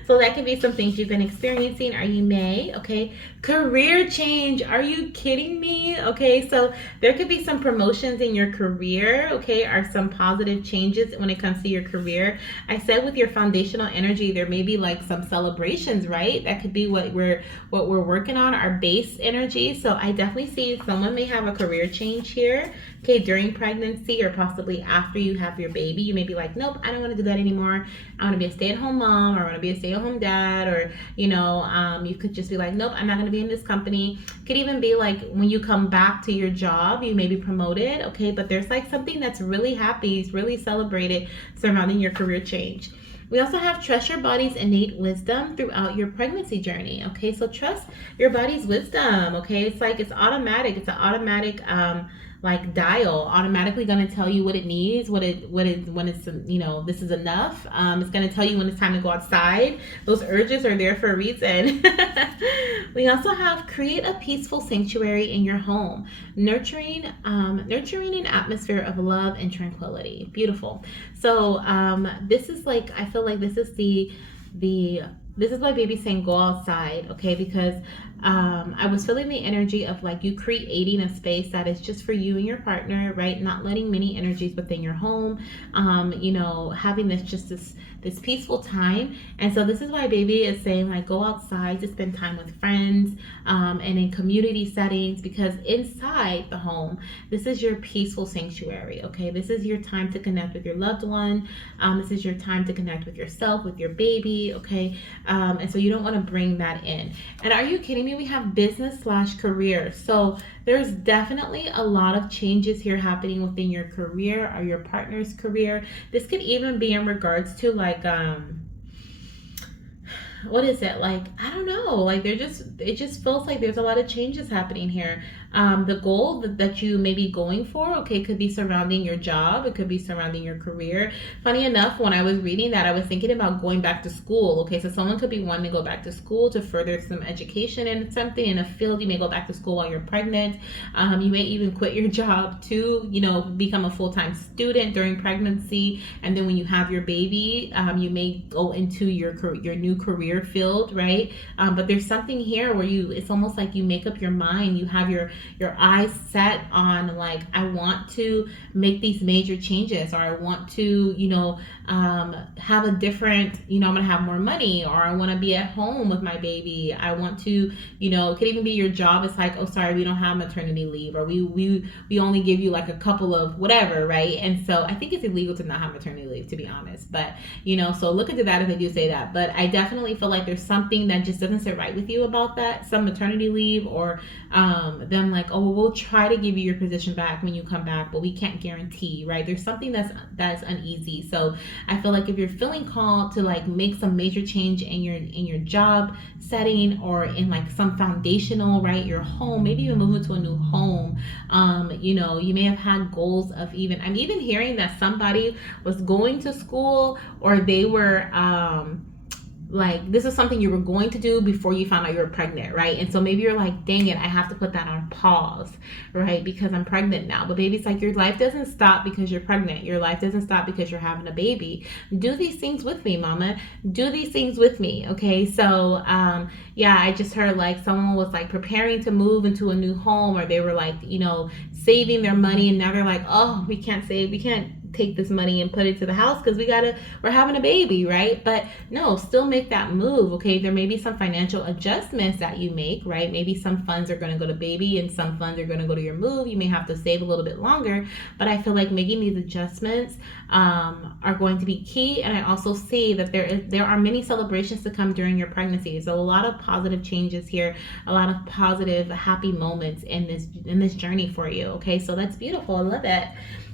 so that could be some things you've been experiencing or you may. Okay, career change. Are you kidding me? Okay, so there could be some promotions in your career. Okay, or some positive changes when it comes to your career. I said with your foundational energy, there may be like some celebrations, right? That could be what we're working on, our base energy. So I definitely see someone may have a career change here. Okay, during pregnancy or possibly after you have your baby, you may be like, nope, I don't want to do that anymore. I want to be a stay-at-home mom, or I want to be a stay-at-home dad, or you could just be like, nope, I'm not going to be in this company. Could even be like when you come back to your job, you may be promoted. Okay, but there's like something that's really happy, really celebrated surrounding your career change. We also have trust your body's innate wisdom throughout your pregnancy journey. Okay, so trust your body's wisdom. Okay, it's automatic. It's an automatic like dial, automatically going to tell you what it needs, when it's this is enough. It's going to tell you when it's time to go outside. Those urges are there for a reason. We also have create a peaceful sanctuary in your home, nurturing an atmosphere of love and tranquility. Beautiful. So this is like, I feel like this is this is why baby's saying go outside. Okay, because I was feeling the energy of like you creating a space that is just for you and your partner, right? Not letting many energies within your home, having this peaceful time. And so this is why baby is saying like go outside to spend time with friends, and in community settings, because inside the home, this is your peaceful sanctuary. Okay, this is your time to connect with your loved one. This is your time to connect with yourself, with your baby. Okay, And so you don't want to bring that in. And are you kidding me? We have business slash career. So there's definitely a lot of changes here happening within your career or your partner's career. This could even be in regards to like what is it like, I don't know, like it just feels like there's a lot of changes happening here. The goal that you may be going for, okay, could be surrounding your job, it could be surrounding your career. Funny enough, when I was reading that, I was thinking about going back to school. Okay, so someone could be wanting to go back to school to further some education in something in a field. You may go back to school while you're pregnant. You may even quit your job to become a full-time student during pregnancy, and then when you have your baby, you may go into your new career field, right? But there's something here where it's almost like you make up your mind. You have your eyes set on, like, I want to make these major changes, or I want to have a different, I'm gonna have more money, or I want to be at home with my baby. I want to, it could even be your job. It's like, oh, sorry, we don't have maternity leave, or we only give you like a couple of whatever, right? And so I think it's illegal to not have maternity leave, to be honest. But so look into that if they do say that. But I definitely feel like there's something that just doesn't sit right with you about that, some maternity leave, or them like, oh, well, we'll try to give you your position back when you come back, but we can't guarantee, right? There's something that's uneasy. So I feel like if you're feeling called to like make some major change in your job setting, or in like some foundational, right, your home, maybe even moving to a new home, you may have had goals of I'm even hearing that somebody was going to school, or they were like, this is something you were going to do before you found out you were pregnant, right? And so maybe you're like, dang it, I have to put that on pause, right? Because I'm pregnant now. But baby's like, your life doesn't stop because you're pregnant. Your life doesn't stop because you're having a baby. Do these things with me, mama. Do these things with me, okay? So, yeah, I just heard like someone was like preparing to move into a new home, or they were like, saving their money, and now they're like, oh, we can't take this money and put it to the house because we're having a baby, right? But no, still make that move, okay? There may be some financial adjustments that you make, right? Maybe some funds are going to go to baby and some funds are going to go to your move. You may have to save a little bit longer, but I feel like making these adjustments are going to be key. And I also see that there are many celebrations to come during your pregnancy. So a lot of positive changes here, a lot of positive, happy moments in this journey for you, okay? So that's beautiful. I love it.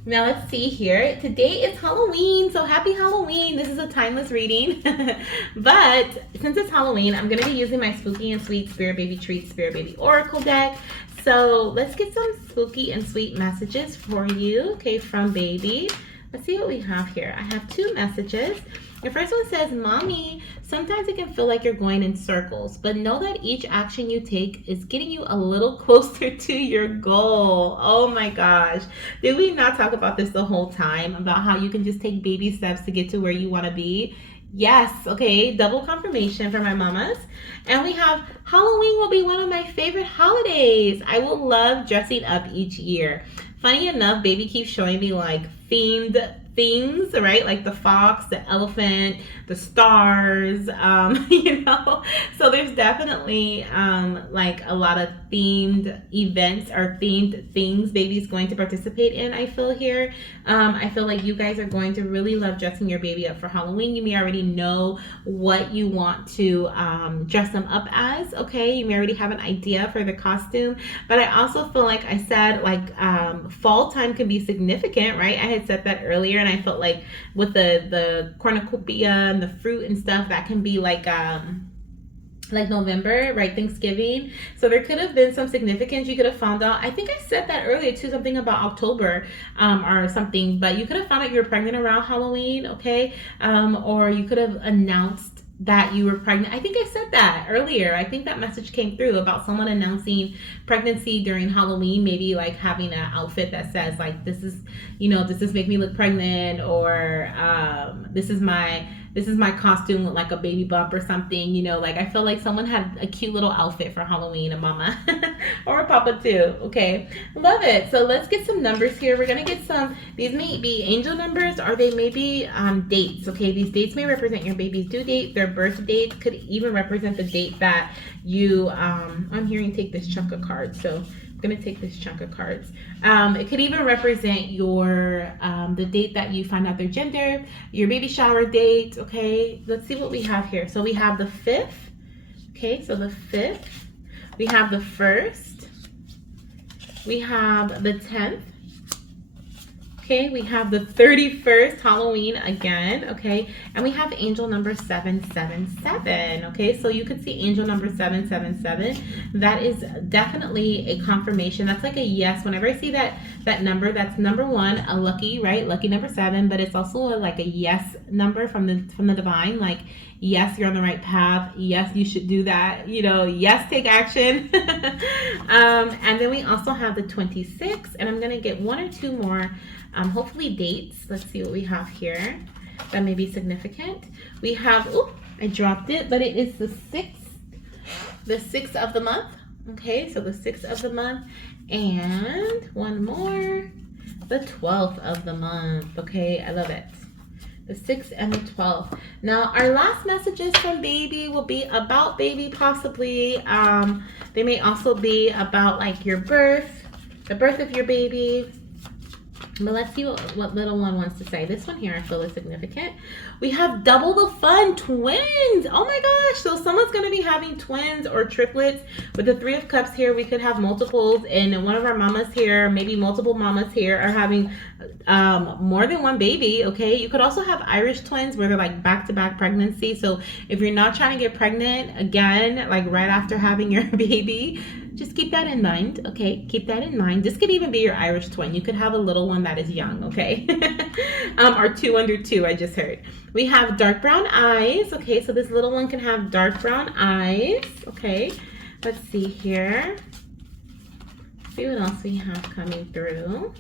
Now let's see here. Today is Halloween, so happy Halloween. This is a timeless reading. But since it's Halloween, I'm going to be using my Spooky and Sweet Spirit Baby Treat Spirit Baby Oracle deck. So let's get some spooky and sweet messages for you, okay, from baby. Let's see what we have here. I have two messages. Your first one says, Mommy, sometimes it can feel like you're going in circles, but know that each action you take is getting you a little closer to your goal. Oh my gosh. Did we not talk about this the whole time, about how you can just take baby steps to get to where you want to be? Yes, okay, double confirmation for my mamas. And we have Halloween will be one of my favorite holidays. I will love dressing up each year. Funny enough, baby keeps showing me like themed things, right? Like the fox, the elephant, the stars, So there's definitely like a lot of themed events or themed things baby's going to participate in, I feel here. I feel like you guys are going to really love dressing your baby up for Halloween. You may already know what you want to dress them up as, okay? You may already have an idea for the costume, but I also feel like I said, like, fall time can be significant, right? I had said that earlier, and I felt like with the cornucopia and the fruit and stuff, that can be like November, right? Thanksgiving. So there could have been some significance. You could have found out. I think I said that earlier too, something about October or something. But you could have found out you were pregnant around Halloween, okay? Or you could have announced that you were pregnant. I think I said that earlier. I think that message came through about someone announcing pregnancy during Halloween, maybe like having an outfit that says like, this is make me look pregnant, or this is my costume with like a baby bump or something, like I feel like someone had a cute little outfit for Halloween, a mama or a papa too. Okay, love it. So let's get some numbers here. We're gonna get these may be angel numbers, or they may be dates. Okay, these dates may represent your baby's due date. Their birth date could even represent the date that you I'm hearing take this chunk of cards. So I'm gonna take this chunk of cards. It could even represent your the date that you find out their gender, your baby shower date. Okay, let's see what we have here. So we have the 5th. Okay, so the 5th. We have the 1st. We have the 10th. Okay, we have the 31st, Halloween again, okay, and we have angel number 777, okay, so you could see angel number 777. That is definitely a confirmation. That's like a yes. Whenever I see that number, that's number one, a lucky, right, lucky number 7, but it's also like a yes number from the divine, like yes, you're on the right path, yes, you should do that, you know, yes, take action. And then we also have the 26, and I'm gonna get one or two more hopefully dates. Let's see what we have here that may be significant. We have, oh, I dropped it, but it is the 6th of the month. Okay, so the 6th of the month, and one more, the 12th of the month. Okay, I love it. The 6th and the 12th. Now, our last messages from baby will be about baby, possibly. They may also be about like your birth, the birth of your baby. But let's see what little one wants to say. This one here I feel is significant. We have double the fun, twins. Oh my gosh. So someone's going to be having twins or triplets. With the 3 of Cups here, we could have multiples. And one of our mamas here, maybe multiple mamas here, are having more than one baby. Okay. You could also have Irish twins where they're like back-to-back pregnancy. So if you're not trying to get pregnant again, like right after having your baby, just keep that in mind, okay? Keep that in mind. This could even be your Irish twin. You could have a little one that is young, okay? Or 2 under 2, I just heard. We have dark brown eyes, okay? So this little one can have dark brown eyes, okay? Let's see here. Let's see what else we have coming through.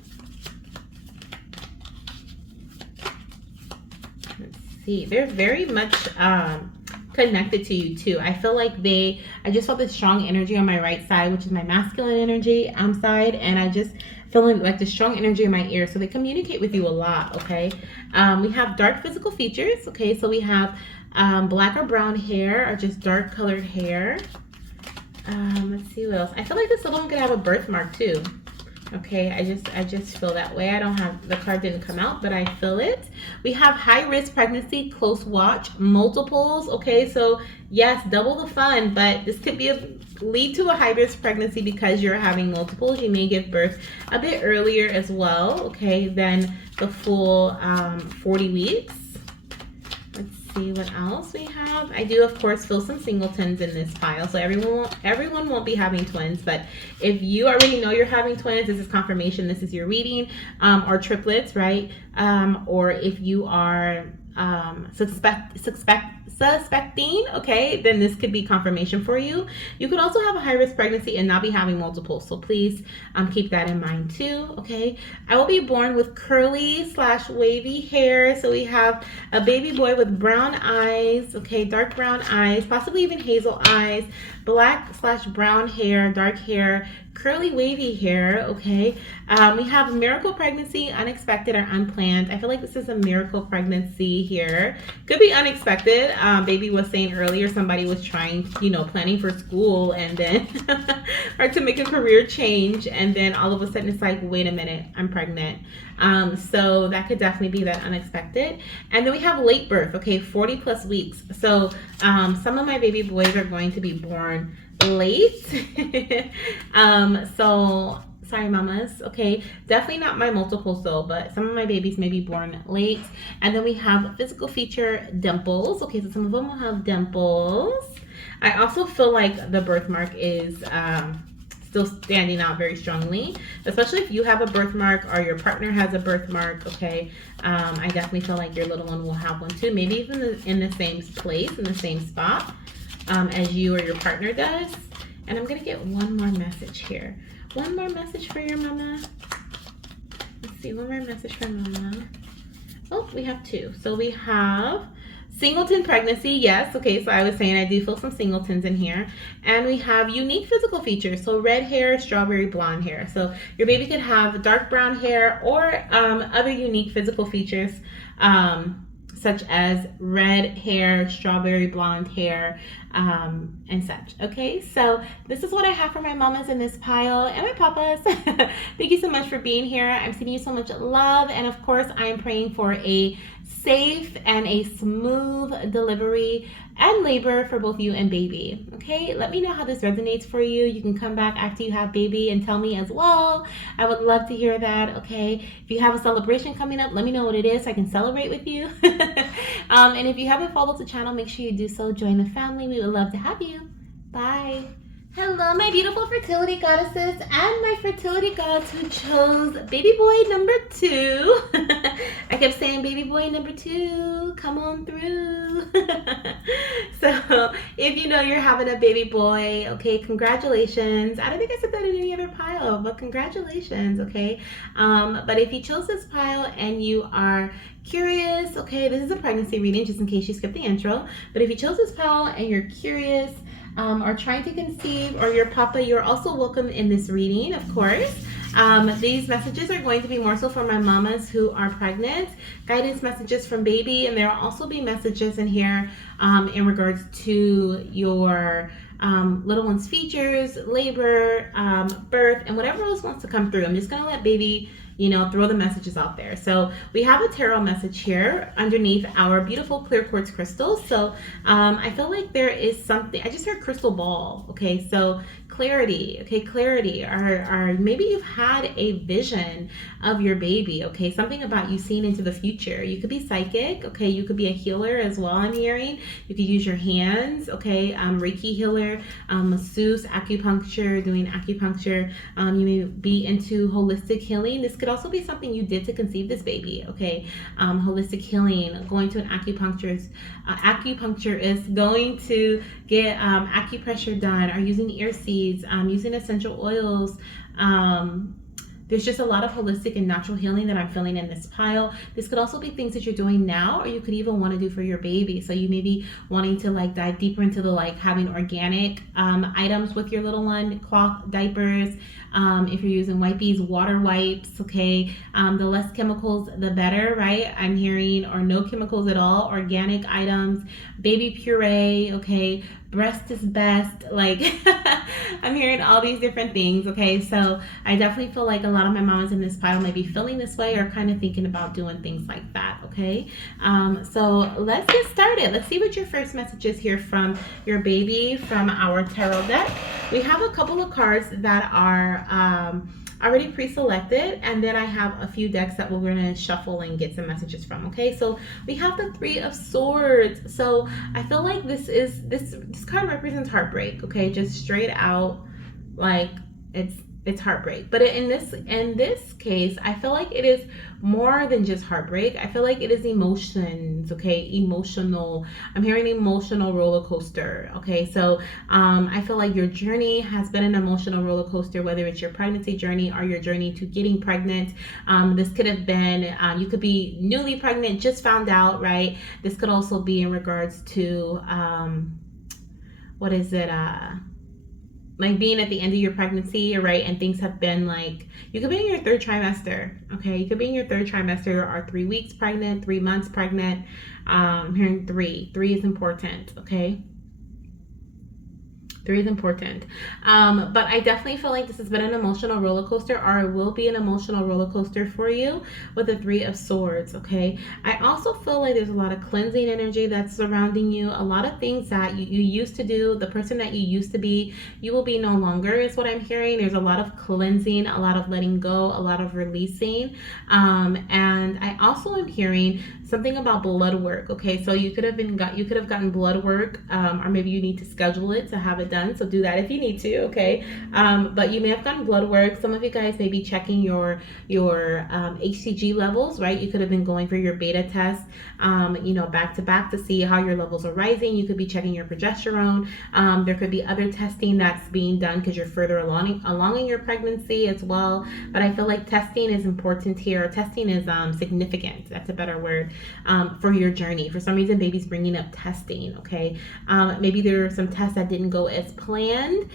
Let's see. They're very much connected to you too. I feel like I just felt this strong energy on my right side, which is my masculine energy side, and I just feeling like the strong energy in my ear. So they communicate with you a lot, okay? We have dark physical features, okay? So we have black or brown hair or just dark colored hair. Let's see what else. I feel like this little one could have a birthmark too. Okay, I just feel that way. I don't have, the card didn't come out, but I feel it. We have high risk pregnancy, close watch, multiples. Okay, so yes, double the fun, but this could be lead to a high risk pregnancy because you're having multiples. You may give birth a bit earlier as well, okay, than the full 40 weeks. Let's see what else we have. I do, of course, feel some singletons in this pile. So everyone won't be having twins, but if you already know you're having twins, this is confirmation. This is your reading, or triplets, right? Or if you are suspecting, okay, then this could be confirmation for you. You could also have a high risk pregnancy and not be having multiple, so please keep that in mind too. Okay, I will be born with curly / wavy hair. So we have a baby boy with brown eyes, okay, dark brown eyes, possibly even hazel eyes, black / brown hair, dark hair, curly wavy hair. Okay, we have miracle pregnancy, unexpected or unplanned. I feel like this is a miracle pregnancy here. Could be unexpected. Baby was saying earlier somebody was trying, planning for school and then or to make a career change, and then all of a sudden it's like, wait a minute, I'm pregnant. So that could definitely be that unexpected. And then we have late birth, okay, 40+ weeks. So some of my baby boys are going to be born late. So sorry mamas, okay, definitely not my multiples though, but some of my babies may be born late. And then we have physical feature dimples, okay, so some of them will have dimples. I also feel like the birthmark is still standing out very strongly, especially if you have a birthmark or your partner has a birthmark, okay. I definitely feel like your little one will have one too, maybe even in the same place, in the same spot as you or your partner does. And I'm gonna get one more message here. One more message for your mama. Let's see, one more message for mama. Oh, we have 2. So we have singleton pregnancy, yes. Okay, so I was saying I do feel some singletons in here. And we have unique physical features. So red hair, strawberry blonde hair. So your baby could have dark brown hair or other unique physical features. such as red hair, strawberry blonde hair, and such. Okay, so this is what I have for my mamas in this pile and my papas. Thank you so much for being here. I'm sending you so much love, and of course, I am praying for a safe and a smooth delivery and labor for both you and baby. Okay, let me know how this resonates for you. You can come back after you have baby and tell me as well. I would love to hear that. Okay, if you have a celebration coming up, let me know what it is so I can celebrate with you. And if you haven't followed the channel, make sure you do so. Join the family. We would love to have you. Bye. Hello, my beautiful fertility goddesses and my fertility gods who chose baby boy number 2. I kept saying baby boy number 2, come on through. So if you know you're having a baby boy, okay, congratulations. I don't think I said that in any other pile, but congratulations, okay? But if you chose this pile and you are curious, okay, this is a pregnancy reading just in case you skipped the intro, but if you chose this pile and you're curious, or trying to conceive, or your papa, you're also welcome in this reading, of course. These messages are going to be more so for my mamas who are pregnant, guidance messages from baby, and there will also be messages in here in regards to your little one's features, labor, birth, and whatever else wants to come through. I'm just going to let baby, throw the messages out there. So we have a tarot message here underneath our beautiful clear quartz crystals. So I feel like there is something, I just heard crystal ball. Okay, so clarity, okay, clarity, or maybe you've had a vision of your baby, okay, something about you seeing into the future. You could be psychic, okay, you could be a healer as well, I'm hearing. You could use your hands, okay, Reiki healer, masseuse, acupuncture, doing acupuncture. You may be into holistic healing. This could also be something you did to conceive this baby, okay, holistic healing, going to an acupuncturist. Acupuncturist, going to get acupressure done, or using ear seeds, using essential oils. There's just a lot of holistic and natural healing that I'm feeling in this pile. This could also be things that you're doing now, or you could even want to do for your baby. So you may be wanting to dive deeper into the having organic items with your little one, cloth, diapers. If you're using wipes, water wipes, okay. The less chemicals, the better, right? I'm hearing, or no chemicals at all, organic items, baby puree, okay. Breast is best. I'm hearing all these different things, okay? So I definitely feel like a lot of my mamas in this pile may be feeling this way, or kind of thinking about doing things like that, okay? So let's get started. Let's see what your first message is here from your baby, from our tarot deck. We have a couple of cards that are already pre-selected, and then I have a few decks that we're going to shuffle and get some messages from. Okay, so we have the 3 of Swords. So I feel like this card represents heartbreak. Okay, just straight out, it's heartbreak. But in this case, I feel like it is more than just heartbreak. I feel like it is emotions. Okay, emotional. I'm hearing emotional roller coaster. Okay, so I feel like your journey has been an emotional roller coaster, whether it's your pregnancy journey or your journey to getting pregnant. This could have been, you could be newly pregnant, just found out, right? This could also be in regards to what is it? Being at the end of your pregnancy, right? And things have been you could be in your 3rd trimester, okay? You could be in your 3rd trimester, or 3 weeks pregnant, 3 months pregnant. I'm hearing 3. 3 is important, okay? 3 is important. But I definitely feel like this has been an emotional roller coaster, or it will be an emotional roller coaster for you with the 3 of Swords, okay? I also feel like there's a lot of cleansing energy that's surrounding you. A lot of things that you used to do, the person that you used to be, you will be no longer, is what I'm hearing. There's a lot of cleansing, a lot of letting go, a lot of releasing. And I also am hearing something about blood work, okay? So you could have gotten blood work, or maybe you need to schedule it to have it done. So do that if you need to, okay? But you may have gotten blood work. Some of you guys may be checking your HCG levels, right? You could have been going for your beta test, back to back, to see how your levels are rising. You could be checking your progesterone. There could be other testing that's being done because you're further along in your pregnancy as well. But I feel like testing is important here. Testing is significant. That's a better word. For your journey. For some reason, baby's bringing up testing, okay? Maybe there are some tests that didn't go as planned.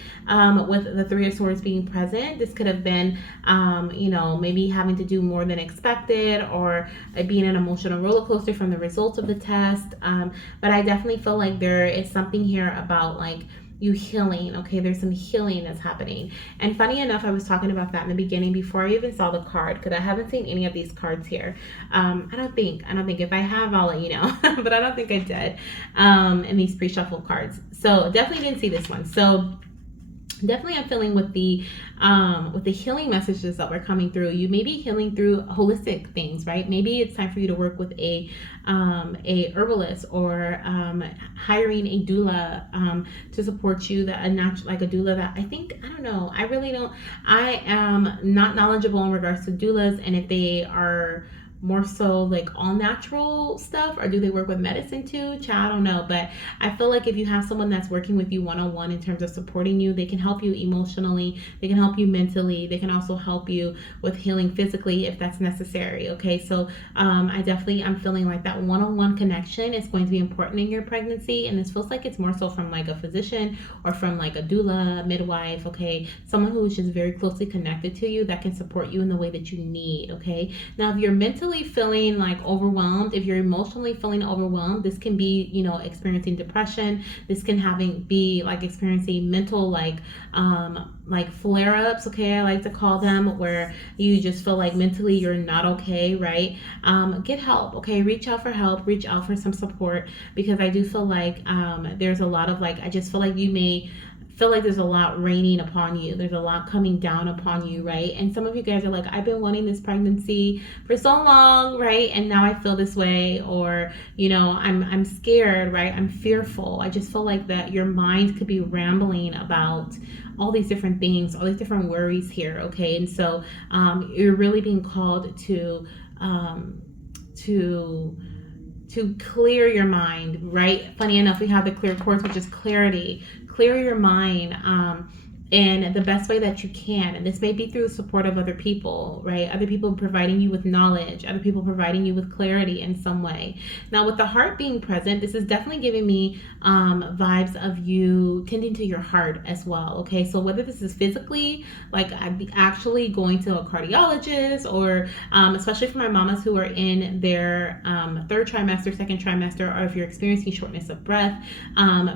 With the Three of Swords being present, this could have been, maybe having to do more than expected, or being an emotional roller coaster from the results of the test. But I definitely feel like there is something here about like you healing. Okay, there's some healing that's happening. And funny enough, I was talking about that in the beginning before I even saw the card, because I haven't seen any of these cards here. I don't think if I have, I'll let you know. But I don't think I did in these pre-shuffle cards. So definitely didn't see this one. So definitely I'm feeling with the healing messages that were coming through. You may be healing through holistic things, right? Maybe it's time for you to work with a herbalist, or hiring a doula to support you, that like a doula that I don't know, I really don't, I am not knowledgeable in regards to doulas, and if they are more so like all natural stuff, or do they work with medicine too? Child, I don't know. But I feel like if you have someone that's working with you one-on-one in terms of supporting you, they can help you emotionally, they can help you mentally, they can also help you with healing physically if that's necessary. Okay, so I'm feeling like that one-on-one connection is going to be important in your pregnancy, and this feels like it's more so from like a physician, or from like a doula, midwife. Okay, someone who's just very closely connected to you, that can support you in the way that you need. Okay, now if you're mentally feeling like overwhelmed, if you're emotionally feeling overwhelmed, this can be, experiencing depression. This can be like experiencing mental like flare-ups. Okay, I like to call them, where you just feel like mentally you're not okay, right? Get help. Okay, reach out for help, reach out for some support, because I do feel like there's a lot of like, I just feel like you may feel like there's a lot raining upon you. There's a lot coming down upon you, right? And some of you guys are like, I've been wanting this pregnancy for so long, right? And now I feel this way, or I'm scared, right? I'm fearful. I just feel like that your mind could be rambling about all these different things, all these different worries here, okay? And so you're really being called to to clear your mind, right? Funny enough, we have the clear quartz, which is clarity. Clear your mind in the best way that you can. And this may be through the support of other people, right? Other people providing you with knowledge, other people providing you with clarity in some way. Now, with the heart being present, this is definitely giving me vibes of you tending to your heart as well, okay? So whether this is physically, like actually going to a cardiologist, or especially for my mamas who are in their third trimester, second trimester, or if you're experiencing shortness of breath,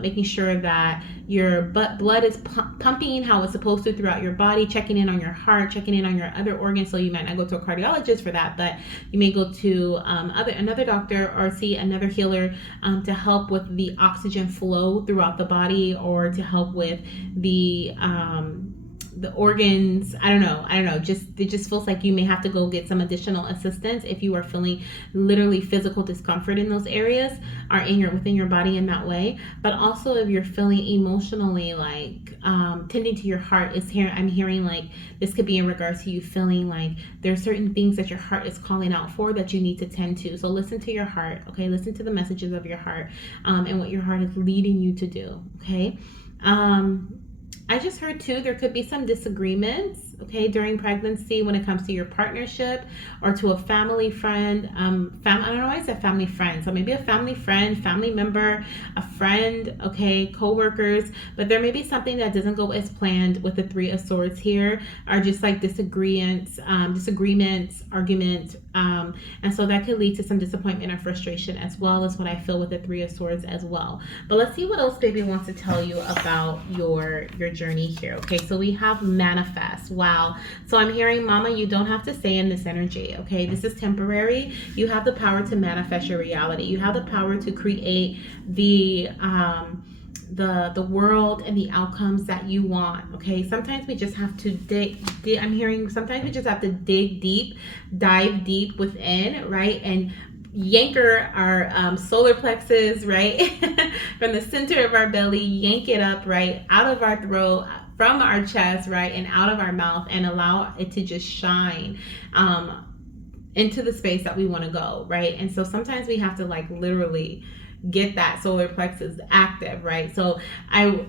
making sure that your blood is pumping how it's supposed to throughout your body, checking in on your heart, checking in on your other organs. So you might not go to a cardiologist for that, but you may go to another doctor, or see another healer to help with the oxygen flow throughout the body, or to help with the organs. I don't know. It just feels like you may have to go get some additional assistance if you are feeling literally physical discomfort in those areas, or within your body in that way. But also if you're feeling emotionally like tending to your heart, I'm hearing like this could be in regards to you feeling like there's certain things that your heart is calling out for that you need to tend to. So listen to your heart, okay? Listen to the messages of your heart, and what your heart is leading you to do, okay? I just heard too, there could be some disagreements, okay, during pregnancy when it comes to your partnership, or to a family friend. I don't know why I said family friend. So maybe a family friend, family member, a friend, okay, co-workers. But there may be something that doesn't go as planned with the Three of Swords here, or just like disagreements, arguments. And so that could lead to some disappointment or frustration, as well as what I feel with the Three of Swords as well. But let's see what else baby wants to tell you about your journey here. Okay, so we have manifest. Wow. So I'm hearing, mama, you don't have to stay in this energy. Okay, this is temporary. You have the power to manifest your reality. You have the power to create the world and the outcomes that you want. Okay, sometimes we just have to dig. I'm hearing sometimes we just have to dig deep, dive deep within, right? And yanker our solar plexus, right? From the center of our belly, yank it up, right? Out of our throat, from our chest, right? And out of our mouth, and allow it to just shine into the space that we want to go, right? And so sometimes we have to like literally get that solar plexus active, right? So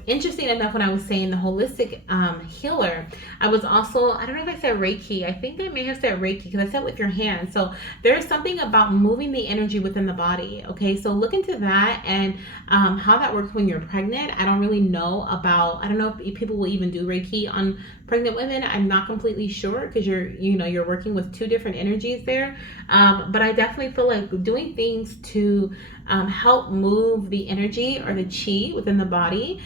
interesting enough, when I was saying the holistic healer, I was also, I don't know if I said Reiki. I think I may have said Reiki because I said with your hands. So there's something about moving the energy within the body. Okay, so look into that and how that works when you're pregnant. I don't really know about. I don't know if people will even do Reiki on pregnant women. I'm not completely sure because you're working with two different energies there. But I definitely feel like doing things to help move the energy or the chi within the body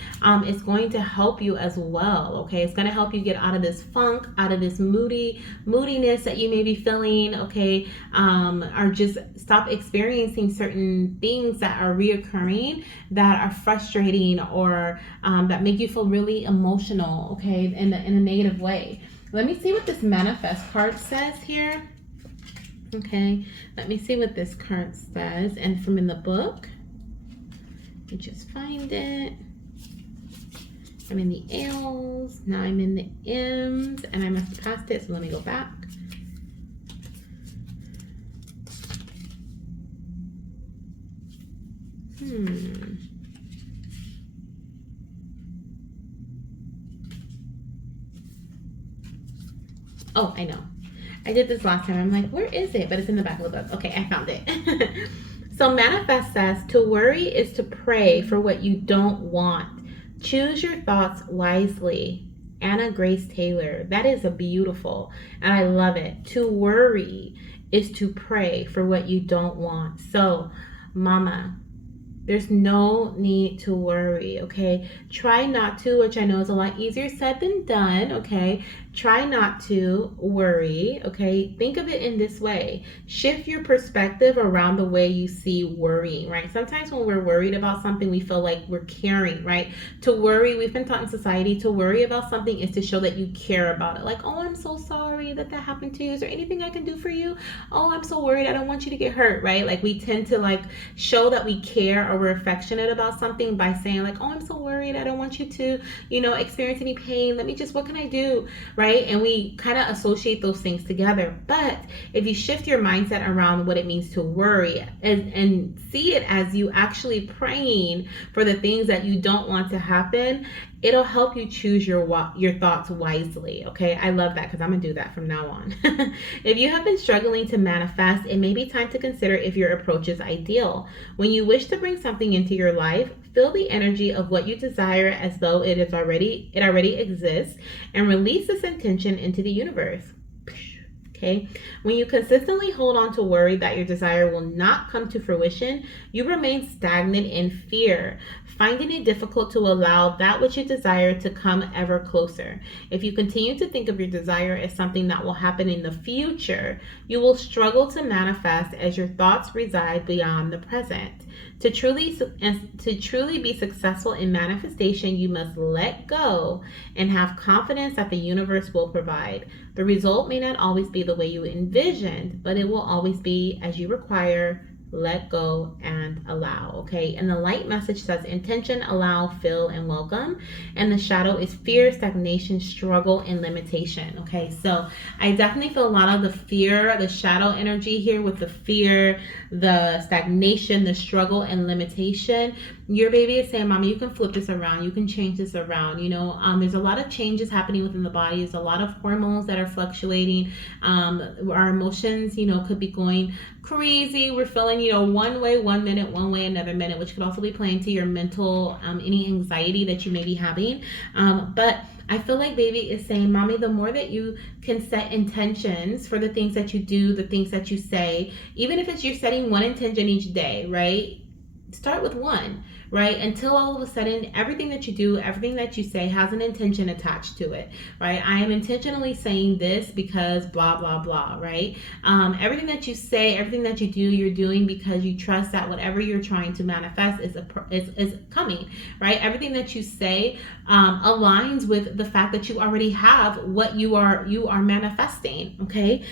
is going to help you as well. Okay, it's going to help you get out of this funk, out of this moodiness that you may be feeling. Okay, or just stop experiencing certain things that are reoccurring, that are frustrating, or that make you feel really emotional. Okay, in a negative way. Let me see what this manifest card says here. Okay, let me see what this card says. And from in the book, let me just find it. I'm in the L's, now I'm in the M's, and I must have passed it, so let me go back. Oh, I know. I did this last time. I'm like, where is it? But it's in the back of the book. Okay, I found it. So manifest says, to worry is to pray for what you don't want. Choose your thoughts wisely. Anna Grace Taylor. That is a beautiful, and I love it. To worry is to pray for what you don't want. So, mama, there's no need to worry, okay? Try not to, which I know is a lot easier said than done, okay? Try not to worry, okay? Think of it in this way. Shift your perspective around the way you see worrying, right? Sometimes when we're worried about something, we feel like we're caring, right? To worry, we've been taught in society, to worry about something is to show that you care about it. Like, oh, I'm so sorry that happened to you. Is there anything I can do for you? Oh, I'm so worried. I don't want you to get hurt, right? Like, we tend to like show that we care or we're affectionate about something by saying like, oh, I'm so worried. I don't want you to, experience any pain. What can I do? Right? And we kind of associate those things together. But if you shift your mindset around what it means to worry and see it as you actually praying for the things that you don't want to happen, it'll help you choose your thoughts wisely. Okay, I love that because I'm gonna do that from now on. If you have been struggling to manifest, it may be time to consider if your approach is ideal. When you wish to bring something into your life, feel the energy of what you desire as though it already exists, and release this intention into the universe. Okay. When you consistently hold on to worry that your desire will not come to fruition, you remain stagnant in fear, finding it difficult to allow that which you desire to come ever closer. If you continue to think of your desire as something that will happen in the future, you will struggle to manifest as your thoughts reside beyond the present. To truly be successful in manifestation, you must let go and have confidence that the universe will provide. The result may not always be the way you envisioned, but it will always be as you require. Let go and allow. Okay, and the light message says intention, allow, fill, and welcome. And the shadow is fear, stagnation, struggle, and limitation. Okay, so I definitely feel a lot of the fear, the shadow energy here with the fear, the stagnation, the struggle, and limitation. Your baby is saying, Mommy, you can flip this around, you can change this around. There's a lot of changes happening within the body. There's a lot of hormones that are fluctuating. Our emotions, could be going crazy. We're feeling, one way one minute, one way another minute, which could also be playing to your mental, any anxiety that you may be having. But I feel like baby is saying, Mommy, the more that you can set intentions for the things that you do, the things that you say, even if it's you're setting one intention each day, right? Start with one, right? Until all of a sudden, everything that you do, everything that you say has an intention attached to it, right? I am intentionally saying this because blah, blah, blah, right? Everything that you say, everything that you do, you're doing because you trust that whatever you're trying to manifest is coming, right? Everything that you say aligns with the fact that you already have what you are manifesting, okay?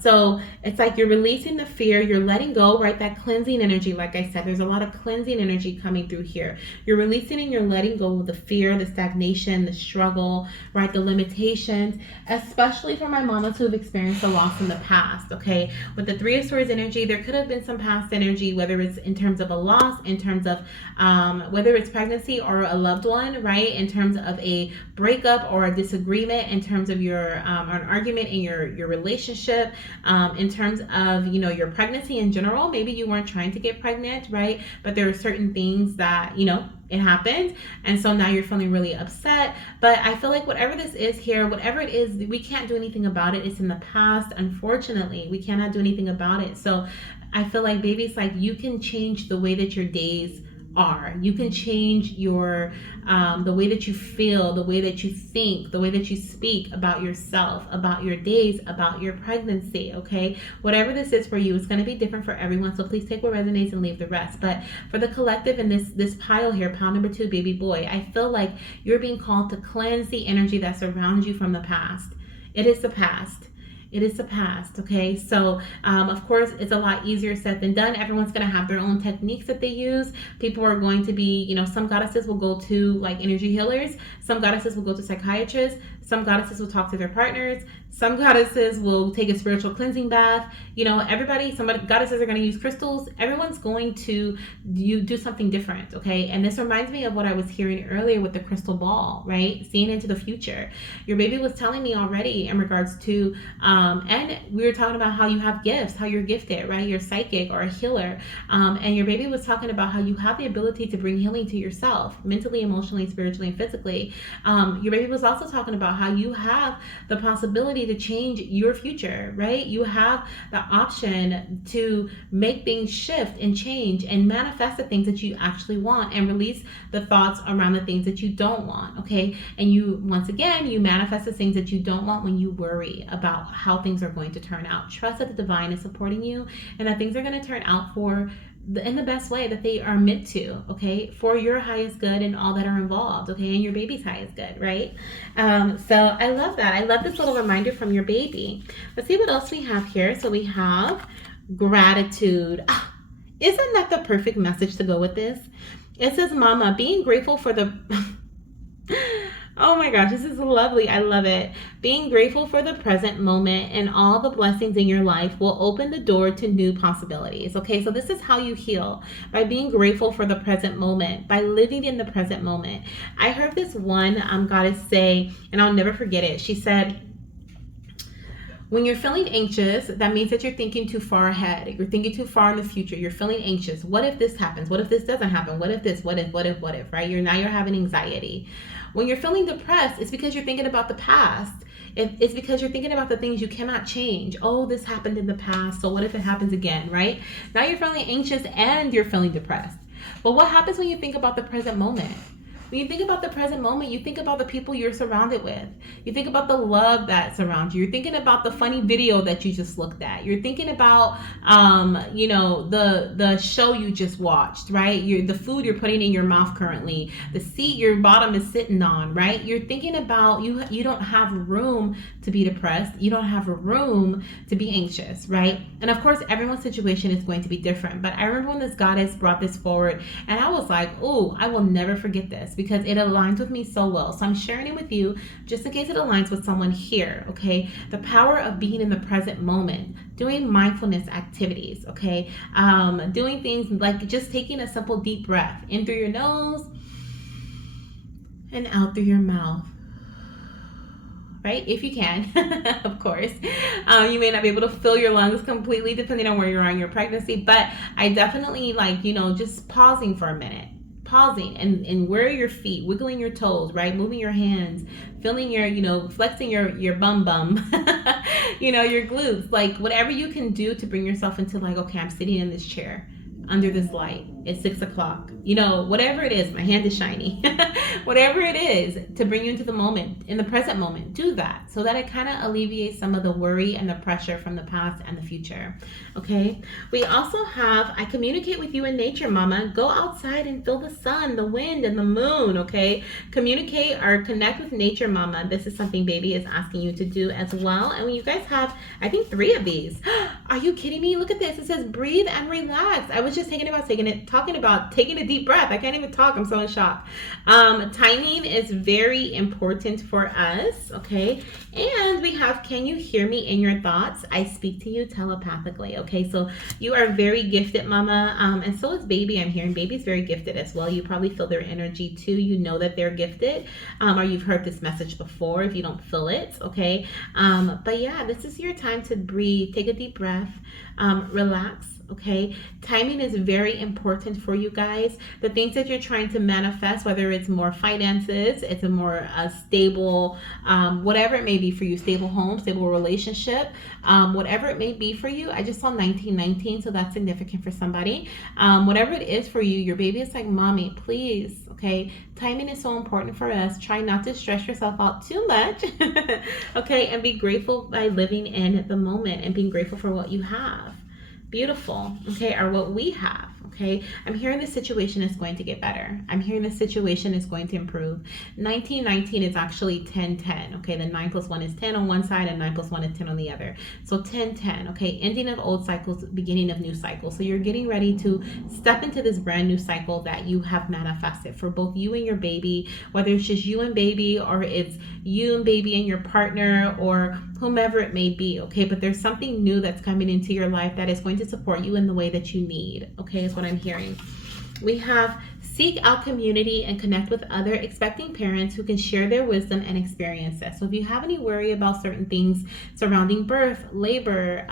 So it's like you're releasing the fear, you're letting go, right? That cleansing energy, like I said, there's a lot lot of cleansing energy coming through here. You're releasing and you're letting go of the fear, the stagnation, the struggle, right? The limitations, especially for my mamas who have experienced a loss in the past, okay? With the Three of Swords energy, there could have been some past energy, whether it's in terms of a loss, in terms of whether it's pregnancy or a loved one, right? In terms of a breakup or a disagreement, in terms of your an argument in your relationship, in terms of your pregnancy in general. Maybe you weren't trying to get pregnant, right? But there are certain things that it happened, and so now you're feeling really upset. But I feel like whatever this is here, whatever it is, we can't do anything about it. It's in the past. Unfortunately, we cannot do anything about it. So I feel like, baby, it's like you can change the way that your days are. You can change your the way that you feel, the way that you think, the way that you speak about yourself, about your days, about your pregnancy, okay? Whatever this is for you, it's going to be different for everyone, so please take what resonates and leave the rest. But for the collective in this pile here, pile number 2, baby boy, I feel like you're being called to cleanse the energy that surrounds you from the past. It is the past. It is the past, okay? So, of course, it's a lot easier said than done. Everyone's going to have their own techniques that they use. People are going to be, some goddesses will go to like energy healers. Some goddesses will go to psychiatrists. Some goddesses will talk to their partners. Some goddesses will take a spiritual cleansing bath. Goddesses are going to use crystals. Everyone's going to do something different, okay? And this reminds me of what I was hearing earlier with the crystal ball, right? Seeing into the future. Your baby was telling me already in regards to, and we were talking about how you have gifts, how you're gifted, right? You're psychic or a healer. And your baby was talking about how you have the ability to bring healing to yourself, mentally, emotionally, spiritually, and physically. Your baby was also talking about how you have the possibility to change your future, right? You have the option to make things shift and change and manifest the things that you actually want and release the thoughts around the things that you don't want, okay? And you manifest the things that you don't want when you worry about how things are going to turn out. Trust that the divine is supporting you and that things are going to turn out in the best way that they are meant to, okay, for your highest good and all that are involved, okay, and your baby's highest good, right? So I love that. I love this little reminder from your baby. Let's see what else we have here. So we have gratitude. Isn't that the perfect message to go with this? It says, Mama, being grateful for the... Oh my gosh, this is lovely. I love it. Being grateful for the present moment and all the blessings in your life will open the door to new possibilities. Okay, so this is how you heal, by being grateful for the present moment, by living in the present moment. I heard this one goddess say, and I'll never forget it. She said, when you're feeling anxious, that means that you're thinking too far ahead. You're thinking too far in the future. You're feeling anxious. What if this happens? What if this doesn't happen? What if this? What if, right? You're having anxiety. When you're feeling depressed, it's because you're thinking about the past. It's because you're thinking about the things you cannot change. Oh, this happened in the past, so what if it happens again, right? Now you're feeling anxious and you're feeling depressed. But what happens when you think about the present moment? When you think about the present moment, you think about the people you're surrounded with. You think about the love that surrounds you. You're thinking about the funny video that you just looked at. You're thinking about, the show you just watched, right? The food you're putting in your mouth currently, the seat your bottom is sitting on, right? You're thinking about, you don't have room to be depressed. You don't have room to be anxious, right? And of course, everyone's situation is going to be different. But I remember when this goddess brought this forward, and I was like, oh, I will never forget this, because it aligns with me so well. So I'm sharing it with you just in case it aligns with someone here, okay? The power of being in the present moment, doing mindfulness activities, okay? Doing things like just taking a simple deep breath in through your nose and out through your mouth. Right? If you can, of course. You may not be able to fill your lungs completely depending on where you are in your pregnancy, but I definitely just pausing for a minute. Pausing and where are your feet, wiggling your toes, right? Moving your hands, feeling your, flexing your bum, your glutes, like whatever you can do to bring yourself into okay, I'm sitting in this chair under this light. It's 6 o'clock. Whatever it is, my hand is shiny. Whatever it is to bring you into the moment, in the present moment, do that so that it kind of alleviates some of the worry and the pressure from the past and the future. Okay. We also have, I communicate with you in nature, Mama. Go outside and feel the sun, the wind, and the moon. Okay. Communicate or connect with nature, Mama. This is something baby is asking you to do as well. And when you guys have, I think 3 of these. Are you kidding me? Look at this. It says breathe and relax. I was just thinking about talking about taking a deep breath. I can't even talk. I'm so in shock. Timing is very important for us, okay? And we have, can you hear me in your thoughts? I speak to you telepathically, okay? So you are very gifted, mama, and so is baby. I'm hearing baby's very gifted as well. You probably feel their energy too. You know that they're gifted, or you've heard this message before if you don't feel it, okay? But yeah, this is your time to breathe. Take a deep breath, relax. Okay, timing is very important for you guys. The things that you're trying to manifest, whether it's more finances, it's a more stable, whatever it may be for you, stable home, stable relationship, whatever it may be for you. I just saw 1919, so that's significant for somebody. Whatever it is for you, your baby is like, mommy, please. Okay, timing is so important for us. Try not to stress yourself out too much. Okay, and be grateful by living in the moment and being grateful for what you have. Beautiful, okay, or what we have, okay? I'm hearing the situation is going to get better. I'm hearing the situation is going to improve. 1919 is actually 1010, okay? The 9 plus 1 is 10 on one side and 9 plus 1 is 10 on the other. So 1010, okay? Ending of old cycles, beginning of new cycles. So you're getting ready to step into this brand new cycle that you have manifested for both you and your baby, whether it's just you and baby or it's you and baby and your partner or whomever it may be, okay? But there's something new that's coming into your life that is going to support you in the way that you need, okay, is what I'm hearing. We have seek out community and connect with other expecting parents who can share their wisdom and experiences. So if you have any worry about certain things surrounding birth, labor,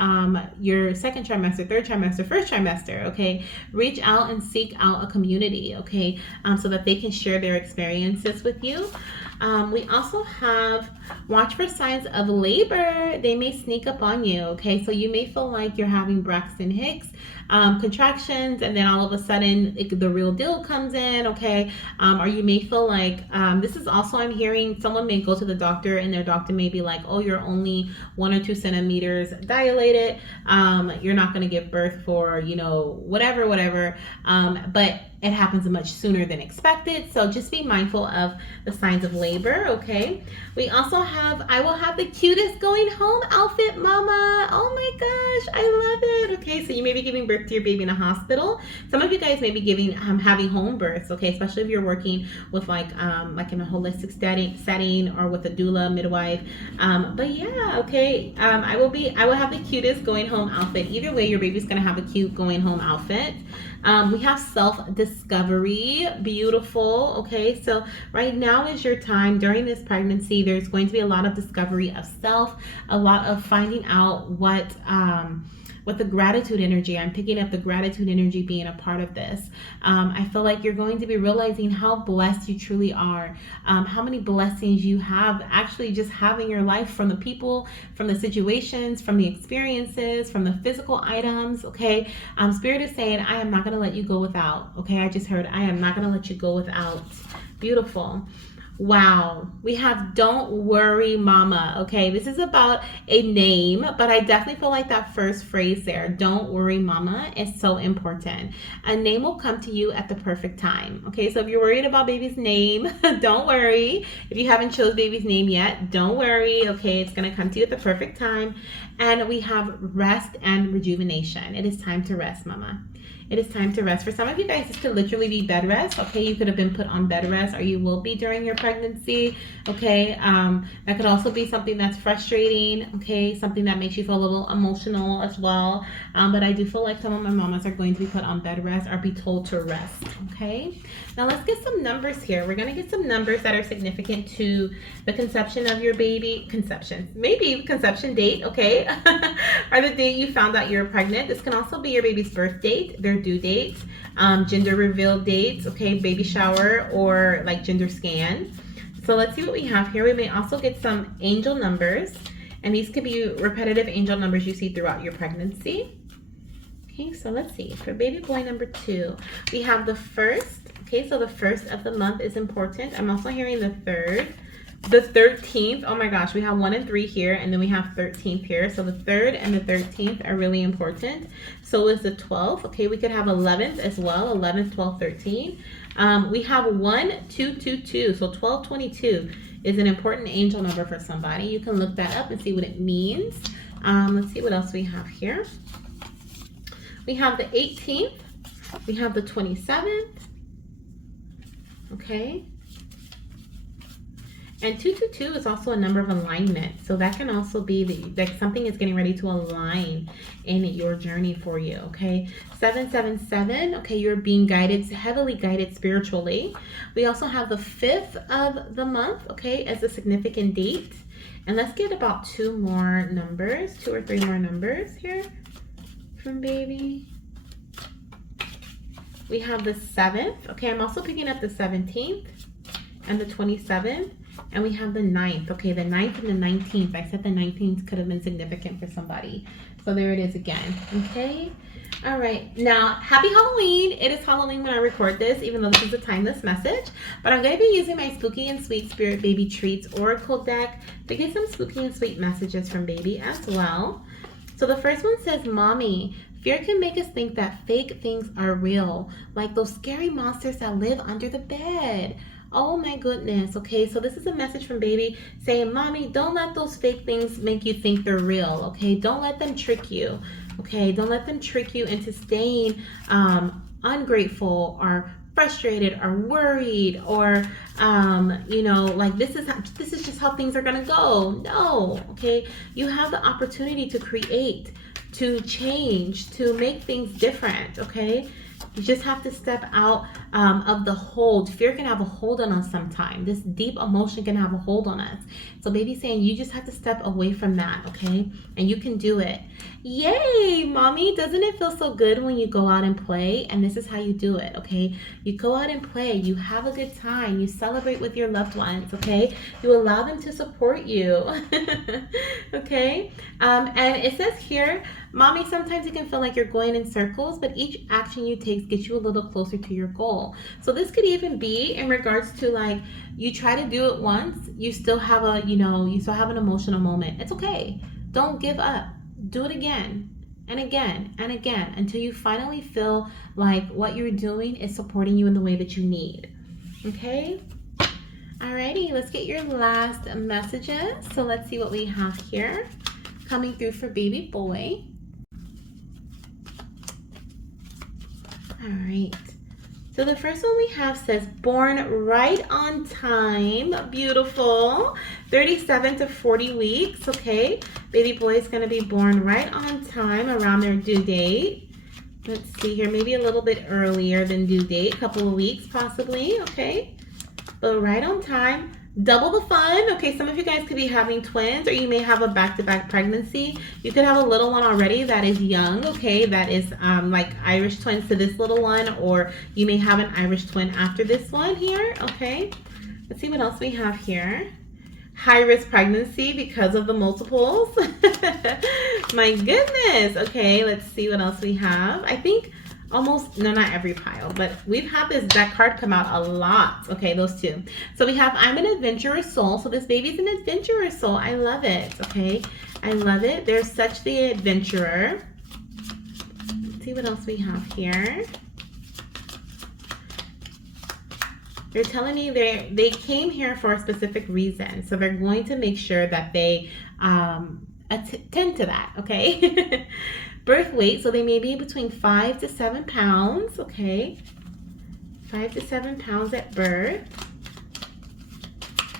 your second trimester, third trimester, first trimester, okay, reach out and seek out a community, okay, so that they can share their experiences with you. We also have watch for signs of labor. They may sneak up on you, okay? So you may feel like you're having Braxton Hicks contractions, and then all of a sudden the real deal comes in, okay? Or you may feel like, this is also, I'm hearing someone may go to the doctor and their doctor may be like, oh, you're only 1 or 2 centimeters dilated. You're not going to give birth for, whatever. But it happens much sooner than expected. So just be mindful of the signs of labor, okay? We also have, I will have the cutest going home outfit, mama. Oh my gosh, I love it. Okay, so you may be giving birth to your baby in a hospital. Some of you guys may be having home births, okay? Especially if you're working with like in a holistic setting or with a doula, midwife. But yeah, okay. I will have the cutest going home outfit. Either way, your baby's gonna have a cute going home outfit. We have self-discovery, beautiful, okay? So right now is your time. During this pregnancy, there's going to be a lot of discovery of self, a lot of finding out what the gratitude energy, I'm picking up the gratitude energy being a part of this. I feel like you're going to be realizing how blessed you truly are, how many blessings you have actually just having your life, from the people, from the situations, from the experiences, from the physical items, okay? Spirit is saying, I am not going to let you go without, okay? I just heard, I am not going to let you go without. Beautiful. Wow, we have Don't Worry Mama. Okay, this is about a name, but I definitely feel like that first phrase there, Don't Worry Mama, is so important. A name will come to you at the perfect time. Okay, so if you're worried about baby's name, don't worry. If you haven't chose baby's name yet, don't worry. Okay, it's gonna come to you at the perfect time. And we have rest and rejuvenation. It is time to rest, mama. It is time to rest. For some of you guys, this could literally be bed rest. Okay, you could have been put on bed rest, or you will be during your pregnancy. Okay, that could also be something that's frustrating. Okay, something that makes you feel a little emotional as well. But I do feel like some of my mamas are going to be put on bed rest or be told to rest. Okay, now let's get some numbers here. We're gonna get some numbers that are significant to the conception of your baby. Maybe conception date. Okay, or the date you found out you're pregnant. This can also be your baby's birth date, their due dates, gender reveal dates, okay, baby shower, or like gender scan. So let's see what we have here. We may also get some angel numbers, and these could be repetitive angel numbers you see throughout your pregnancy. Okay, so let's see. For baby boy number 2, we have the 1st. Okay, so the 1st of the month is important. I'm also hearing the 3rd. The 13th, oh my gosh, we have 1 and 3 here, and then we have 13th here. So the 3rd and the 13th are really important. So is the 12th. Okay, we could have 11th as well, 11th, 12th, 13. We have 1, 2, 2, 2. So 12, 22 is an important angel number for somebody. You can look that up and see what it means. Let's see what else we have here. We have the 18th. We have the 27th, okay? And 222 is also a number of alignment. So that can also be like something is getting ready to align in your journey for you, okay? 777, okay, you're being guided, heavily guided spiritually. We also have the 5th of the month, okay, as a significant date. And let's get about 2 more numbers, 2 or 3 more numbers here from baby. We have the 7th, okay, I'm also picking up the 17th and the 27th. And we have the 9th. Okay, the 9th and the 19th. I said the 19th could have been significant for somebody. So there it is again. Okay. All right. Now, happy Halloween. It is Halloween when I record this, even though this is a timeless message. But I'm going to be using my Spooky and Sweet Spirit Baby Treats Oracle deck to get some spooky and sweet messages from baby as well. So the first one says, Mommy, fear can make us think that fake things are real, like those scary monsters that live under the bed. Oh my goodness. Okay, so this is a message from baby saying, Mommy, don't let those fake things make you think they're real. Okay, don't let them trick you. Okay, don't let them trick you into staying ungrateful or frustrated or worried or you know, like this is just how things are gonna go. No. Okay, you have the opportunity to create, to change, to make things different. Okay, you just have to step out of the hold. Fear can have a hold on us sometimes. This deep emotion can have a hold on us. So baby's saying you just have to step away from that, okay? And you can do it. Yay, Mommy. Doesn't it feel so good when you go out and play? And this is how you do it, okay? You go out and play. You have a good time. You celebrate with your loved ones, okay? You allow them to support you, okay? And it says here, Mommy, sometimes it can feel like you're going in circles, but each action you take gets you a little closer to your goal. So this could even be in regards to like, you try to do it once, you still have you still have an emotional moment. It's okay. Don't give up. Do it again and again and again until you finally feel like what you're doing is supporting you in the way that you need. Okay? Alrighty, let's get your last messages. So let's see what we have here coming through for baby boy. All right. So the first one we have says born right on time. Beautiful. 37 to 40 weeks. Okay. Baby boy is going to be born right on time around their due date. Let's see here. Maybe a little bit earlier than due date. A couple of weeks possibly. Okay. But right on time. Double the fun. Okay, some of you guys could be having twins, or you may have a back-to-back pregnancy. You could have a little one already that is young, okay, that is like Irish twins to this little one, or you may have an Irish twin after this one here, okay. Let's see what else we have here. High-risk pregnancy because of the multiples. My goodness. Okay, let's see what else we have. I think almost, no, not every pile, but we've had that card come out a lot. Okay, those two. So we have, I'm an adventurous soul. So this baby's an adventurous soul. I love it. Okay, I love it. They're such the adventurer. Let's see what else we have here. They're telling me they came here for a specific reason. So they're going to make sure that they attend to that. Okay. Birth weight, so they may be between 5 to 7 pounds, okay? 5 to 7 pounds at birth.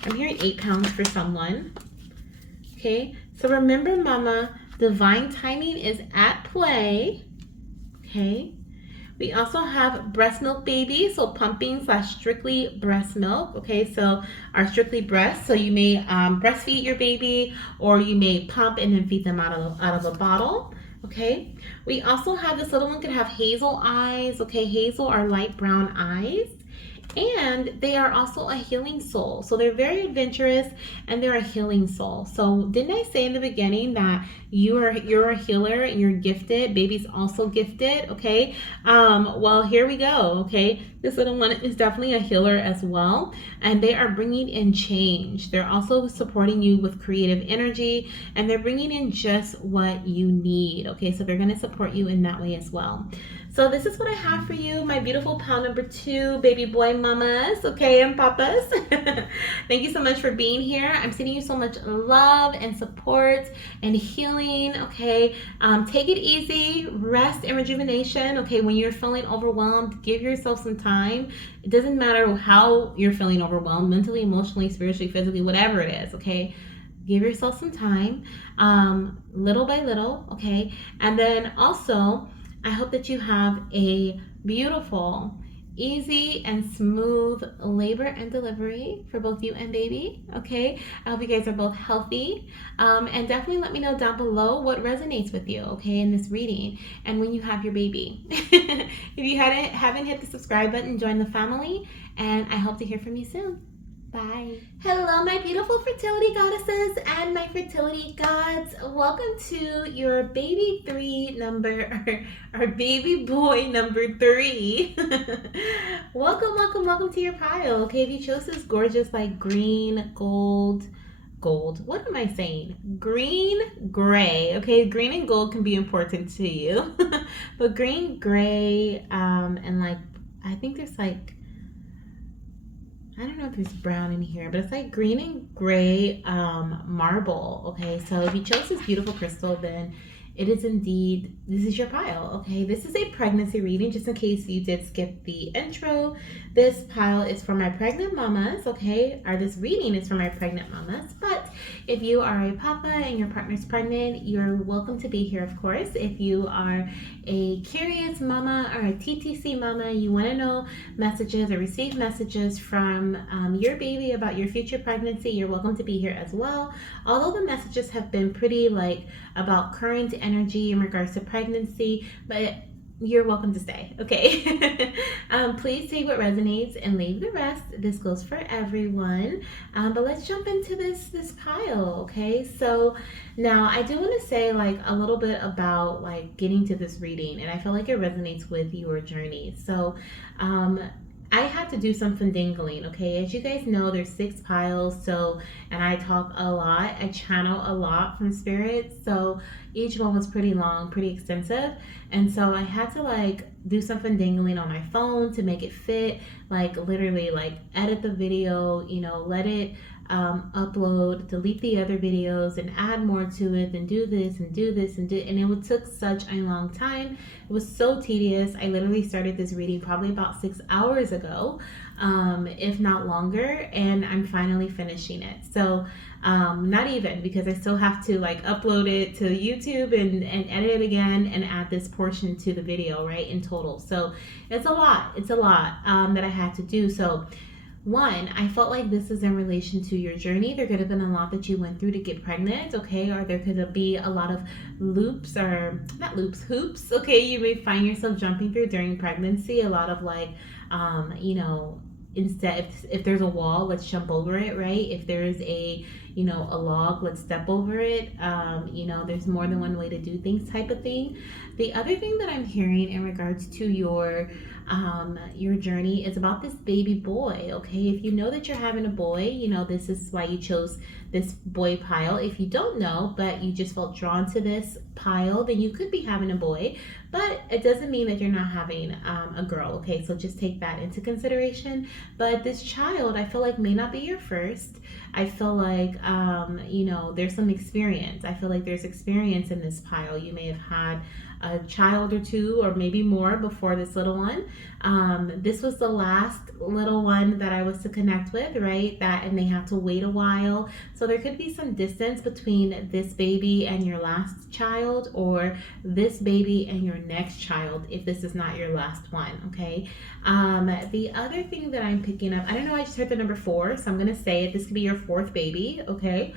I'm hearing 8 pounds for someone, okay? So remember, Mama, divine timing is at play, okay? We also have breast milk baby, so pumping / strictly breast milk, okay? So our strictly breast, so you may breastfeed your baby, or you may pump and then feed them out of a bottle. Okay, we also have this little one could have hazel eyes. Okay, hazel are light brown eyes, and they are also a healing soul. So they're very adventurous and they're a healing soul. So didn't I say in the beginning that you're a healer and you're gifted? Baby's also gifted. Okay, well, here we go. Okay, this little one is definitely a healer as well, and they are bringing in change. They're also supporting you with creative energy, and they're bringing in just what you need. Okay, so they're going to support you in that way as well. So this is what I have for you, my beautiful pile number 2 baby boy mamas, okay, and papas. Thank you so much for being here. I'm sending you so much love and support and healing, okay. Take it easy, rest and rejuvenation, okay. When you're feeling overwhelmed, give yourself some time. It doesn't matter how you're feeling overwhelmed, mentally, emotionally, spiritually, physically, whatever it is, okay. Give yourself some time, little by little, okay. And then also, I hope that you have a beautiful, easy, and smooth labor and delivery for both you and baby. Okay, I hope you guys are both healthy. And definitely let me know down below what resonates with you, okay, in this reading and when you have your baby. If you haven't hit the subscribe button, join the family, and I hope to hear from you soon. Bye. Hello, my beautiful fertility goddesses and my fertility gods. Welcome to your baby 3 number, or baby boy number 3. Welcome to your pile. Okay, if you chose this gorgeous, like green, gold, what am I saying? Green, gray. Okay, green and gold can be important to you. But green, gray, and like, I think there's like, I don't know if there's brown in here, but it's like green and gray marble. Okay, so if you chose this beautiful crystal, then it is indeed, this is your pile. Okay, this is a pregnancy reading, just in case you did skip the intro. This pile is for my pregnant mamas, okay, or this reading is for my pregnant mamas. But if you are a papa and your partner's pregnant, you're welcome to be here, of course. If you are a curious mama or a TTC mama, you want to know messages or receive messages from your baby about your future pregnancy, you're welcome to be here as well. Although the messages have been pretty like about current energy in regards to pregnancy, but you're welcome to stay, okay? Please take what resonates and leave the rest. This goes for everyone. But let's jump into this pile, okay? So now I do want to say like a little bit about like getting to this reading, and I feel like it resonates with your journey. So I had to do some findingling, okay? As you guys know, there's 6 piles, so, and I talk a lot, I channel a lot from spirit, so each one was pretty long, pretty extensive, and so I had to like do some findingling on my phone to make it fit, like literally like edit the video, you know, let it upload, delete the other videos, and add more to it, and do this and do this and do, and it took such a long time. It was so tedious. I literally started this reading probably about 6 hours ago, if not longer, and I'm finally finishing it. So not even, because I still have to like upload it to YouTube and edit it again and add this portion to the video, right, in total. So it's a lot that I had to do. So one, I felt like this is in relation to your journey. There could have been a lot that you went through to get pregnant, okay? Or there could be a lot of loops, or not loops, hoops, okay? You may find yourself jumping through during pregnancy. A lot of like, you know, instead, if there's a wall, let's jump over it, right? If there's a, you know, a log, let's step over it. You know, there's more than one way to do things type of thing. The other thing that I'm hearing in regards to your journey is about this baby boy, okay? If you know that you're having a boy, you know, this is why you chose this boy pile. If you don't know, but you just felt drawn to this pile, then you could be having a boy, but it doesn't mean that you're not having a girl, okay? So just take that into consideration. But this child, I feel like, may not be your first. I feel like, you know, there's some experience. I feel like there's experience in this pile. You may have had a child or 2 or maybe more before this little one. This was the last little one that I was to connect with, right? That, and they have to wait a while. So there could be some distance between this baby and your last child, or this baby and your next child, if this is not your last one, okay? The other thing that I'm picking up, I don't know, I just heard the number 4, so I'm gonna say it. This could be your 4th baby, okay?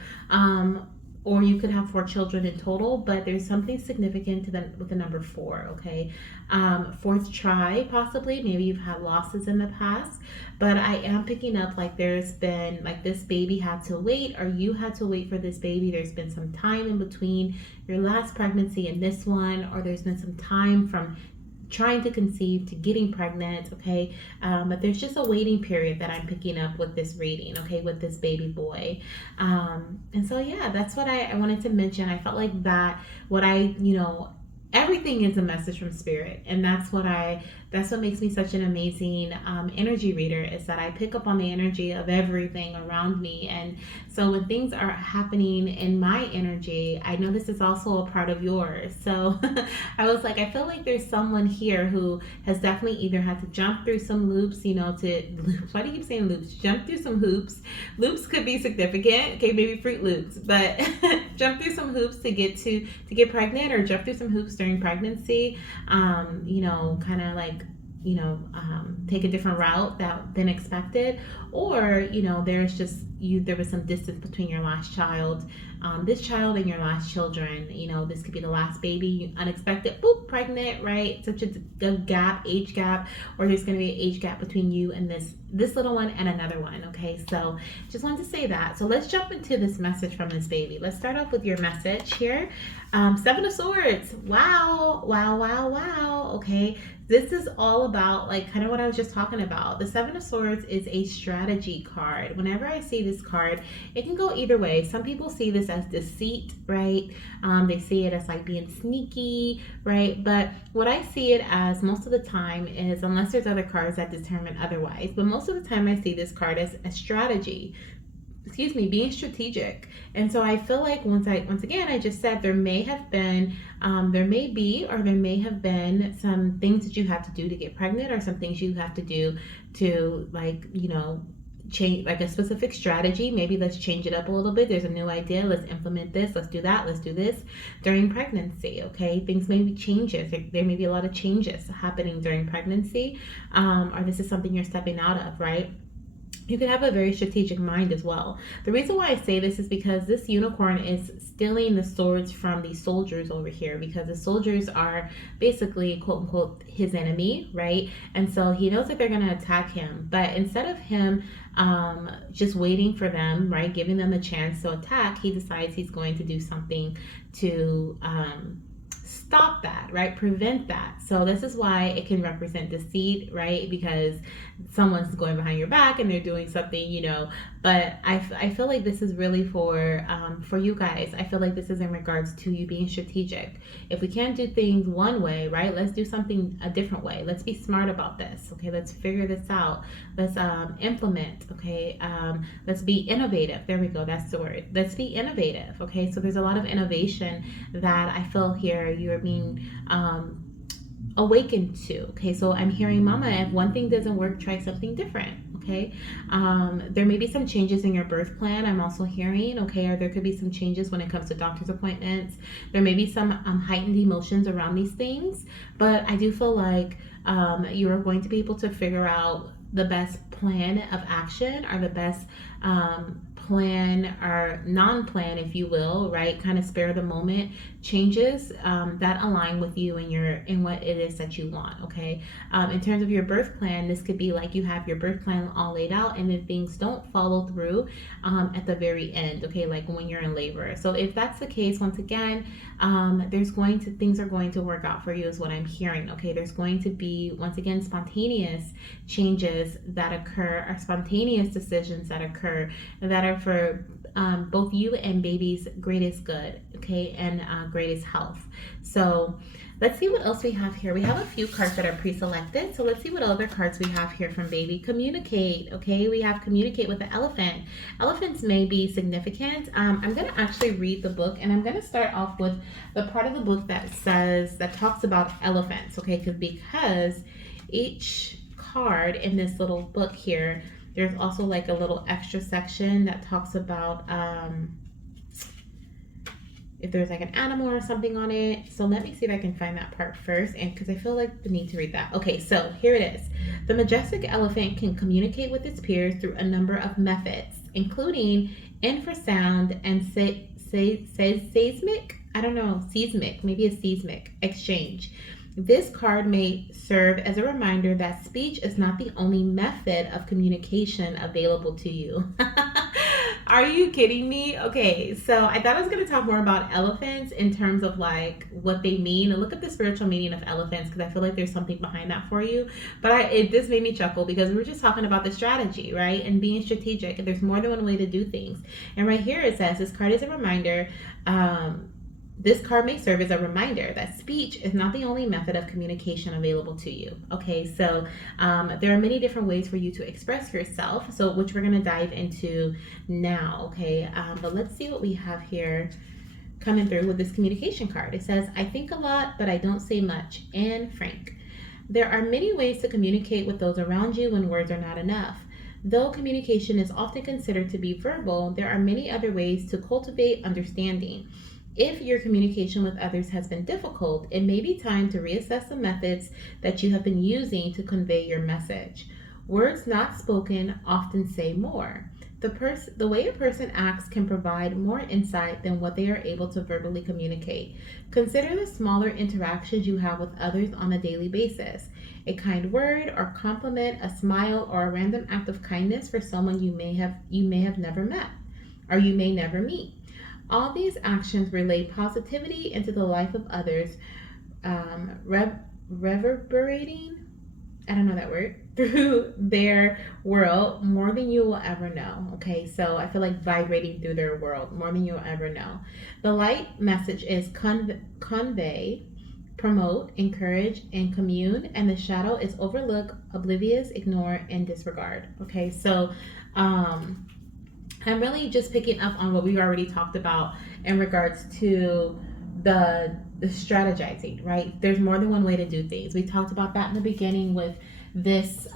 Or you could have 4 children in total, but there's something significant to with the number 4, okay? 4th try, possibly. Maybe you've had losses in the past, but I am picking up like there's been, like this baby had to wait, or you had to wait for this baby. There's been some time in between your last pregnancy and this one, or there's been some time from trying to conceive to getting pregnant, okay? But there's just a waiting period that I'm picking up with this reading, okay, with this baby boy. And so, yeah, that's what I wanted to mention. I felt like that, what I, you know, everything is a message from spirit, and that's what makes me such an amazing energy reader, is that I pick up on the energy of everything around me. And so when things are happening in my energy, I know this is also a part of yours. So I was like, I feel like there's someone here who has definitely either had to jump through some loops, to loops. Why do you keep saying loops? Jump through some hoops. Loops could be significant. Okay, maybe Fruit Loops, but jump through some hoops to get pregnant, or jump through some hoops during pregnancy. Kind of like take a different route than expected, or there's just there was some distance between your last child, this child and your last children. This could be the last baby, unexpected, boop, pregnant, right? Such a gap, age gap, or there's going to be an age gap between you and this little one and another one. Okay, so just wanted to say that. So let's jump into this message from this baby. Let's start off with your message here. Seven of Swords. Wow, wow, wow, wow. Okay, this is all about like kind of what I was just talking about. The Seven of Swords is a strategy card. Whenever I see this card, it can go either way. Some people see this as deceit, right? They see it as like being sneaky, right? But what I see it as most of the time is, unless there's other cards that determine otherwise, but most of the time I see this card as a strategy, being strategic. And so I feel like once again I just said there may have been there may be, or there may have been some things that you have to do to get pregnant, or some things you have to do to change, like a specific strategy. Maybe let's change it up a little bit. There's a new idea, let's implement this, let's do that, let's do this during pregnancy. Okay, things may be changes, there may be a lot of changes happening during pregnancy, or this is something you're stepping out of, right? You can have a very strategic mind as well. The reason why I say this is because this unicorn is stealing the swords from these soldiers over here, because the soldiers are basically, quote unquote, his enemy, right? And so he knows that they're going to attack him, but instead of him just waiting for them, right, giving them a chance to attack, he decides he's going to do something to stop that, right? Prevent that. So this is why it can represent deceit, right? Because someone's going behind your back and they're doing something, But I feel like this is really for you guys. I feel like this is in regards to you being strategic. If we can't do things one way, right? Let's do something a different way. Let's be smart about this. Okay, let's figure this out. Let's implement. Okay, let's be innovative. There we go. That's the word. Let's be innovative. Okay, so there's a lot of innovation that I feel here you're being awakened to. Okay, so I'm hearing, Mama, if one thing doesn't work, try something different. Okay, there may be some changes in your birth plan, I'm also hearing. Okay, or there could be some changes when it comes to doctor's appointments. There may be some heightened emotions around these things, but I do feel like you are going to be able to figure out the best plan of action, or the best plan or non-plan, if you will, right? Kind of spare the moment changes that align with you and in what it is that you want. Okay, in terms of your birth plan, this could be like you have your birth plan all laid out, and then things don't follow through at the very end. Okay, like when you're in labor. So if that's the case, once again, things are going to work out for you, is what I'm hearing. Okay, there's going to be, once again, spontaneous changes that occur, or spontaneous decisions that occur, that are for both you and baby's greatest good, okay, and greatest health. So let's see what else we have here. We have a few cards that are pre-selected, so let's see what other cards we have here from baby. Communicate. Okay, we have communicate with the elephant. Elephants may be significant. I'm going to actually read the book, and I'm going to start off with the part of the book that talks about elephants. Okay, because each card in this little book here, there's also like a little extra section that talks about if there's like an animal or something on it. So let me see if I can find that part first, and because I feel like the need to read that. Okay, so here it is. The majestic elephant can communicate with its peers through a number of methods, including infrasound and seismic, maybe a seismic exchange. This card may serve as a reminder that speech is not the only method of communication available to you. Are you kidding me? Okay, so I thought I was going to talk more about elephants in terms of like what they mean, and look at the spiritual meaning of elephants, because I feel like there's something behind that for you. But this made me chuckle, because we were just talking about the strategy, right? And being strategic. And there's more than one way to do things. And right here it says, this card is a reminder This card may serve as a reminder that speech is not the only method of communication available to you. Okay, so there are many different ways for you to express yourself, so which we're going to dive into now. Okay, but let's see what we have here coming through with this communication card. It says, I think a lot, but I don't say much. And Frank. There are many ways to communicate with those around you when words are not enough. Though communication is often considered to be verbal, there are many other ways to cultivate understanding. If your communication with others has been difficult, it may be time to reassess the methods that you have been using to convey your message. Words not spoken often say more. The way a person acts can provide more insight than what they are able to verbally communicate. Consider the smaller interactions you have with others on a daily basis. A kind word or compliment, a smile, or a random act of kindness for someone you may have never met, or you may never meet. All these actions relay positivity into the life of others, reverberating, I don't know that word, through their world more than you will ever know. Okay, so I feel like vibrating through their world more than you'll ever know. The light message is convey, promote, encourage, and commune, and the shadow is overlook, oblivious, ignore, and disregard. Okay, so I'm really just picking up on what we already talked about in regards to the strategizing, right? There's more than one way to do things. We talked about that in the beginning with this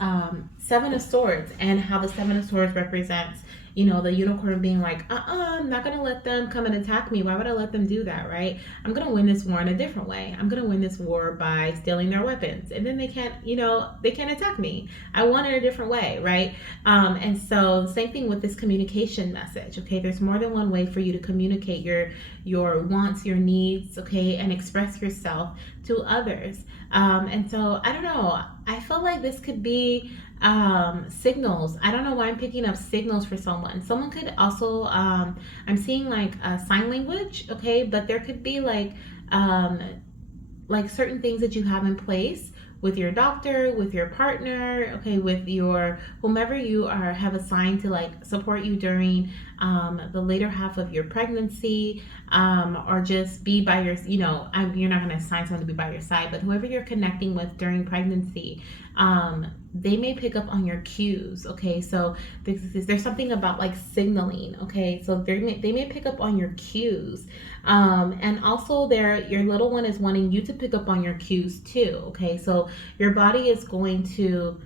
Seven of Swords, and how the Seven of Swords represents, the unicorn being like, I'm not going to let them come and attack me. Why would I let them do that, right? I'm going to win this war in a different way. I'm going to win this war by stealing their weapons. And then they can't attack me. I won in a different way, right? And so same thing with this communication message, okay? There's more than one way for you to communicate your wants, your needs, okay, and express yourself to others. And so, I don't know, I feel like this could be signals. I don't know why I'm picking up signals for someone. Someone could also, I'm seeing like sign language, okay, but there could be like certain things that you have in place with your doctor, with your partner, okay, with your whomever you have assigned to like support you during the later half of your pregnancy, or just be by your, you're not going to assign someone to be by your side, but whoever you're connecting with during pregnancy, they may pick up on your cues, okay? So there's something about like signaling, okay? So they may pick up on your cues. And also your little one is wanting you to pick up on your cues too, okay? So your body is going to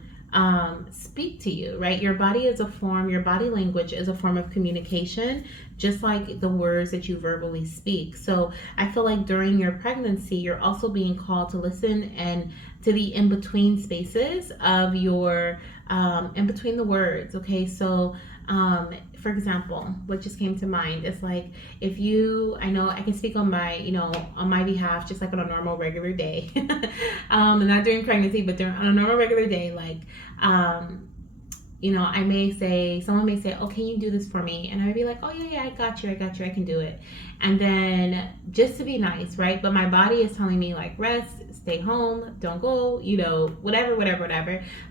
speak to you, right? Your body language is a form of communication, just like the words that you verbally speak. So I feel like during your pregnancy, you're also being called to listen and to the in-between spaces of your, in between the words, okay? So, for example, what just came to mind is like, I know I can speak on my behalf, just like on a normal regular day, not during pregnancy, but on a normal regular day, like, someone may say, oh, can you do this for me? And I'd be like, oh yeah, I got you, I can do it. And then just to be nice, right? But my body is telling me like, rest, stay home, don't go, whatever.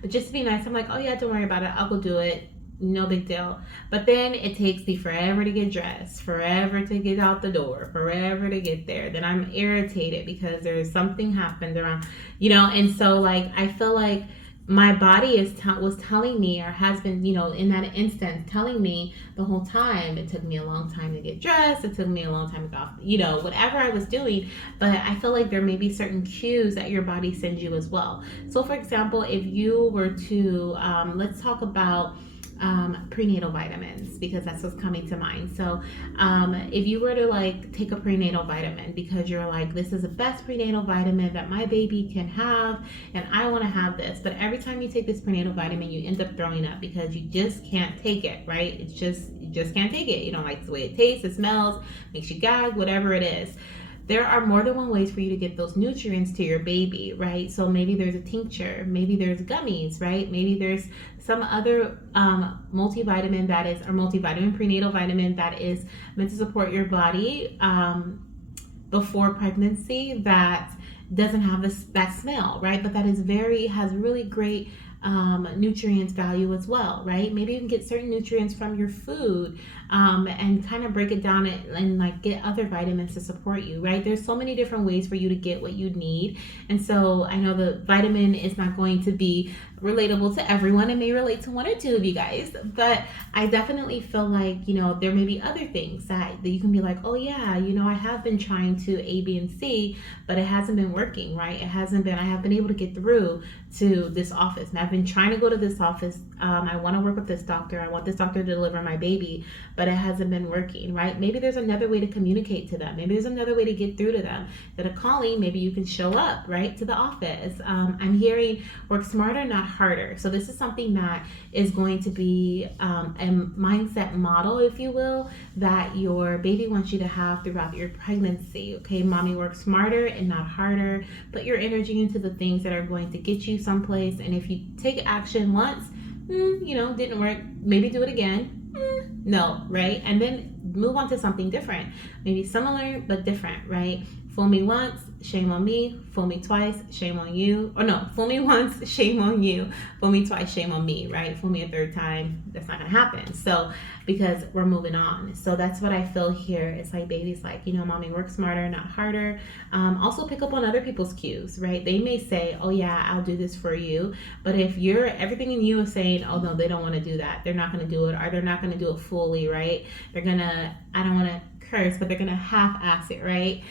But just to be nice, I'm like, oh yeah, don't worry about it, I'll go do it. No big deal. But then it takes me forever to get dressed, forever to get out the door, forever to get there. Then I'm irritated because there's something happened around, and so like I feel like my body was telling me, or has been, in that instance, telling me the whole time. It took me a long time to get dressed. It took me a long time to get off, whatever I was doing. But I feel like there may be certain cues that your body sends you as well. So, for example, if you were to, let's talk about prenatal vitamins, because that's what's coming to mind. So if you were to like take a prenatal vitamin because you're like, this is the best prenatal vitamin that my baby can have, and I want to have this, but every time you take this prenatal vitamin you end up throwing up because you just can't take it, right? You just can't take it. You don't like the way it tastes, it smells, makes you gag, whatever it is. There are more than one ways for you to get those nutrients to your baby, right? So maybe there's a tincture, maybe there's gummies, right? Maybe there's some other multivitamin prenatal vitamin that is meant to support your body before pregnancy, that doesn't have that smell, right? But that has really great nutrients value as well, right? Maybe you can get certain nutrients from your food, and kind of break it down and like get other vitamins to support you, right? There's so many different ways for you to get what you need. And so I know the vitamin is not going to be relatable to everyone. It may relate to one or two of you guys, but I definitely feel like, there may be other things that you can be like, oh yeah, I have been trying to A, B, and C, but it hasn't been working, right? I have been able to get through to this office. And I've been trying to go to this office. I want to work with this doctor. I want this doctor to deliver my baby, but it hasn't been working, right? Maybe there's another way to communicate to them. Maybe there's another way to get through to them. Instead of calling, maybe you can show up, right, to the office. I'm hearing work smarter, not harder. So this is something that is going to be a mindset model, if you will, that your baby wants you to have throughout your pregnancy. Okay, mommy, work smarter and not harder. Put your energy into the things that are going to get you someplace. And if you take action once, didn't work, maybe do it again. No, right? And then move on to something different. Maybe similar, but different, right? Fool me once, shame on me. Fool me twice, shame on you. Or no, fool me once, shame on you. Fool me twice, shame on me, right? Fool me a third time, that's not gonna happen. So, because we're moving on. So that's what I feel here. It's like baby's like, mommy, work smarter, not harder. Also pick up on other people's cues, right? They may say, oh yeah, I'll do this for you. But if everything in you is saying, oh no, they don't wanna do that. They're not gonna do it, or they're not gonna do it fully, right? I don't wanna curse, but they're gonna half-ass it, right?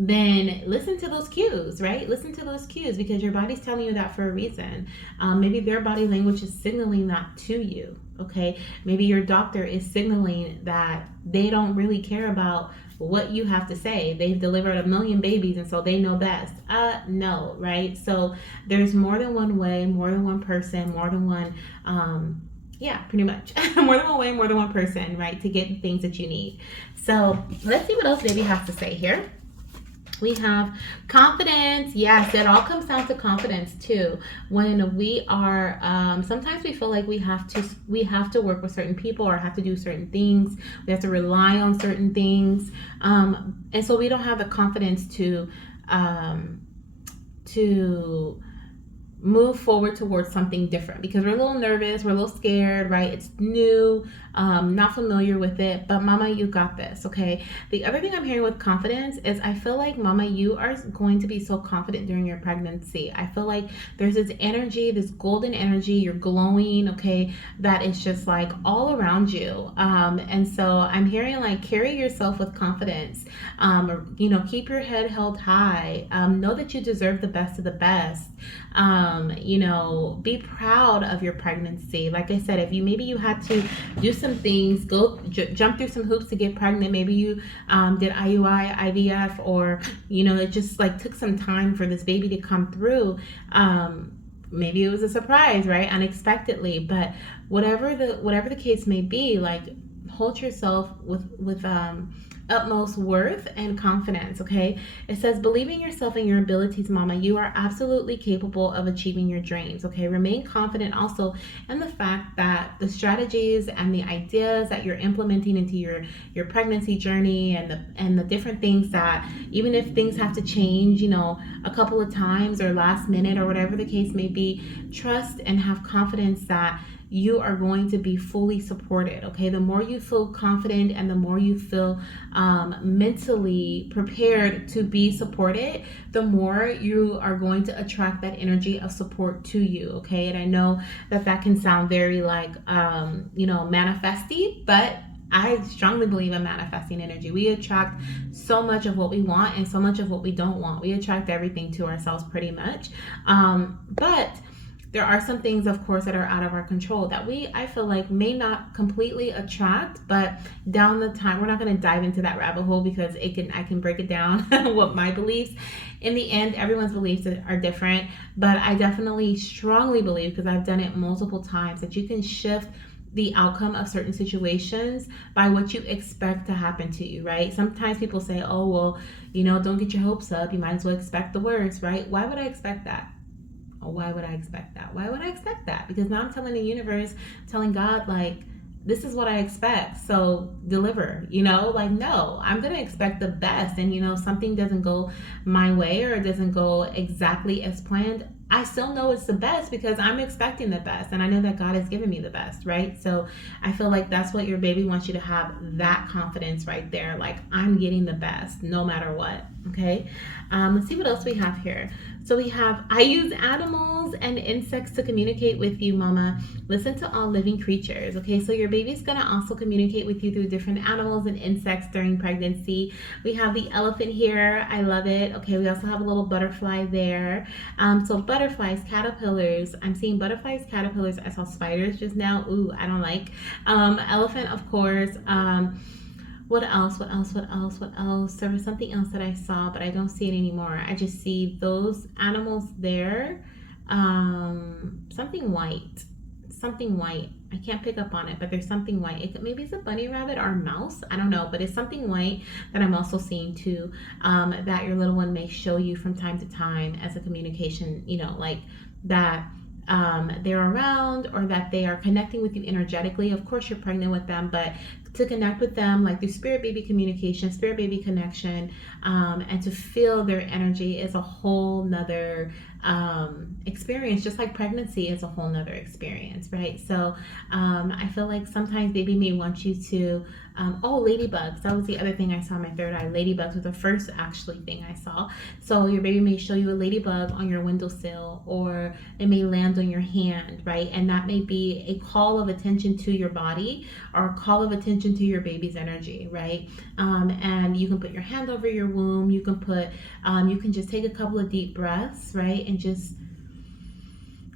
Then listen to those cues, right? Listen to those cues, because your body's telling you that for a reason. Maybe their body language is signaling that to you, okay? Maybe your doctor is signaling that they don't really care about what you have to say. They've delivered 1 million babies, and so they know best. No, right? So there's more than one way, more than one person, more than one, pretty much. More than one way, more than one person, right, to get the things that you need. So let's see what else baby has to say here. We have confidence. Yes, it all comes down to confidence too. When we are, sometimes we feel like we have to work with certain people or have to do certain things. We have to rely on certain things, and so we don't have the confidence to move forward towards something different because we're a little nervous, we're a little scared, right? It's new, not familiar with it, but mama, you got this, okay? The other thing I'm hearing with confidence is I feel like, mama, you are going to be so confident during your pregnancy. I feel like there's this energy, this golden energy, you're glowing, okay, that is just like all around you. And so I'm hearing like carry yourself with confidence, keep your head held high, know that you deserve the best of the best. Be proud of your pregnancy. Like I said, if you had to do some things, jump through some hoops to get pregnant. Maybe you did IUI, IVF, or it just like took some time for this baby to come through. Maybe it was a surprise, right? Unexpectedly, but whatever the case may be, like hold yourself with utmost worth and confidence, okay? It says, believe in yourself and your abilities, mama. You are absolutely capable of achieving your dreams, okay? Remain confident also in the fact that the strategies and the ideas that you're implementing into your pregnancy journey and the different things that, even if things have to change, a couple of times or last minute or whatever the case may be, trust and have confidence that you are going to be fully supported, okay? The more you feel confident and the more you feel mentally prepared to be supported, the more you are going to attract that energy of support to you, okay? And I know that can sound very like, manifesty, but I strongly believe in manifesting energy. We attract so much of what we want and so much of what we don't want. We attract everything to ourselves pretty much. But there are some things, of course, that are out of our control that I feel like may not completely attract, but down the time, we're not going to dive into that rabbit hole because I can break it down what my beliefs. In the end, everyone's beliefs are different, but I definitely strongly believe, because I've done it multiple times, that you can shift the outcome of certain situations by what you expect to happen to you, right? Sometimes people say, oh, well, don't get your hopes up. You might as well expect the worst, right? Why would I expect that? Why would I expect that? Why would I expect that? Because now I'm telling the universe, telling God, like, this is what I expect, so deliver, like, no, I'm going to expect the best. And, something doesn't go my way or it doesn't go exactly as planned. I still know it's the best because I'm expecting the best and I know that God has given me the best, right? So I feel like that's what your baby wants you to have, that confidence right there. Like, I'm getting the best no matter what, okay? Let's see what else we have here. So we have, I use animals and insects to communicate with you, mama. Listen to all living creatures, okay? So your baby's gonna also communicate with you through different animals and insects during pregnancy. We have the elephant here. I love it. Okay, we also have a little butterfly there. So butterflies, caterpillars. I'm seeing butterflies, caterpillars. I saw spiders just now. Ooh, I don't like. Elephant, of course. What else? What else? What else? What else? There was something else that I saw, but I don't see it anymore. I just see those animals there. Something white. Something white. I can't pick up on it, but there's something white. Maybe it's a bunny rabbit or a mouse. I don't know, but it's something white that I'm also seeing too. That your little one may show you from time to time as a communication. Like that. They're around or that they are connecting with you energetically. Of course, you're pregnant with them, but to connect with them, like through spirit baby communication, spirit baby connection, and to feel their energy is a whole nother experience. Just like pregnancy is a whole nother experience, right? So I feel like sometimes baby may want you to ladybugs. That was the other thing I saw in my third eye. Ladybugs was the first actually thing I saw. So your baby may show you a ladybug on your windowsill, or it may land on your hand, right? And that may be a call of attention to your body or a call of attention to your baby's energy, right? And you can put your hand over your womb. You can just take a couple of deep breaths, right? And just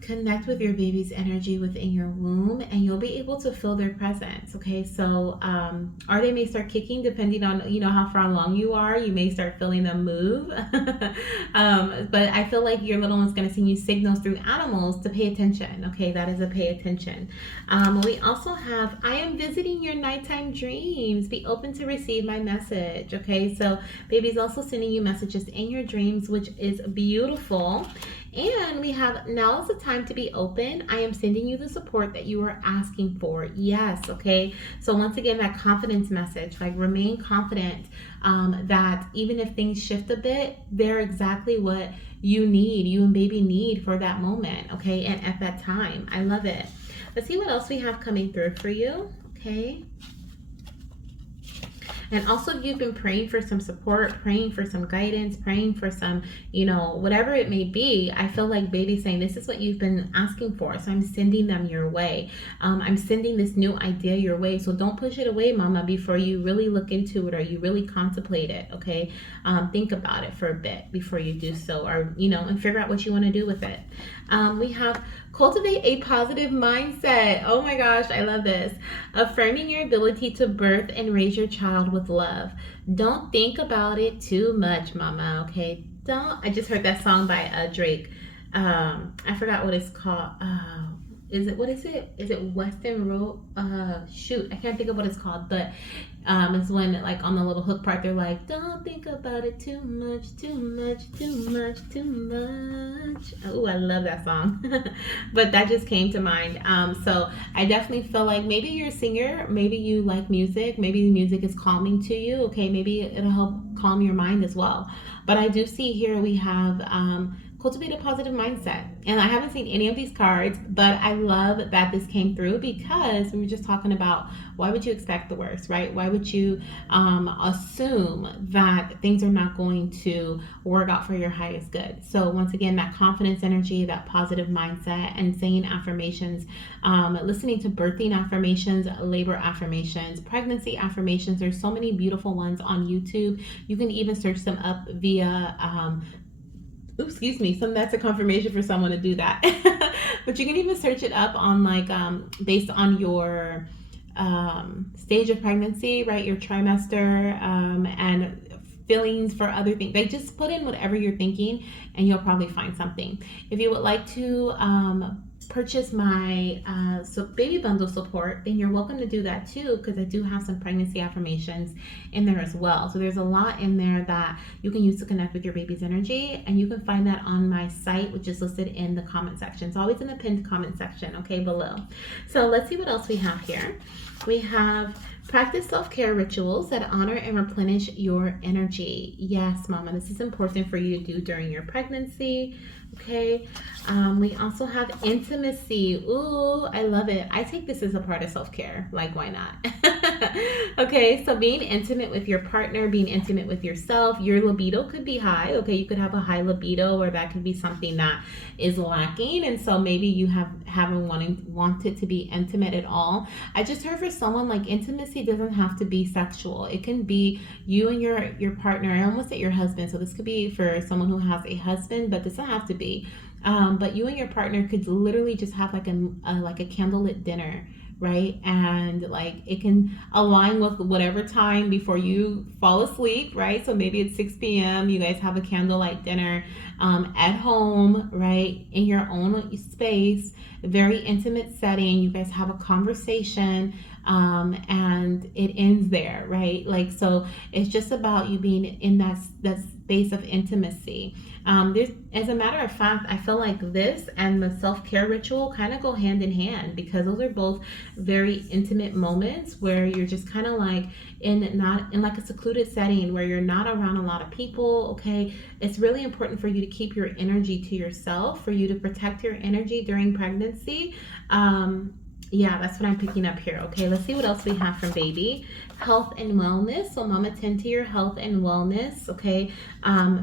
connect with your baby's energy within your womb, and you'll be able to feel their presence. Okay, so or they may start kicking depending on how far along you are. You may start feeling them move. But I feel like your little one's going to send you signals through animals to pay attention. Okay, that is a pay attention. We also have, I am visiting your nighttime dreams. Be open to receive my message. Okay, so baby's also sending you messages in your dreams, which is beautiful. And we have, now is the time to be open. I am sending you the support that you are asking for. Yes, okay. So once again, that confidence message, like remain confident that even if things shift a bit, they're exactly what you and baby need for that moment, okay, and at that time. I love it. Let's see what else we have coming through for you, okay. And also, if you've been praying for some support, praying for some guidance, praying for some, whatever it may be, I feel like baby's saying, this is what you've been asking for. So I'm sending them your way. I'm sending this new idea your way. So don't push it away, mama, before you really look into it or you really contemplate it, okay? Think about it for a bit before you do so, or, and figure out what you want to do with it. We have cultivate a positive mindset. Oh my gosh, I love this. Affirming your ability to birth and raise your child with love. Don't think about it too much, mama, okay? I just heard that song by Drake. I forgot what it's called. What is it? Is it Western Road? Shoot, I can't think of what it's called, but it's when, like, on the little hook part, they're like, don't think about it too much, too much, too much, too much. Oh, I love that song. But that just came to mind. So I definitely feel like maybe you're a singer, maybe you like music, maybe the music is calming to you, okay? Maybe it'll help calm your mind as well. But I do see here we have cultivate a positive mindset. And I haven't seen any of these cards, but I love that this came through because we were just talking about, why would you expect the worst, right? Why would you assume that things are not going to work out for your highest good? So once again, that confidence energy, that positive mindset, and saying affirmations, listening to birthing affirmations, labor affirmations, pregnancy affirmations. There's so many beautiful ones on YouTube. You can even search them up via that's a confirmation for someone to do that. But you can even search it up on, like, based on your stage of pregnancy, right? Your trimester, and feelings for other things. Like, just put in whatever you're thinking and you'll probably find something. If you would like to purchase my baby bundle support, then you're welcome to do that too, because I do have some pregnancy affirmations in there as well. So there's a lot in there that you can use to connect with your baby's energy, and you can find that on my site, which is listed in the comment section. It's always in the pinned comment section, okay, below. So let's see what else we have here. We have practice self-care rituals that honor and replenish your energy. Yes, mama, this is important for you to do during your pregnancy, Okay. We also have intimacy. Ooh, I love it. I take this as a part of self care. Like, why not? Okay, so being intimate with your partner, being intimate with yourself, your libido could be high. Okay, you could have a high libido, or that could be something that is lacking, and so maybe you haven't wanted to be intimate at all. I just heard for someone, like, intimacy doesn't have to be sexual. It can be you and your partner. I almost said your husband, so this could be for someone who has a husband, but this doesn't have to be. But you and your partner could literally just have like a candlelit dinner, right? And like it can align with whatever time before you fall asleep, right? So maybe it's 6 p.m. You guys have a candlelight dinner at home, right? In your own space, very intimate setting. You guys have a conversation, and it ends there, right? Like, so it's just about you being in that space of intimacy. There's, as a matter of fact, I feel like this and the self care ritual kind of go hand in hand, because those are both very intimate moments where you're just kind of like not in like a secluded setting where you're not around a lot of people. Okay, it's really important for you to keep your energy to yourself, for you to protect your energy during pregnancy. Yeah, that's what I'm picking up here. Okay, let's see what else we have from baby. Health and wellness. So, mama, tend to your health and wellness. Okay,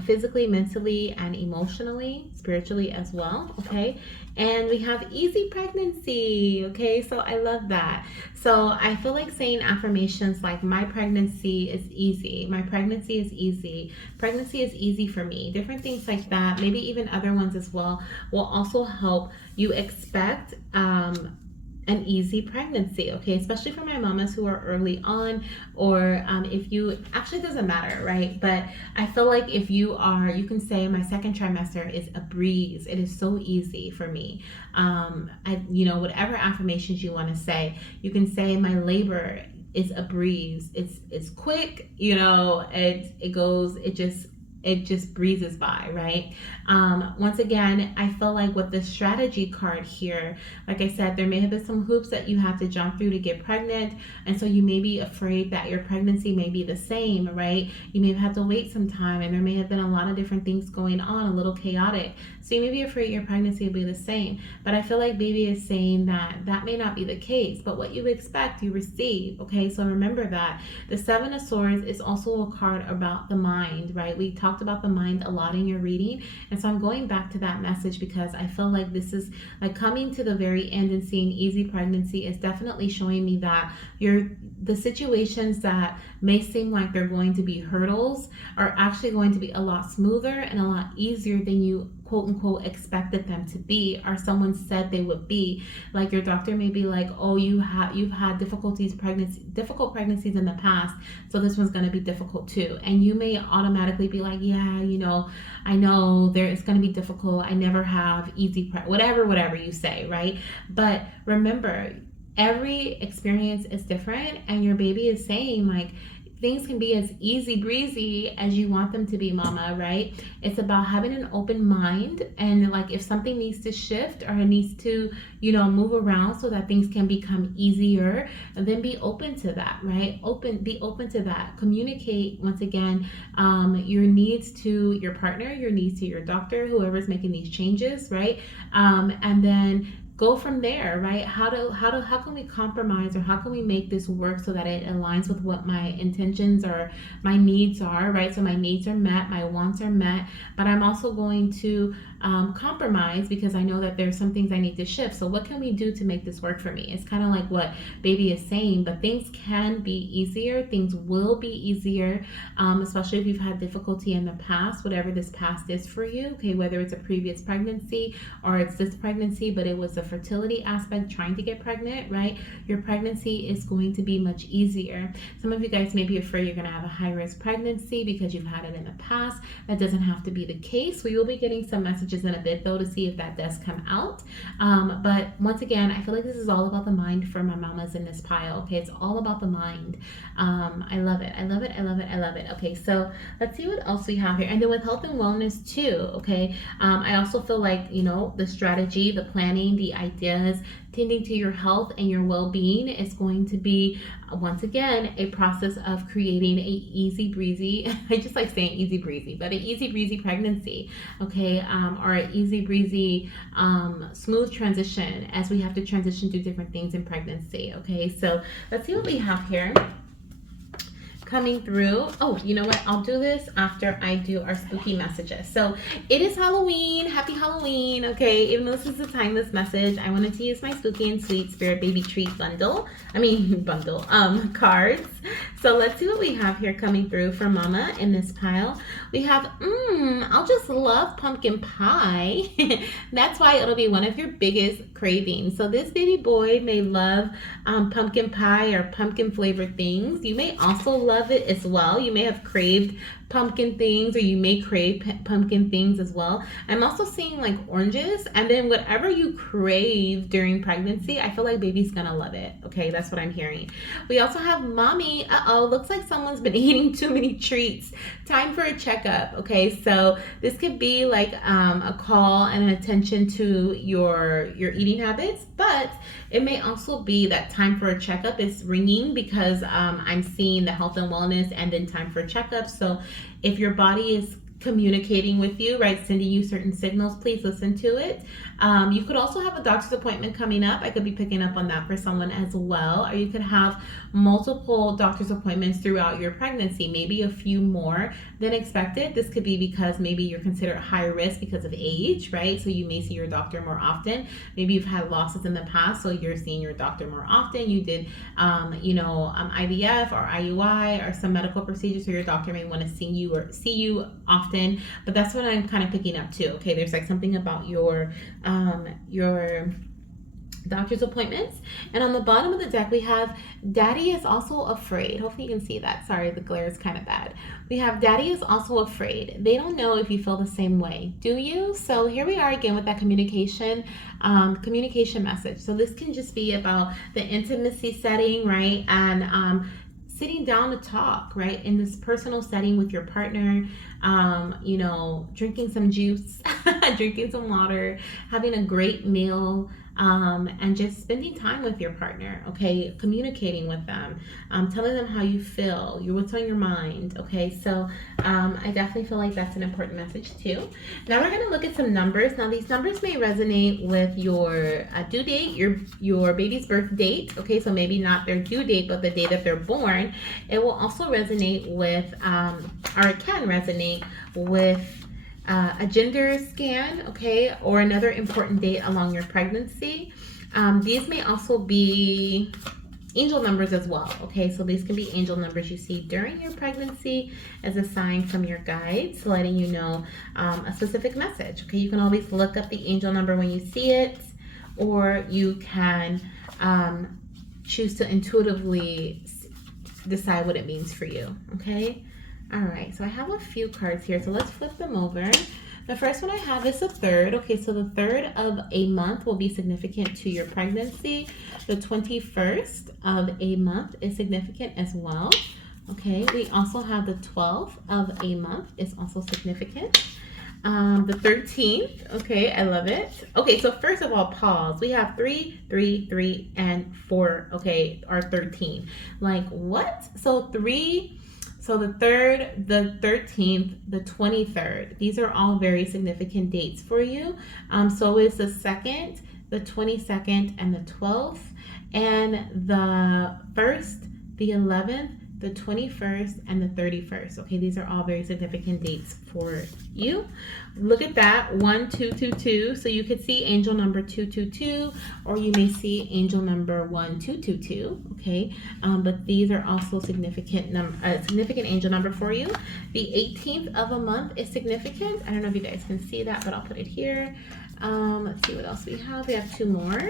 physically, mentally, and emotionally, spiritually as well. Okay, and we have easy pregnancy. Okay, so I love that. So, I feel like saying affirmations like, my pregnancy is easy, my pregnancy is easy, pregnancy is easy for me, different things like that, maybe even other ones as well, will also help you expect an easy pregnancy. Okay, especially for my mamas who are early on, or if you actually, doesn't matter, right? But I feel like if you are, you can say, my second trimester is a breeze, it is so easy for me. Whatever affirmations you want to say, you can say, my labor is a breeze, it's quick, it just breezes by, right? Once again, I feel like with the strategy card here, like I said, there may have been some hoops that you have to jump through to get pregnant. And so you may be afraid that your pregnancy may be the same, right? You may have had to wait some time, and there may have been a lot of different things going on, a little chaotic. So you may be afraid your pregnancy will be the same. But I feel like baby is saying that that may not be the case, but what you expect, you receive. Okay, so remember that. The Seven of Swords is also a card about the mind, right? We talked about the mind a lot in your reading. And so I'm going back to that message because I feel like this is like coming to the very end and seeing easy pregnancy is definitely showing me that the situations that may seem like they're going to be hurdles are actually going to be a lot smoother and a lot easier than you quote unquote expected them to be, or someone said they would be. Like your doctor may be like, oh, you've had difficult pregnancies in the past, so this one's going to be difficult too. And you may automatically be like, yeah, I know there it's going to be difficult, I never have easy whatever you say, right? But remember, every experience is different, and your baby is saying like, things can be as easy breezy as you want them to be, mama, right? It's about having an open mind, and like if something needs to shift or it needs to, move around so that things can become easier, and then be open to that, right? Be open to that. Communicate once again, your needs to your partner, your needs to your doctor, whoever's making these changes, right? And then go from there, right? How can we compromise, or how can we make this work so that it aligns with what my intentions or my needs are, right? So my needs are met, my wants are met, but I'm also going to compromise because I know that there's some things I need to shift. So what can we do to make this work for me? It's kind of like what baby is saying, but things can be easier, things will be easier, especially if you've had difficulty in the past, whatever this past is for you, okay? Whether it's a previous pregnancy or it's this pregnancy, but it was a fertility aspect, trying to get pregnant, right? Your pregnancy is going to be much easier. Some of you guys may be afraid you're going to have a high risk pregnancy because you've had it in the past. That doesn't have to be the case. We will be getting some messages in a bit though to see if that does come out. But once again, I feel like this is all about the mind for my mamas in this pile. Okay, it's all about the mind. I love it. I love it. I love it. I love it. Okay, so let's see what else we have here. And then with health and wellness too. Okay, I also feel like the strategy, the planning, the ideas, tending to your health and your well-being is going to be, once again, a process of creating a easy breezy, I just like saying easy breezy, but an easy breezy pregnancy, okay, or an easy breezy smooth transition as we have to transition through different things in pregnancy. Okay, so let's see what we have here coming through. Oh, you know what? I'll do this after I do our spooky messages. So it is Halloween. Happy Halloween. Okay, even though this is a timeless message, I wanted to use my spooky and sweet spirit baby treat bundle. Bundle cards. So let's see what we have here coming through for Mama in this pile. We have, I'll just love pumpkin pie. That's why it'll be one of your biggest cravings. So this baby boy may love pumpkin pie or pumpkin flavored things. You may also love it as well. You may have craved pumpkin things, or you may crave pumpkin things as well. I'm also seeing like oranges, and then whatever you crave during pregnancy, I feel like baby's gonna love it. Okay, that's what I'm hearing. We also have mommy. Looks like someone's been eating too many treats. Time for a checkup. Okay, so this could be like a call and an attention to your eating habits, but it may also be that time for a checkup is ringing, because I'm seeing the health and wellness and then time for a checkup. So if your body is communicating with you, right, sending you certain signals, please listen to it. You could also have a doctor's appointment coming up. I could be picking up on that for someone as well. Or you could have multiple doctor's appointments throughout your pregnancy, maybe a few more than expected. This could be because maybe you're considered high risk because of age, right? So you may see your doctor more often. Maybe you've had losses in the past, so you're seeing your doctor more often. You did, IVF or IUI or some medical procedures, so your doctor may want to see you often. But that's what I'm kind of picking up too. Okay, there's like something about your doctor's appointments. And on the bottom of the deck, we have Daddy is also afraid. Hopefully you can see that. Sorry, the glare is kind of bad. We have Daddy is also afraid. They don't know if you feel the same way. Do you? So here we are again with that communication message. So this can just be about the intimacy setting, right? And sitting down to talk, right, in this personal setting with your partner, drinking some juice, drinking some water, having a great meal, and just spending time with your partner, okay, communicating with them, telling them how you feel, what's on your mind, okay. So I definitely feel like that's an important message too. Now we're going to look at some numbers. Now these numbers may resonate with your due date, your baby's birth date, okay, so maybe not their due date, but the day that they're born. It will also resonate with, or it can resonate with a gender scan, okay, or another important date along your pregnancy. These may also be angel numbers as well, okay, so these can be angel numbers you see during your pregnancy as a sign from your guides letting you know a specific message, okay. You can always look up the angel number when you see it, or you can choose to intuitively decide what it means for you, okay. All right, so I have a few cards here, so let's flip them over. The first one I have is the third. Okay, so the third of a month will be significant to your pregnancy. The 21st of a month is significant as well. Okay, we also have the 12th of a month is also significant. The 13th, okay, I love it. Okay, so first of all, pause. We have 3, 3, 3, and 4, okay, or 13. Like, what? So 3... So the 3rd, the 13th, the 23rd, these are all very significant dates for you. So is the 2nd, the 22nd, and the 12th, and the 1st, the 11th, the 21st, and the 31st. Okay, these are all very significant dates for you. Look at that, 1, 2, 2, 2. So you could see angel number 222, or you may see angel number 1222. Okay, but these are also significant angel number for you. The 18th of a month is significant. I don't know if you guys can see that, but I'll put it here. Let's see what else we have. We have 2 more.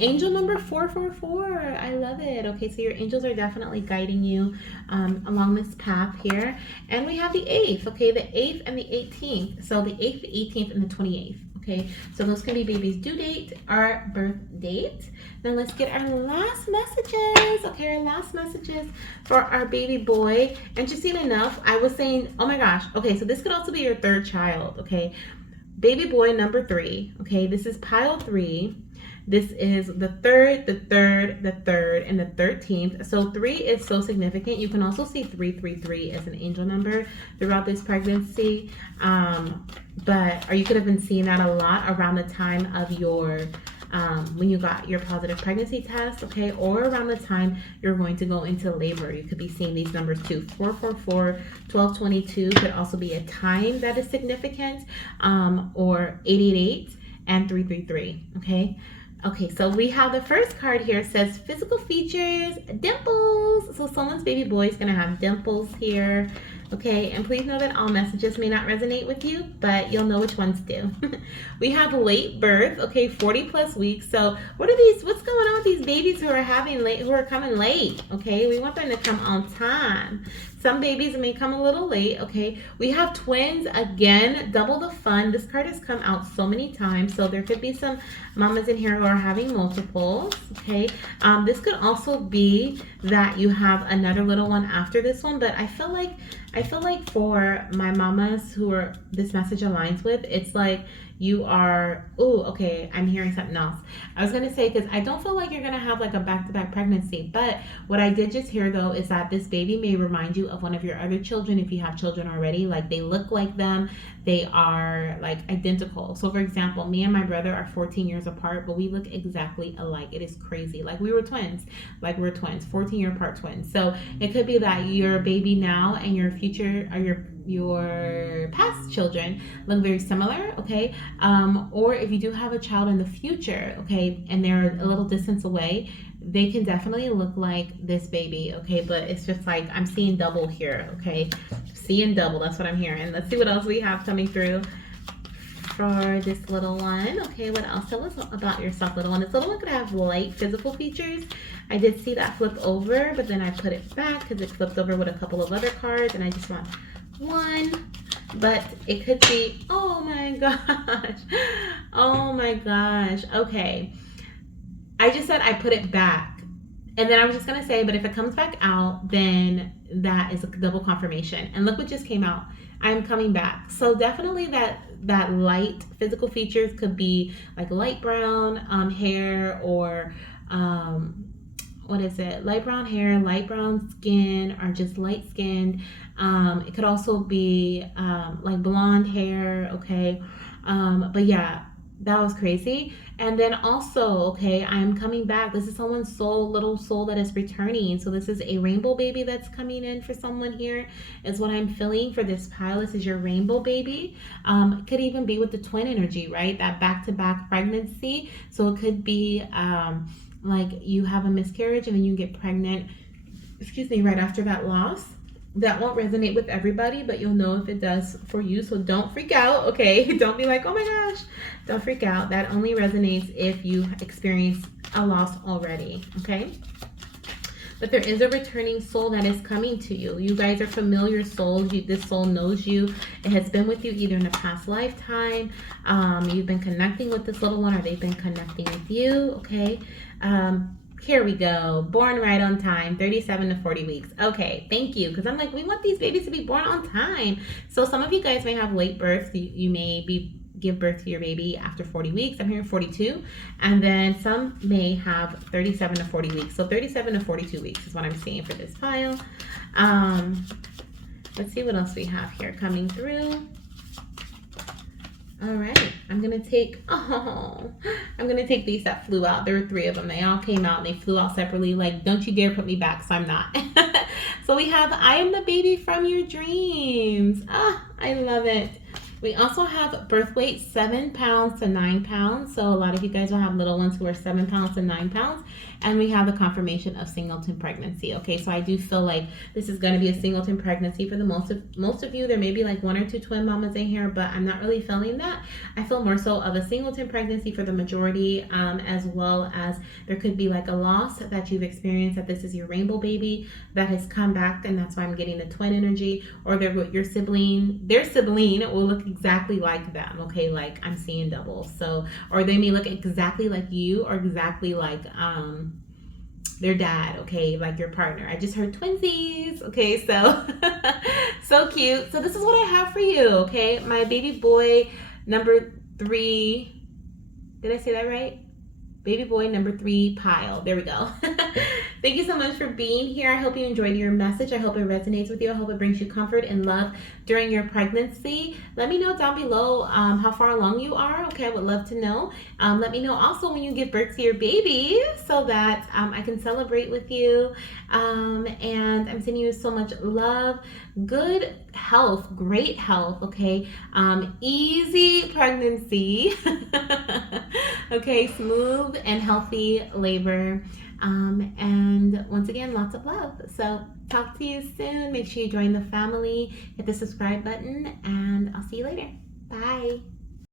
Angel number 444. I love it. Okay, so your angels are definitely guiding you along this path here. And we have the 8th. Okay, the 8th and the 18th. So the 8th, the 18th, and the 28th. Okay, so those can be baby's due date or birth date. Now let's get our last messages. Okay, our last messages for our baby boy. Interesting enough, I was saying, oh my gosh. Okay, so this could also be your 3rd child. Okay. Baby boy number 3, okay, this is pile 3. This is the third, the third, the third, and the 13th. So 3 is so significant. You can also see 333 as an angel number throughout this pregnancy. Or you could have been seeing that a lot around the time of your when you got your positive pregnancy test, okay, or around the time you're going to go into labor. You could be seeing these numbers too. 444, 1222 could also be a time that is significant, or 888 and 333, okay? Okay, so we have the first card here. It says physical features, dimples. So someone's baby boy is going to have dimples here. Okay, and please know that all messages may not resonate with you, but you'll know which ones do. We have late birth, okay, 40 plus weeks. So what's going on with these babies who are coming late, okay? We want them to come on time. Some babies may come a little late, okay? We have twins, again, double the fun. This card has come out so many times, so there could be some mamas in here who are having multiples, okay? This could also be that you have another little one after this one, but I feel like for my mamas who are this message aligns with, it's like you are, okay, I'm hearing something else. I was gonna say, because I don't feel like you're gonna have like a back-to-back pregnancy, but what I did just hear though is that this baby may remind you of one of your other children if you have children already. Like they look like them, they are like identical. So for example, me and my brother are 14 years apart, but we look exactly alike. It is crazy. Like we're twins, 14-year apart twins. So it could be that your baby now and your future, or your past children look very similar, okay? Or if you do have a child in the future, okay, and they're a little distance away, they can definitely look like this baby, okay? But it's just like I'm seeing double here, okay? Seeing double, that's what I'm hearing. Let's see what else we have coming through for this little one. Okay, what else? Tell us about yourself, little one. This little one could have light physical features. I did see that flip over, but then I put it back because it flipped over with a couple of other cards, and I just want one. But it could be, oh my gosh. Oh my gosh. Okay. I just said I put it back. And then I was just going to say, but if it comes back out, then that is a double confirmation. And look what just came out. I'm coming back. So definitely that light physical features could be like light brown hair, or what is it? Light brown hair, light brown skin, or just light skinned. It could also be like blonde hair, okay? But yeah, that was crazy. And then also, okay, I'm coming back. This is someone's little soul that is returning. So this is a rainbow baby that's coming in for someone here, is what I'm feeling for this pile. This is your rainbow baby. It could even be with the twin energy, right? That back-to-back pregnancy. So it could be like you have a miscarriage and then you get pregnant, right after that loss. That won't resonate with everybody, but you'll know if it does for you. So don't freak out, okay? Don't be like, oh my gosh. Don't freak out. That only resonates if you experience a loss already, okay? But there is a returning soul that is coming to you. You guys are familiar souls. This soul knows you. It has been with you either in a past lifetime. You've been connecting with this little one, or they've been connecting with you, okay? Here we go. Born right on time, 37 to 40 weeks. Okay, thank you. Because I'm like, we want these babies to be born on time. So some of you guys may have late births. You may give birth to your baby after 40 weeks. I'm hearing 42. And then some may have 37 to 40 weeks. So 37 to 42 weeks is what I'm seeing for this pile. Let's see what else we have here coming through. All right, I'm gonna take these that flew out. There were 3 of them. They all came out and they flew out separately. Like, don't you dare put me back, so I'm not. So we have, I am the baby from your dreams. I love it. We also have birth weight 7 pounds to 9 pounds. So a lot of you guys will have little ones who are 7 pounds to 9 pounds. And we have the confirmation of singleton pregnancy. Okay, so I do feel like this is going to be a singleton pregnancy for the most of you. There may be like 1 or 2 twin mamas in here, but I'm not really feeling that. I feel more so of a singleton pregnancy for the majority, as well as there could be like a loss that you've experienced, that this is your rainbow baby that has come back, and that's why I'm getting the twin energy, or their sibling will look exactly like them, okay? Like I'm seeing doubles. So, or they may look exactly like you, or exactly like their dad, okay, like your partner. I just heard twinsies, okay? So so cute. So this is what I have for you, okay? My baby boy number 3, did I say that right? baby boy number 3 pile. There we go. Thank you so much for being here. I hope you enjoyed your message. I hope it resonates with you. I hope it brings you comfort and love during your pregnancy. Let me know down below how far along you are. Okay, I would love to know. Let me know also when you give birth to your baby so that I can celebrate with you. And I'm sending you so much love, good health, great health, okay? Easy pregnancy, okay? Smooth and healthy labor. And once again, lots of love. So talk to you soon. Make sure you join the family, hit the subscribe button, and I'll see you later. Bye.